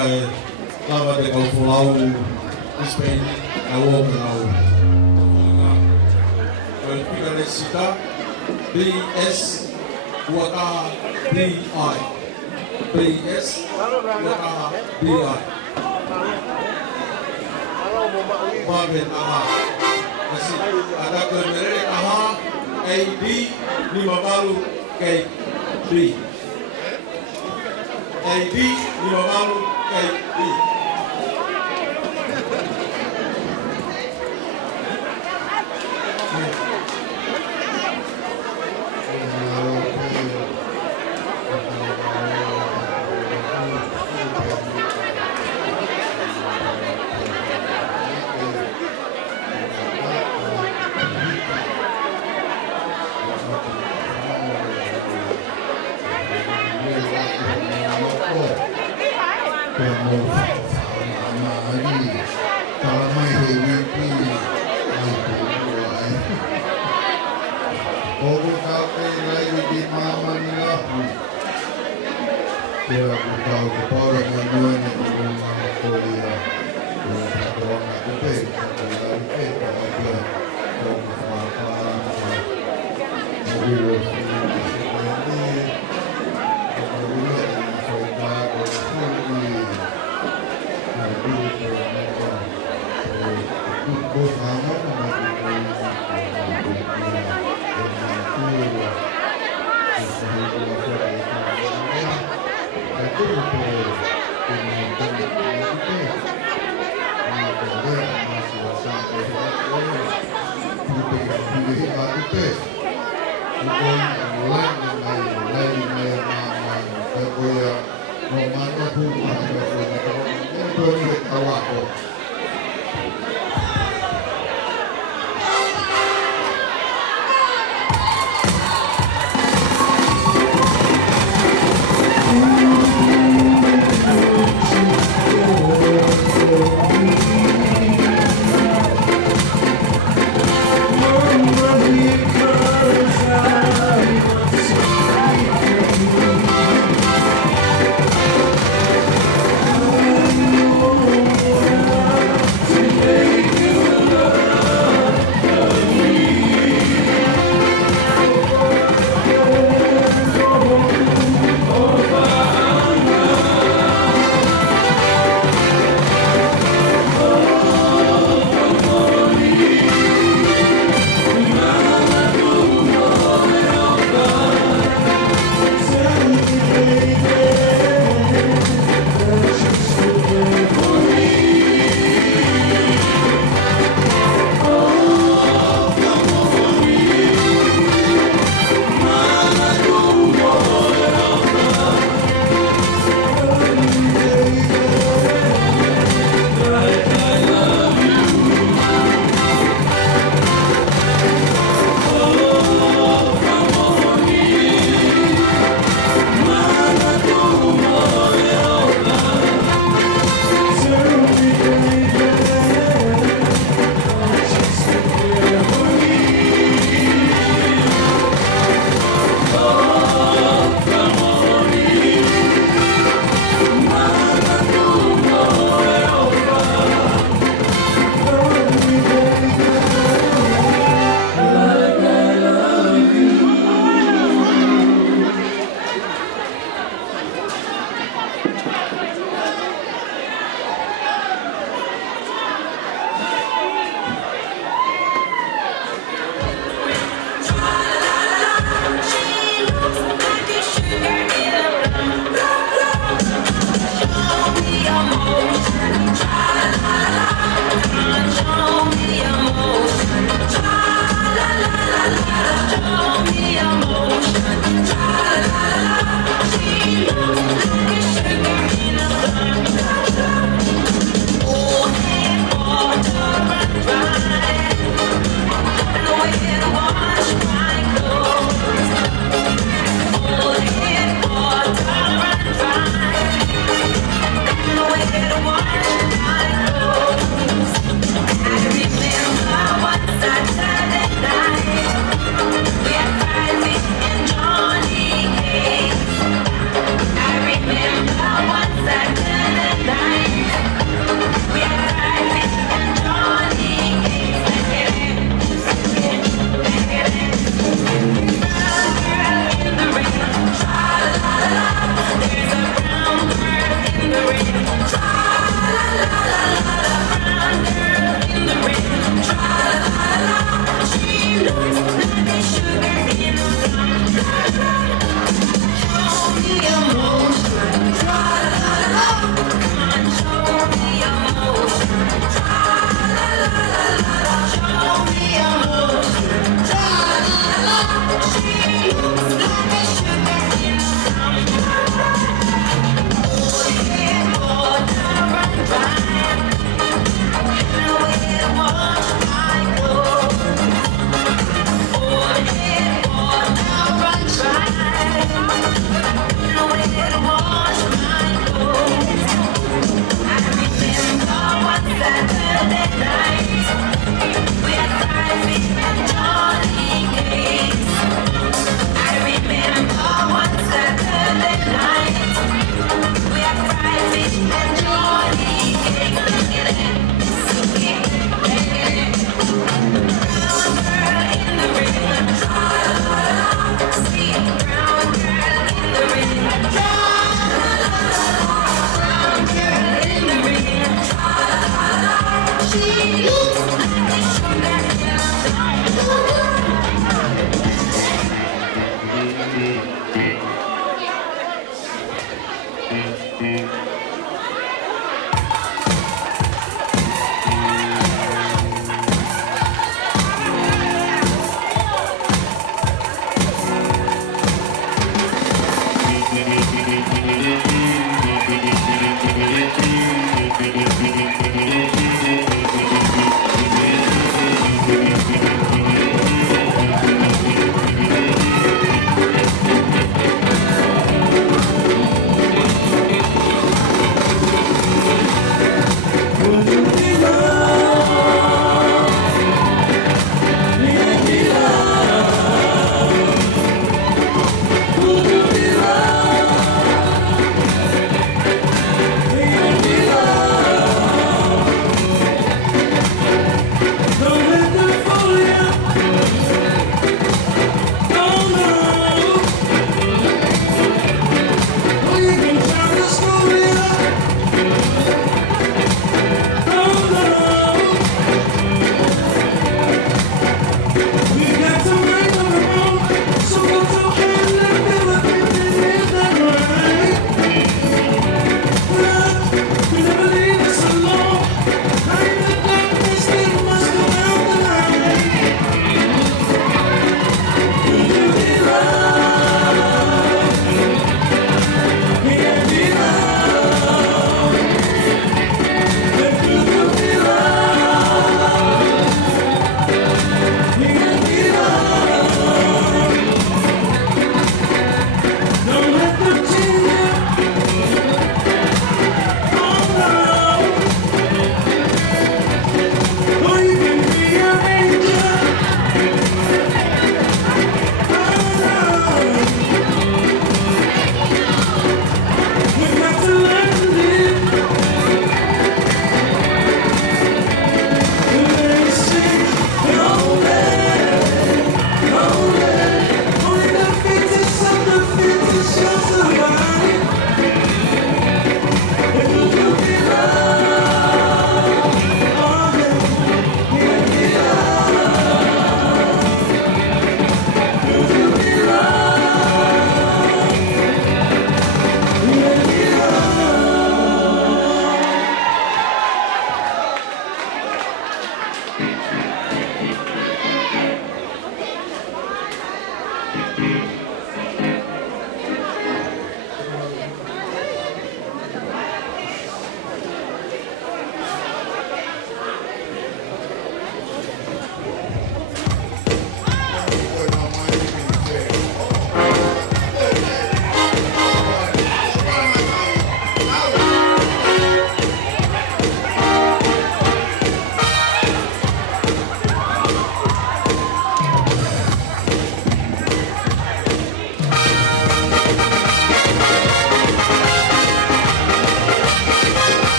kai lava de kau fulau Spain na wo na wo kau pika le sita BS waka BI BS waka BI Baben aha masih ada kemerdekaan aha AD 5 baru KB AD 5 baru KB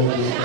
Amen.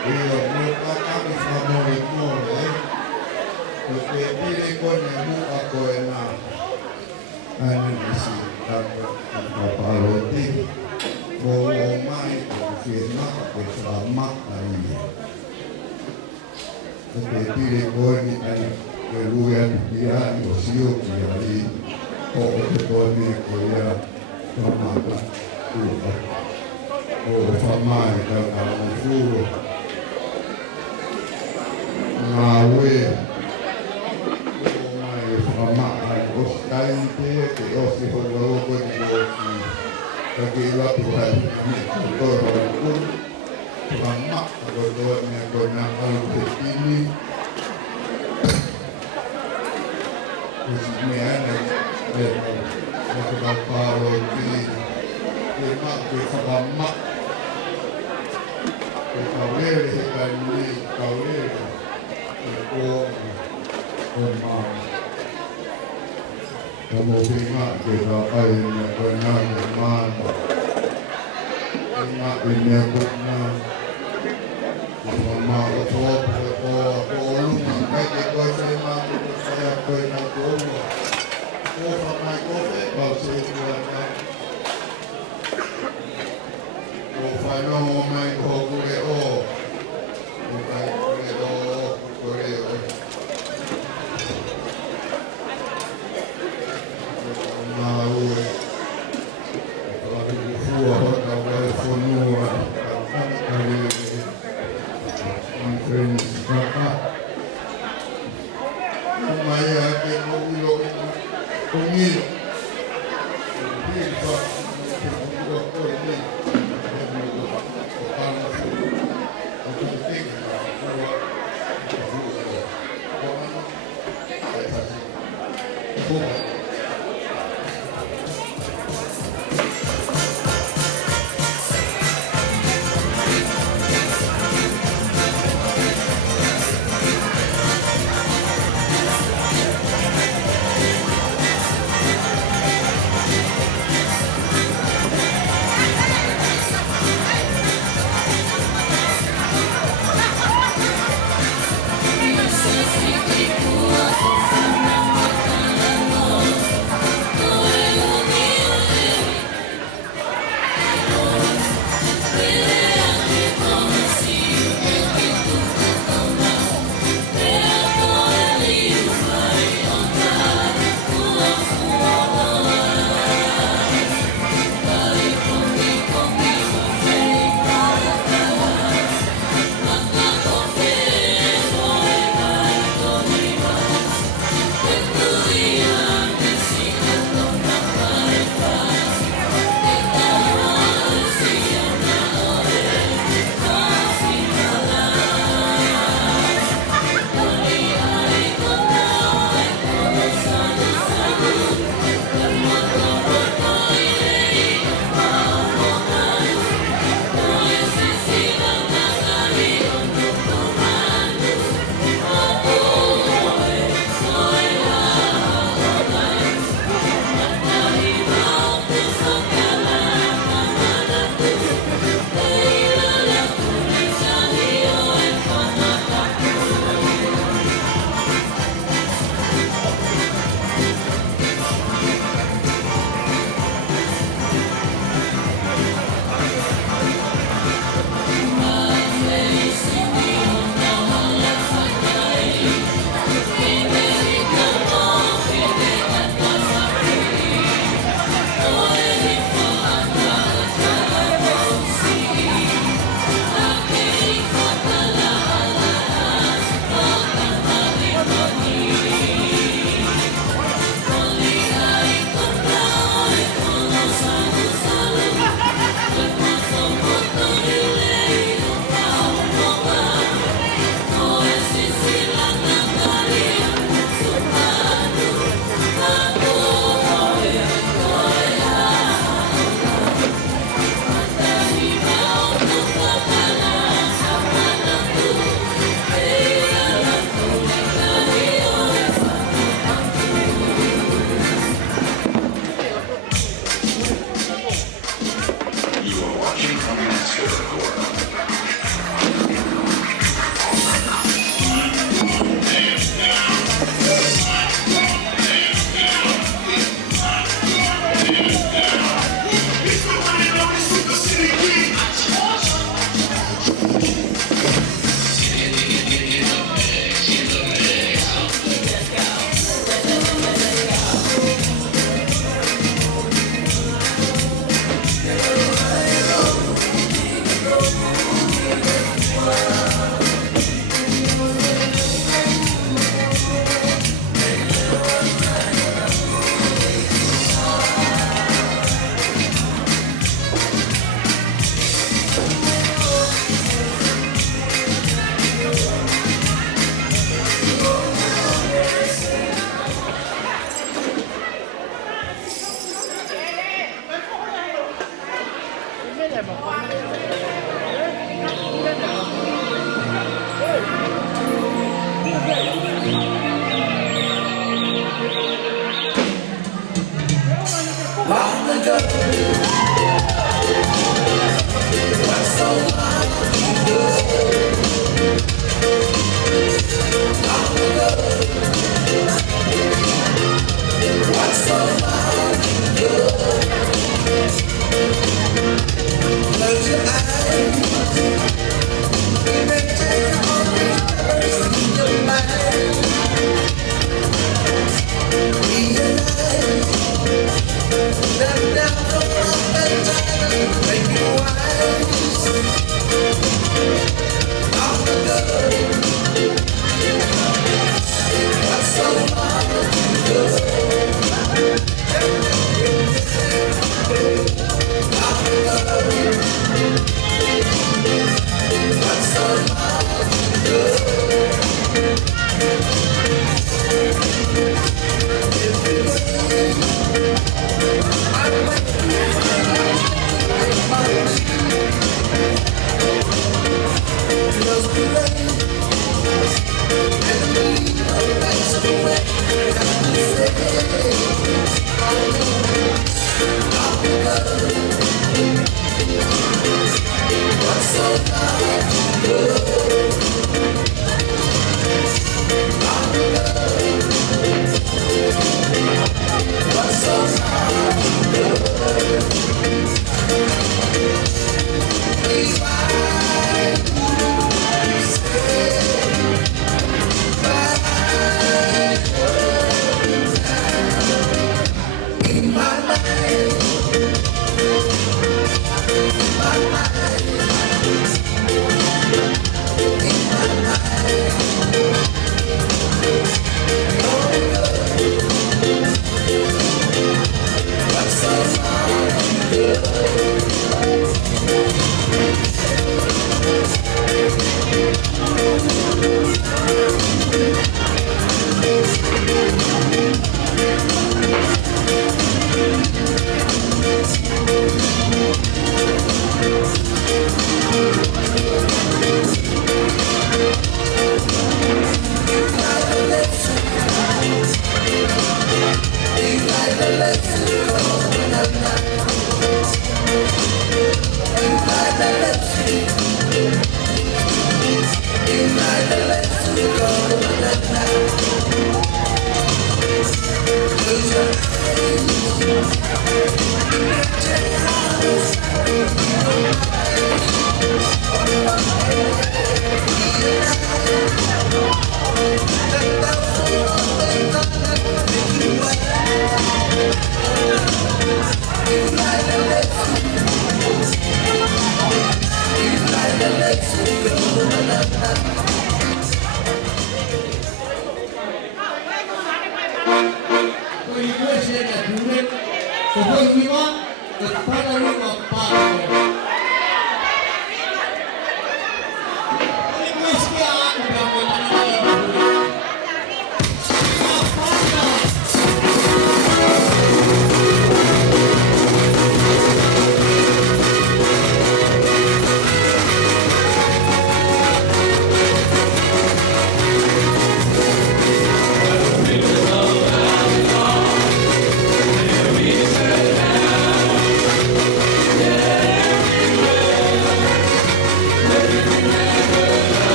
Io muka kami famole porque pile con muka koena ani isi kapaloti mo mai firma ke selamat ani porque pile con ani keluar dia osio dia o con koya mamata o famai ka furo Ngawe mai fama ai ostai te ke osi holo ko ni osi kaki la tuhan ni ko ko fama ko do ni ko na alu ini ni ana de ko ka paro ti ma ko fama ko kawere ka ni kawere Kamu ingat kita ayahnya benar benar ingat ini benar mama oh mungkin kita saya pernah sama kopi kalau saya Fano mai kokure o Mukai kure o kure o Mau Kalau fua hota wai fonua Kali Mungkin kakak Maya ke mobil Kongil Pilpa Pilpa Yeah.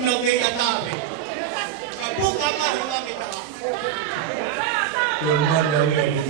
na kay atabe. Kabuka ka hila kita. Yung mga yung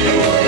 you.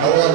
Hold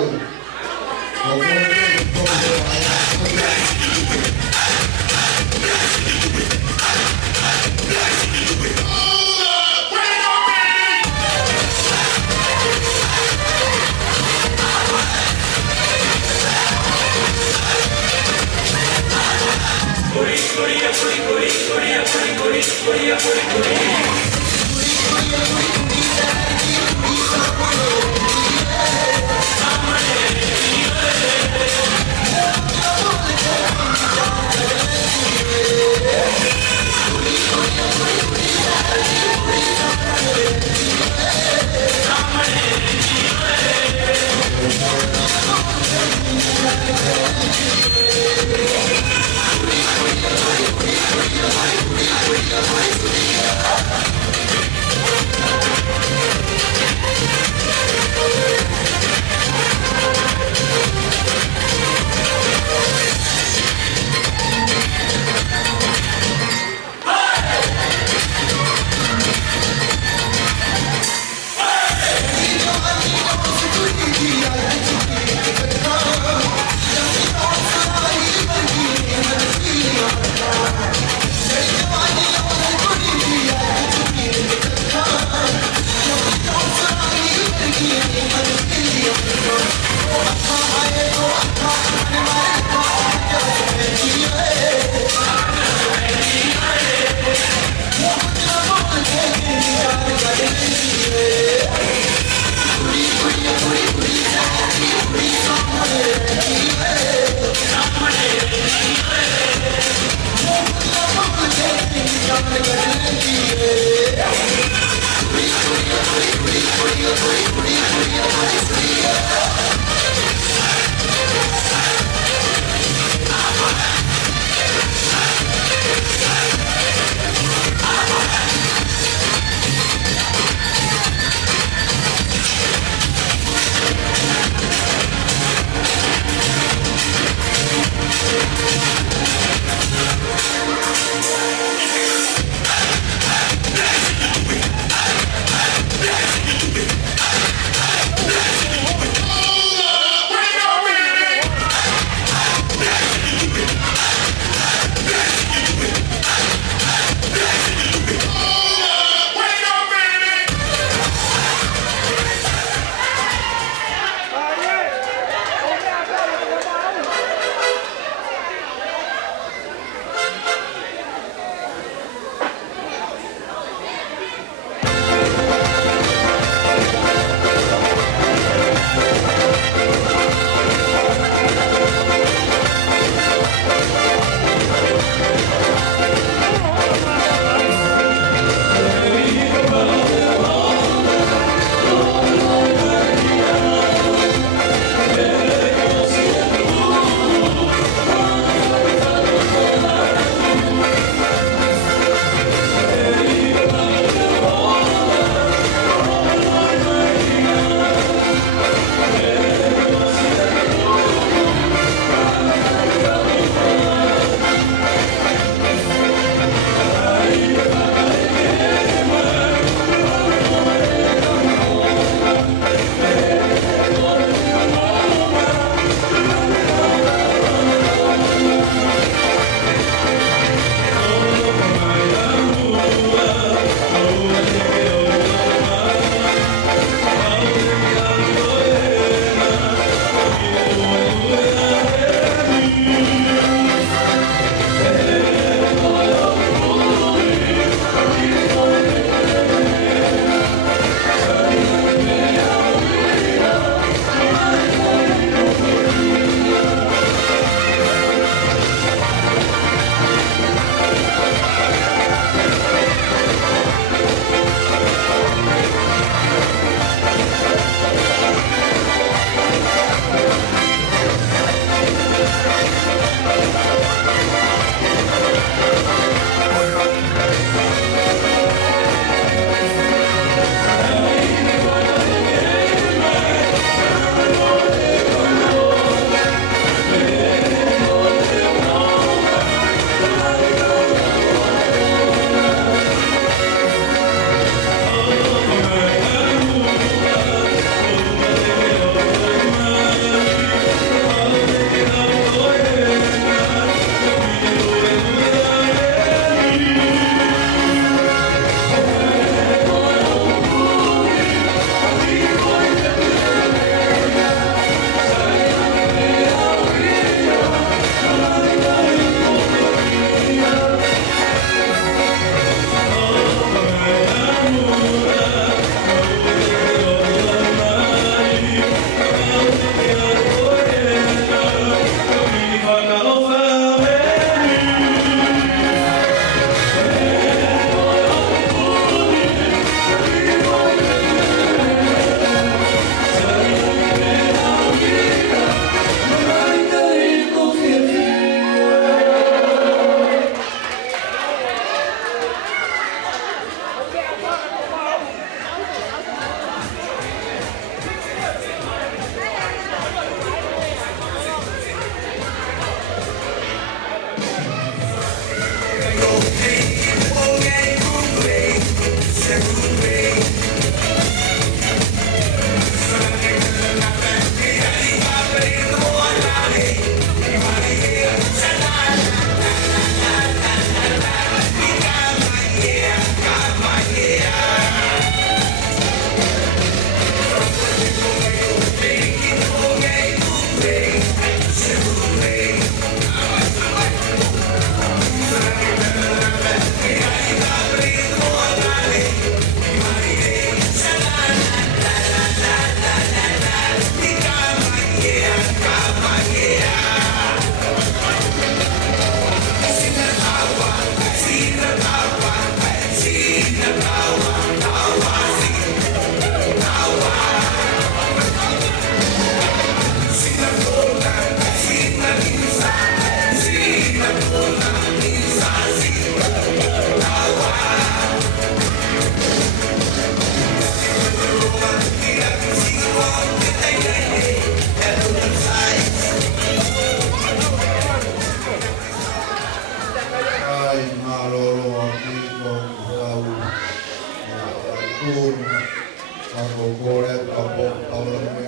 Come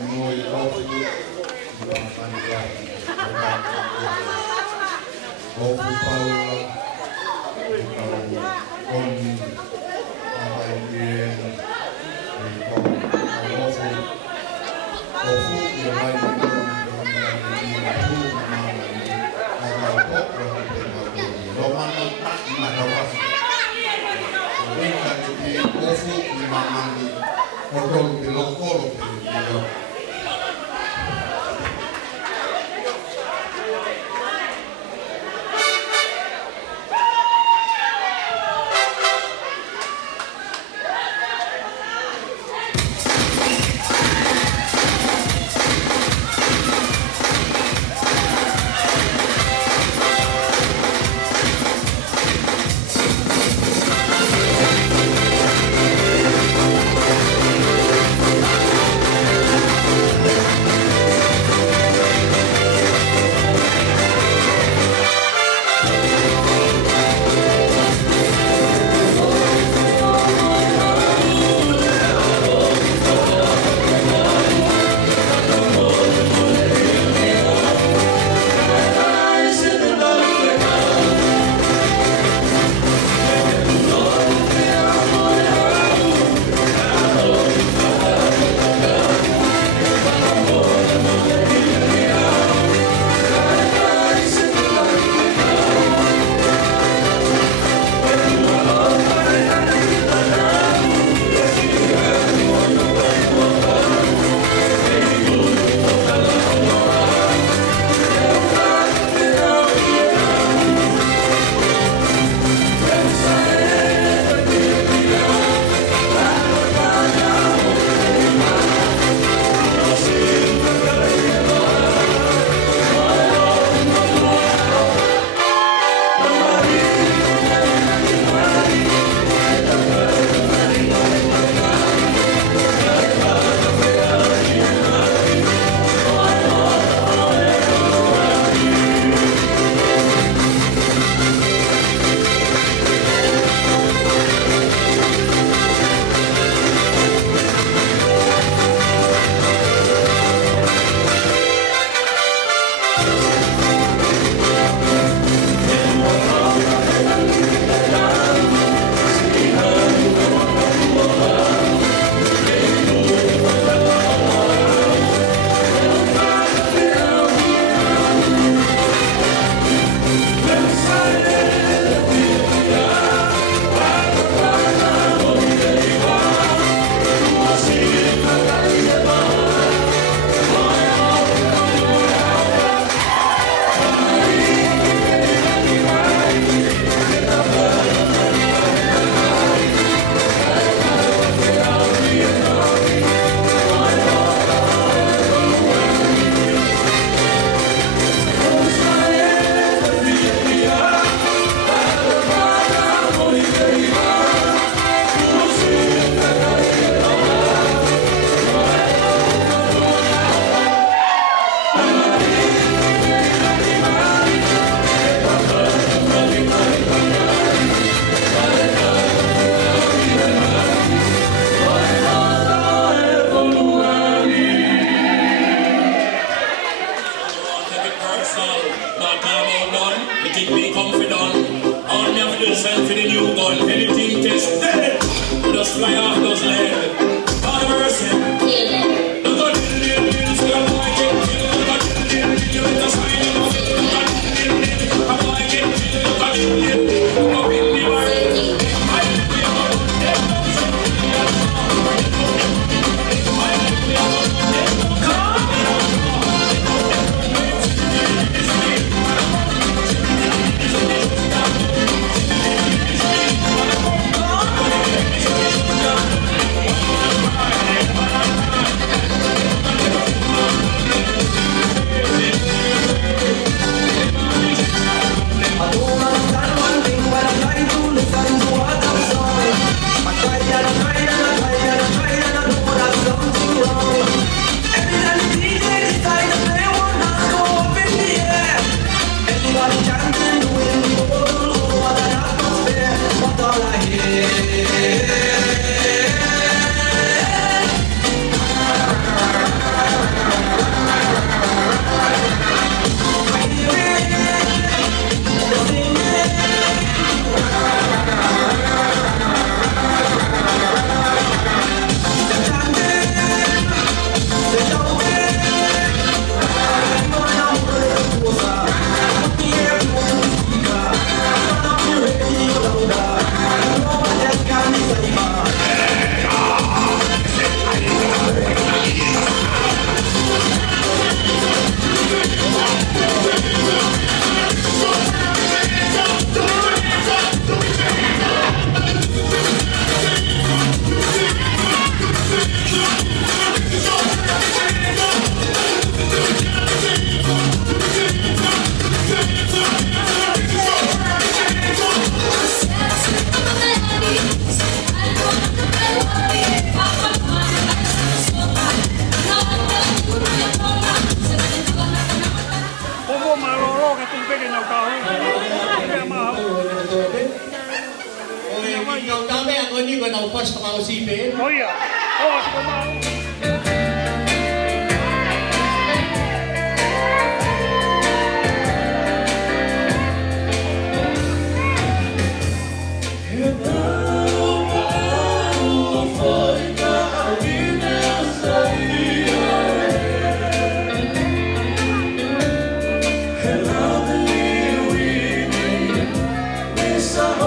ikaw kami, ako ni ko na upas pa kausipin. Oh yeah. Oh, sige mo. So